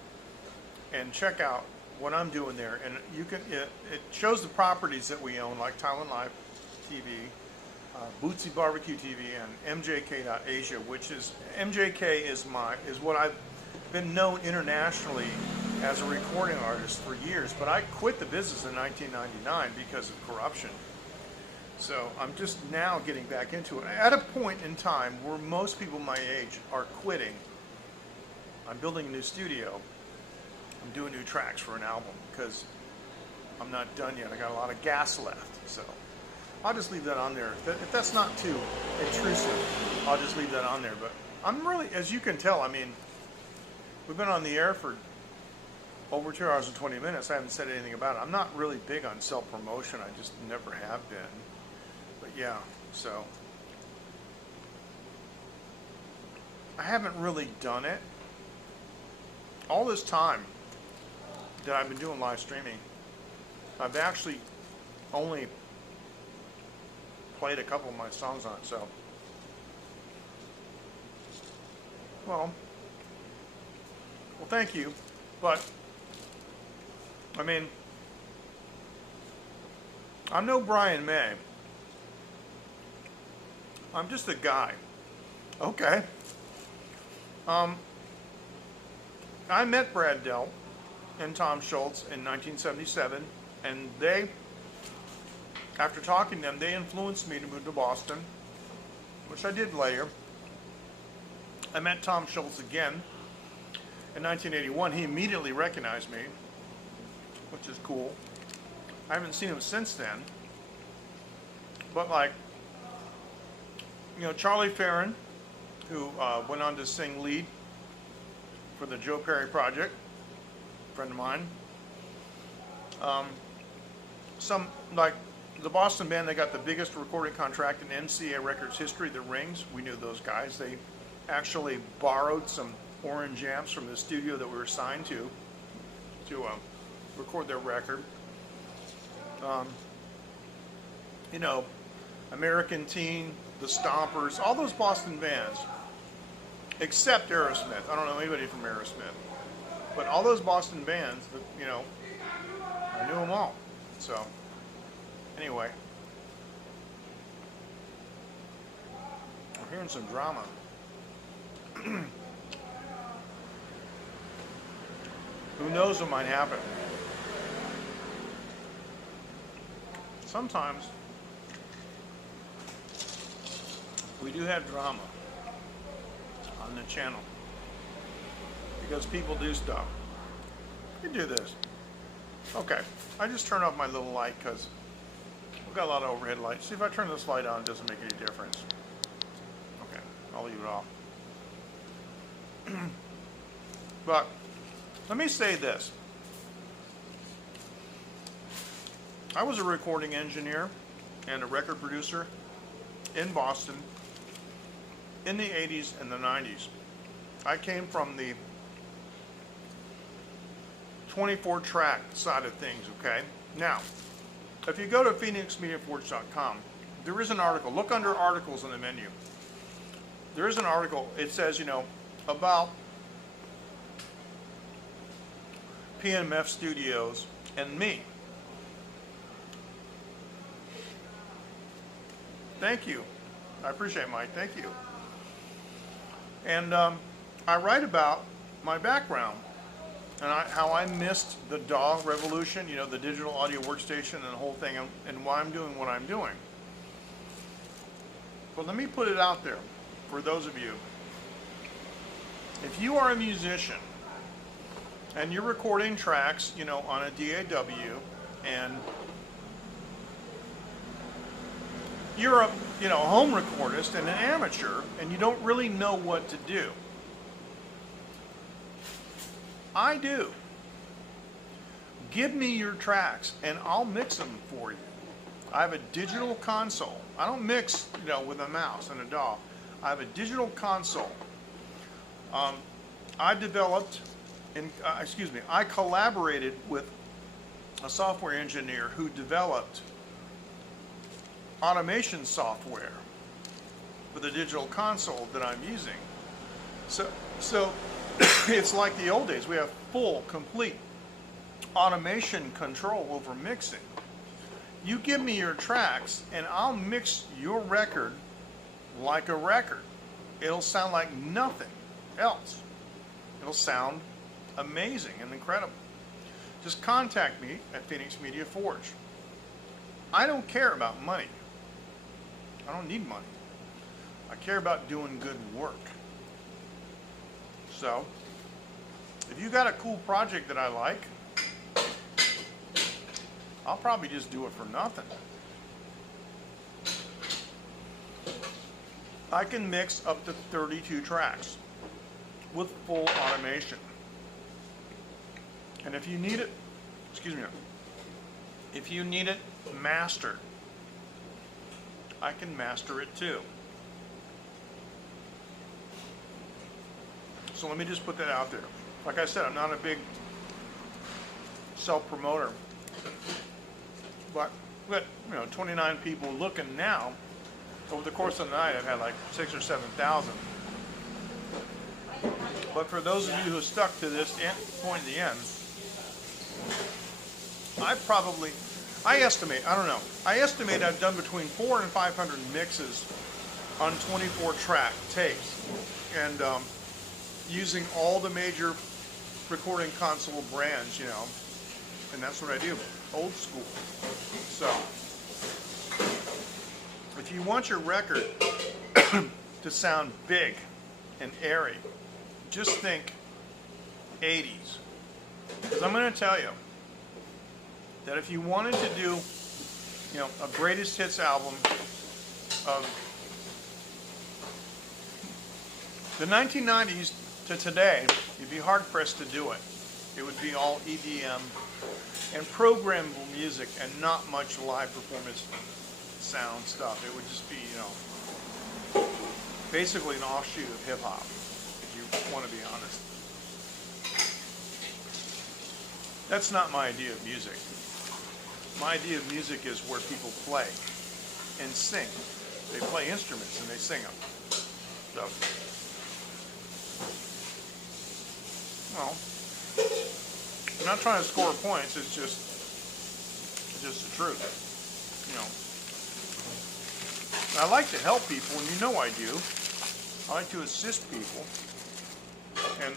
and check out what I'm doing there. And you can, it shows the properties that we own, like Taiwan Live TV, Bootsy Barbecue TV, and MJK.Asia, which is, MJK is what I've been known internationally as a recording artist for years, but I quit the business in 1999 because of corruption. So I'm just now getting back into it at a point in time where most people my age are quitting. I'm building a new studio. I'm doing new tracks for an album because I'm not done yet. I got a lot of gas left, so I'll just leave that on there. If that's not too intrusive, I'll just leave that on there. But I'm really, as you can tell, I mean, we've been on the air for over 2 hours and 20 minutes. I haven't said anything about it. I'm not really big on self-promotion. I just never have been. But yeah, so I haven't really done it. All this time that I've been doing live streaming, I've actually only played a couple of my songs on it, so well, thank you, but I mean, I'm no Brian May. I'm just a guy. Okay. I met Brad Dell and Tom Schultz in 1977, and they, after talking to them, they influenced me to move to Boston, which I did later. I met Tom Schultz again in 1981. He immediately recognized me, which is cool. I haven't seen him since then. But like, Charlie Farron, who went on to sing lead for the Joe Perry Project, a friend of mine. Some, like the Boston band, they got the biggest recording contract in MCA Records history, The Rings. We knew those guys. They actually borrowed some orange amps from the studio that we were signed to record their record. American Teen, The Stompers, all those Boston bands, except Aerosmith. I don't know anybody from Aerosmith. But all those Boston bands, I knew them all. So, anyway. I'm hearing some drama. Who knows what might happen? Sometimes we do have drama on the channel because people do stuff. You do this. Okay, I just turned off my little light because we've got a lot of overhead lights. See, if I turn this light on, it doesn't make any difference. Okay, I'll leave it off. But let me say this. I was a recording engineer and a record producer in Boston in the 80s and the 90s. I came from the 24-track side of things, okay? Now, if you go to phoenixmediaforge.com, there is an article. Look under articles in the menu. There is an article. It says, about PMF Studios and me. Thank you. I appreciate it, Mike. Thank you. And I write about my background and how I missed the DAW revolution, you know, the digital audio workstation and the whole thing, and why I'm doing what I'm doing. But let me put it out there for those of you. If you are a musician and you're recording tracks, you know, on a DAW, and you're a, you know, home recordist and an amateur, and you don't really know what to do. I do. Give me your tracks and I'll mix them for you. I have a digital console. I don't mix, you know, with a mouse and a DAW. I have a digital console. I developed, I collaborated with a software engineer who developed automation software for the digital console that I'm using. So it's like the old days. We have full, complete automation control over mixing. You give me your tracks and I'll mix your record like a record. It'll sound like nothing else. It'll sound amazing and incredible. Just contact me at Phoenix Media Forge. I don't care about money. I don't need money. I care about doing good work. So, if you got a cool project that I like, I'll probably just do it for nothing. I can mix up to 32 tracks with full automation. And if you need it, if you need it mastered, I can master it too. So let me just put that out there. Like I said, I'm not a big self-promoter, but we got, you know, 29 people looking now. Over the course of the night, I've had like 6,000 or 7,000. But for those of you who stuck to this point at the end, I estimate I've done between 400 and 500 mixes on 24 track tapes, and using all the major recording console brands, you know, and that's what I do, old school. So, if you want your record to sound big and airy, just think 80s. Because I'm going to tell you that if you wanted to do, you know, a greatest hits album of the 1990s to today, you'd be hard pressed to do it. It would be all EDM and programmable music and not much live performance sound stuff. It would just be, you know, basically an offshoot of hip hop, if you want to be honest. That's not my idea of music. My idea of music is where people play and sing. They play instruments and they sing them. So, well, I'm not trying to score points. It's just the truth. You know, I like to help people, and you know I do. I like to assist people. And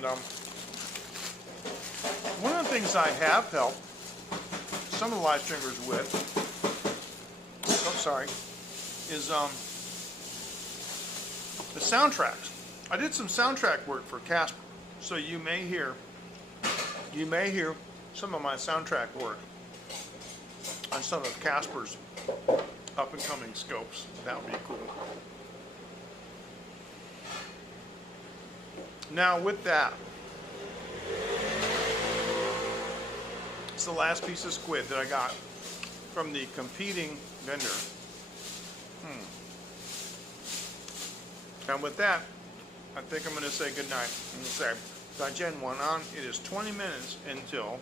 one of the things I have helped some of the live streamers with, is the soundtracks. I did some soundtrack work for Casper, so you may hear some of my soundtrack work on some of Casper's up and coming scopes. That would be cool. Now with that, it's the last piece of squid that I got from the competing vendor. And with that, I think I'm going to say goodnight. I'm going to say, Daijen Wanan, it is 20 minutes until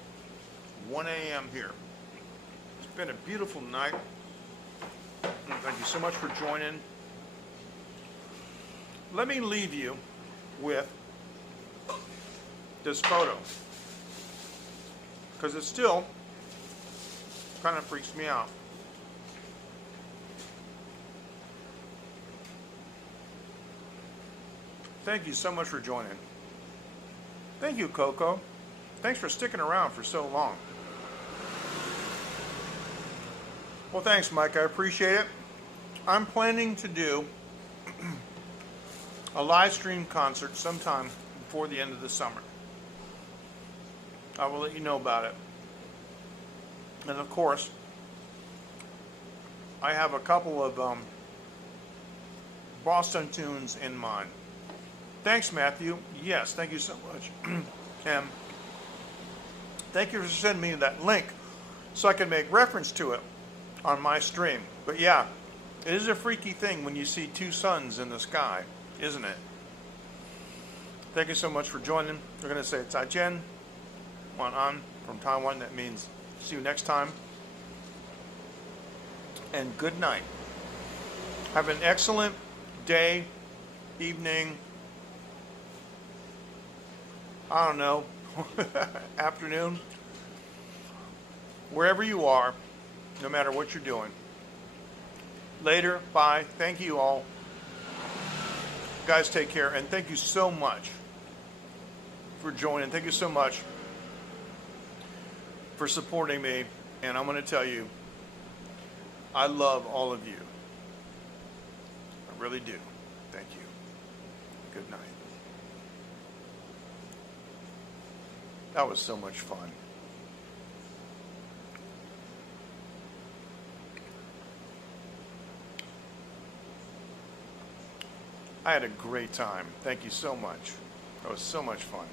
1 a.m. here. It's been a beautiful night. And thank you so much for joining. Let me leave you with this photo. because it still kind of freaks me out. Thank you so much for joining. Thank you, Coco. Thanks for sticking around for so long. Well, thanks, Mike. I appreciate it. I'm planning to do a live stream concert sometime before the end of the summer. I will let you know about it. And of course, I have a couple of Boston tunes in mind. Thanks, Matthew. Yes, thank you so much. And thank you for sending me that link so I can make reference to it on my stream. But yeah, it is a freaky thing when you see two suns in the sky, isn't it? Thank you so much for joining. We're going to say Zaijian, Wenwen from Taiwan. That means see you next time. And good night. Have an excellent day, evening, I don't know, afternoon, wherever you are, no matter what you're doing. Later, bye. Thank you all. Guys, take care, and thank you so much for joining. Thank you so much for supporting me, and I'm going to tell you, I love all of you. I really do. Thank you. Good night. That was so much fun. I had a great time. Thank you so much. That was so much fun.